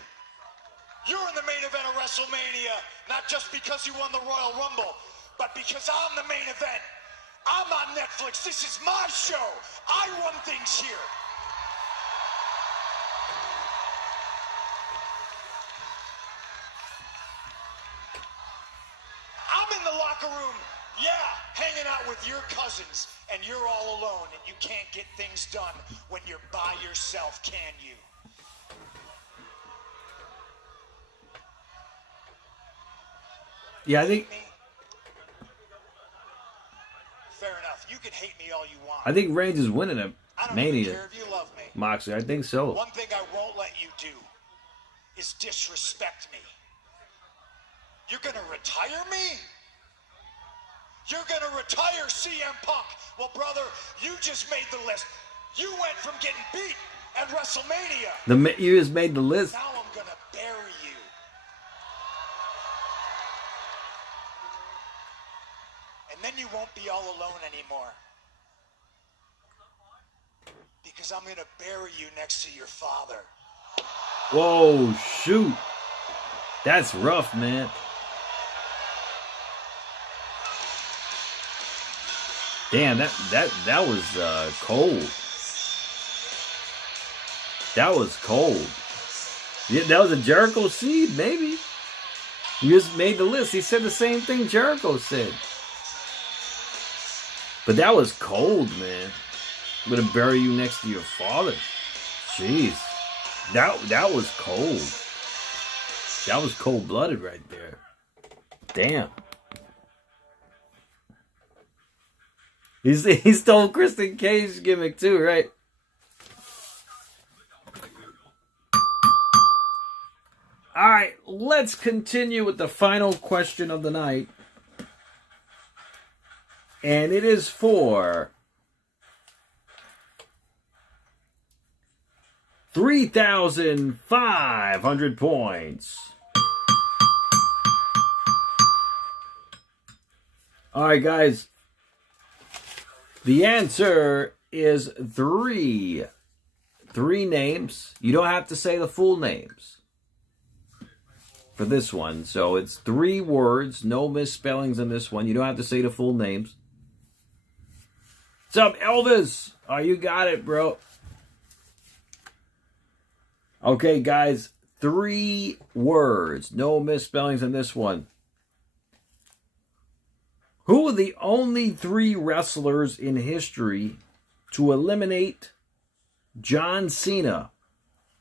You're in the main event of WrestleMania, not just because you won the Royal Rumble, but because I'm the main event. I'm on Netflix. This is my show. I run things here. I'm in the locker room, yeah, hanging out with your cousins, and you're all alone, and you can't get things done when you're by yourself, can you? Yeah, I think Fair enough. You can hate me all you want. I think Reigns is winning a I don't Mania. even care if you love me. Moxley, I think so. One thing I won't let you do is disrespect me. You're gonna retire me? You're gonna retire CM Punk. Well, brother, you just made the list. You went from getting beat at WrestleMania. You just made the list. Now I'm gonna bury you. And then you won't be all alone anymore. Because I'm gonna bury you next to your father. Whoa, shoot. That's rough, man. Damn, that was cold. That was cold. Yeah, that was a Jericho seed, maybe. You just made the list. He said the same thing Jericho said. But that was cold, man. I'm gonna bury you next to your father. Jeez. That was cold. That was cold-blooded right there. Damn. He stole Kristen Cage's gimmick too, right? Alright, let's continue with the final question of the night. And it is for 3,500 points. Alright, guys. The answer is three. 3 names. You don't have to say the full names for this one. So it's 3 words. No misspellings in this one. You don't have to say the full names. What's up, Elvis? Oh, you got it, bro. Okay, guys. 3 words. No misspellings in this one. Who are the only 3 wrestlers in history to eliminate John Cena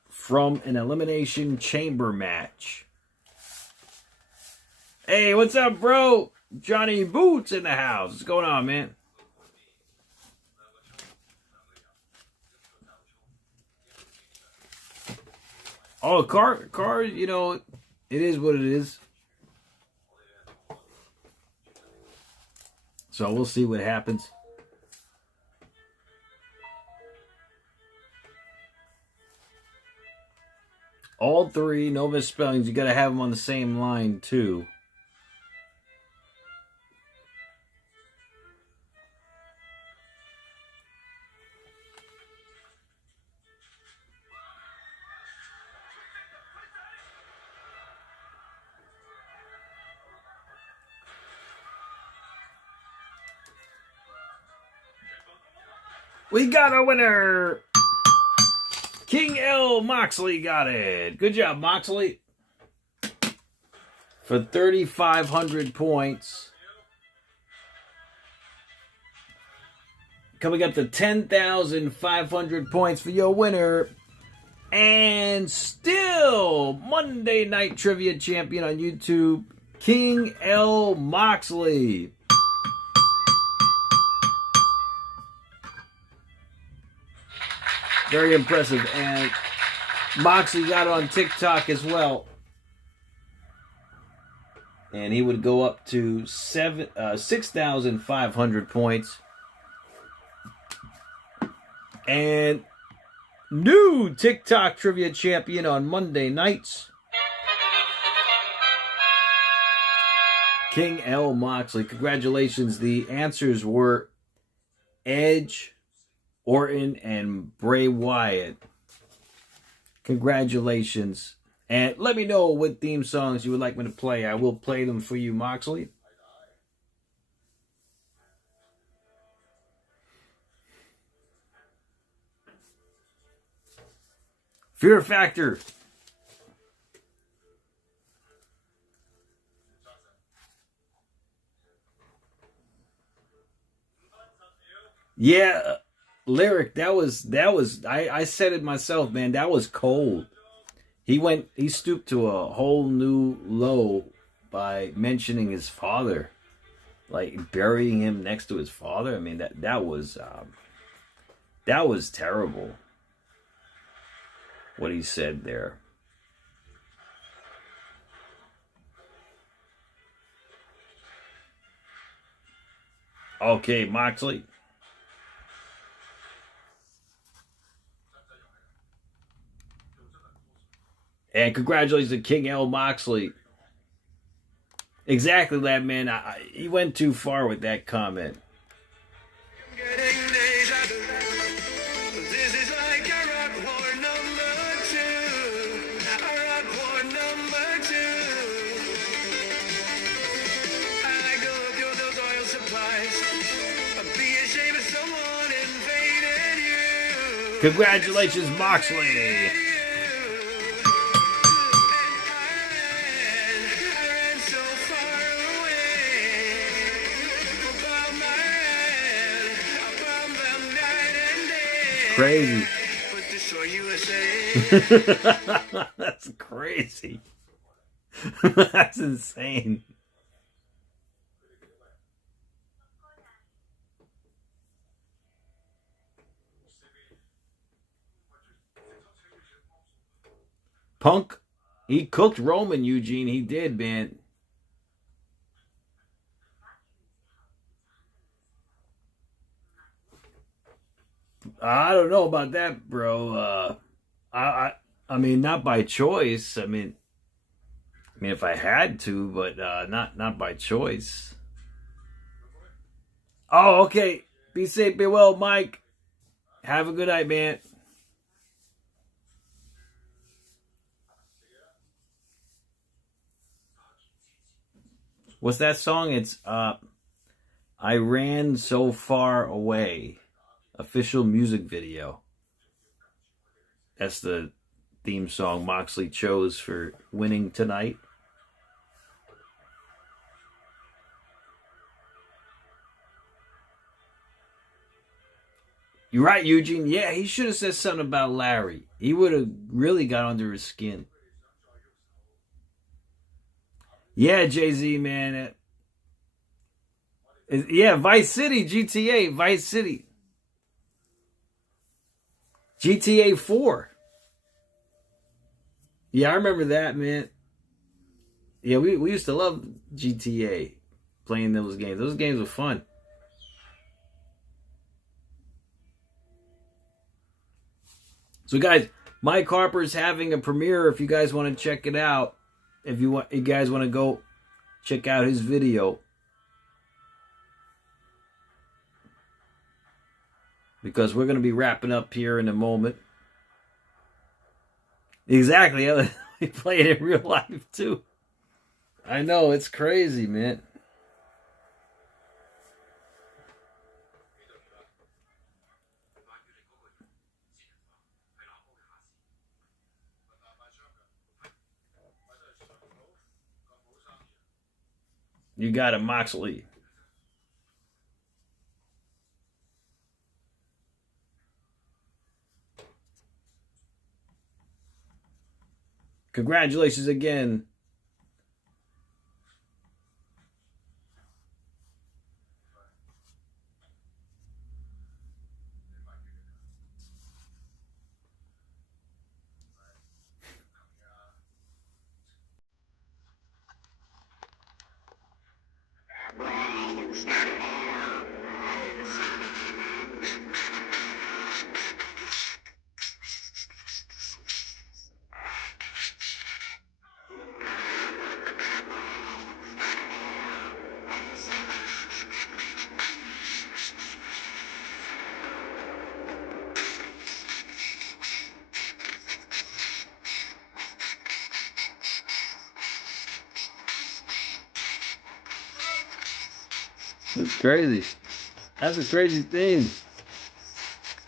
from an Elimination Chamber match? Hey, what's up, bro? Johnny Boots in the house. What's going on, man? Oh, car, you know, it is what it is. So we'll see what happens. All three, no misspellings. You got to have them on the same line, too. We got a winner! King L. Moxley got it. Good job, Moxley. For 3,500 points. Coming up to 10,500 points for your winner. And still, Monday Night Trivia Champion on YouTube, King L. Moxley. Very impressive. And Moxley got on TikTok as well. And he would go up to 6,500 points. And new TikTok Trivia Champion on Monday nights, King L. Moxley. Congratulations. The answers were Edge, Orton, and Bray Wyatt. Congratulations. And let me know what theme songs you would like me to play. I will play them for you, Moxley. Fear Factor. Yeah, Lyric, I said it myself, man. That was cold. He stooped to a whole new low by mentioning his father, like burying him next to his father. I mean, that was terrible. What he said there. Okay, Moxley. And congratulations to King L. Moxley. Exactly that, man. He went too far with that comment. Congratulations, Moxley. Crazy. That's crazy. That's insane. Punk, he cooked Roman, Eugene. He did, man. I don't know about that, bro. I mean, not by choice. I mean, if I had to, but not by choice. Oh, okay. Be safe, be well, Mike. Have a good night, man. What's that song? It's I Ran So Far Away. Official music video. That's the theme song Moxley chose for winning tonight. You're right, Eugene. Yeah, he should have said something about Larry. He would have really got under his skin. Yeah, Jay-Z, man. Yeah, Vice City, GTA, Vice City. GTA 4. Yeah, I remember that, man. Yeah, we used to love GTA, playing those games. Those games were fun. So, guys, Mike Harper's having a premiere if you guys want to check it out. If you guys want to go check out his video. Because we're going to be wrapping up here in a moment. Exactly. We play it in real life too. I know, it's crazy, man. You got a Moxley. Congratulations again. That's crazy. That's a crazy thing.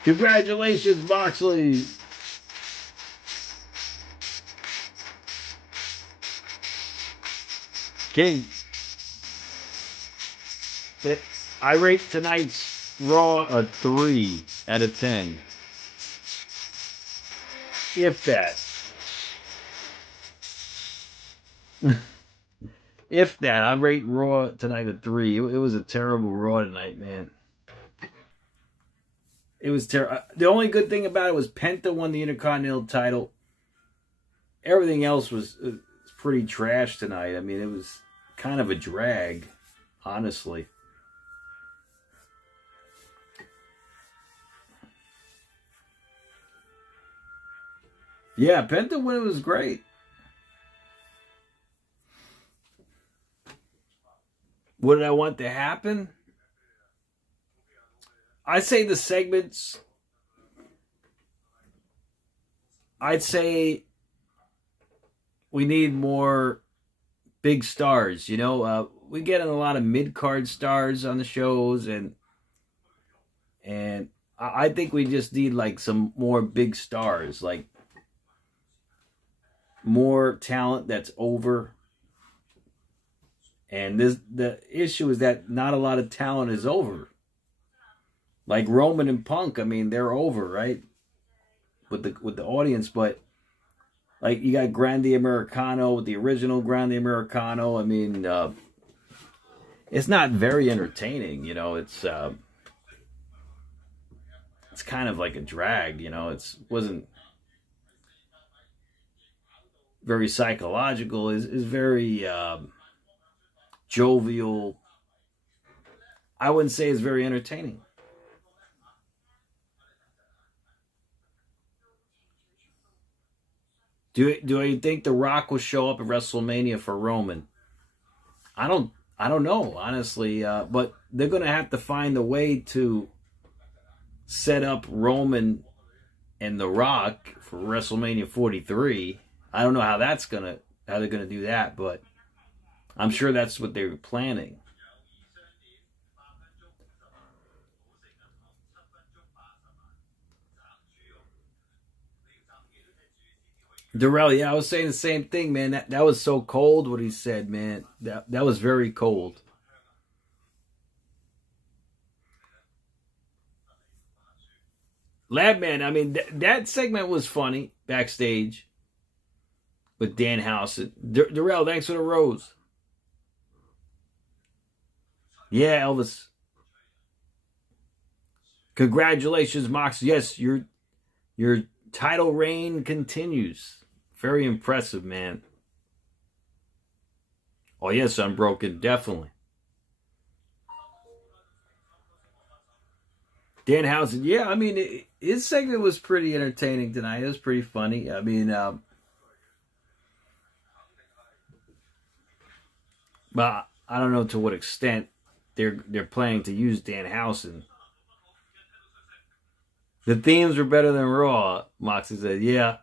Congratulations, Moxley. King. I rate tonight's Raw a 3 out of 10. If that. If that. I rate Raw tonight a 3. It was a terrible Raw tonight, man. It was terrible. The only good thing about it was Penta won the Intercontinental title. Everything else was pretty trash tonight. I mean, it was kind of a drag, honestly. Yeah, Penta win was great. What did I want to happen? I'd say the segments. I'd say we need more big stars. You know, we get a lot of mid-card stars on the shows, and I think we just need like some more big stars, like more talent that's over. And the issue is that not a lot of talent is over. Like Roman and Punk, I mean, they're over, right? With the audience, but like you got Grande Americano with the original Grande Americano. I mean, it's not very entertaining, you know. It's kind of like a drag, you know. It wasn't very psychological. Is very jovial. I wouldn't say it's very entertaining. Do you think The Rock will show up at WrestleMania for Roman? I don't know, honestly. But they're gonna have to find a way to set up Roman and The Rock for WrestleMania 43. I don't know how they're gonna do that, but I'm sure that's what they were planning. Darrell, yeah, I was saying the same thing, man. That was so cold what he said, man. That was very cold. Labman, I mean, that segment was funny backstage with Dan House. Darrell, thanks for the rose. Yeah, Elvis. Congratulations, Mox. Yes, your title reign continues. Very impressive, man. Oh, yes, Unbroken, definitely. Danhausen, yeah, I mean, his segment was pretty entertaining tonight. It was pretty funny. I mean, but I don't know to what extent they're planning to use Danhausen. The themes were better than Raw, Moxie said. Yeah.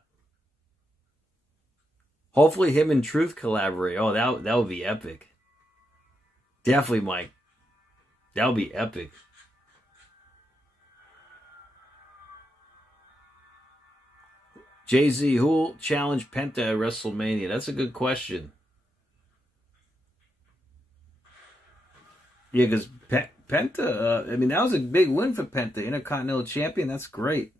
Hopefully him and Truth collaborate. Oh, that would be epic. Definitely, Mike. That would be epic. Jay-Z, who will challenge Penta at WrestleMania? That's a good question. Yeah, because Penta, I mean, that was a big win for Penta. Intercontinental champion, that's great.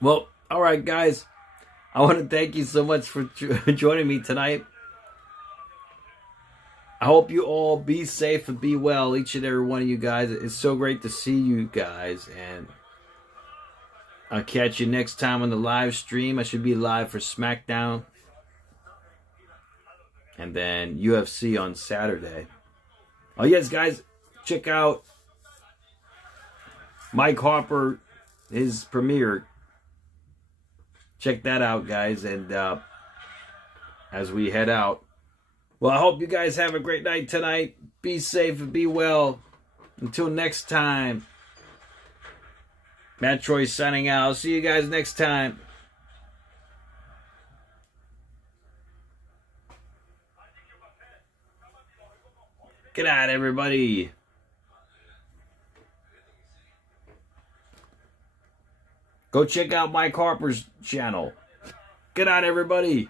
Well, all right, guys. I want to thank you so much for joining me tonight. I hope you all be safe and be well, each and every one of you guys. It's so great to see you guys. And I'll catch you next time on the live stream. I should be live for SmackDown. And then UFC on Saturday. Oh, yes, guys. Check out Mike Harper, his premiere. Check that out, guys. And as we head out, well, I hope you guys have a great night tonight. Be safe and be well. Until next time, MATTROISE signing out. I'll see you guys next time. Good night, everybody. Go check out Mike Harper's channel. Good night, everybody.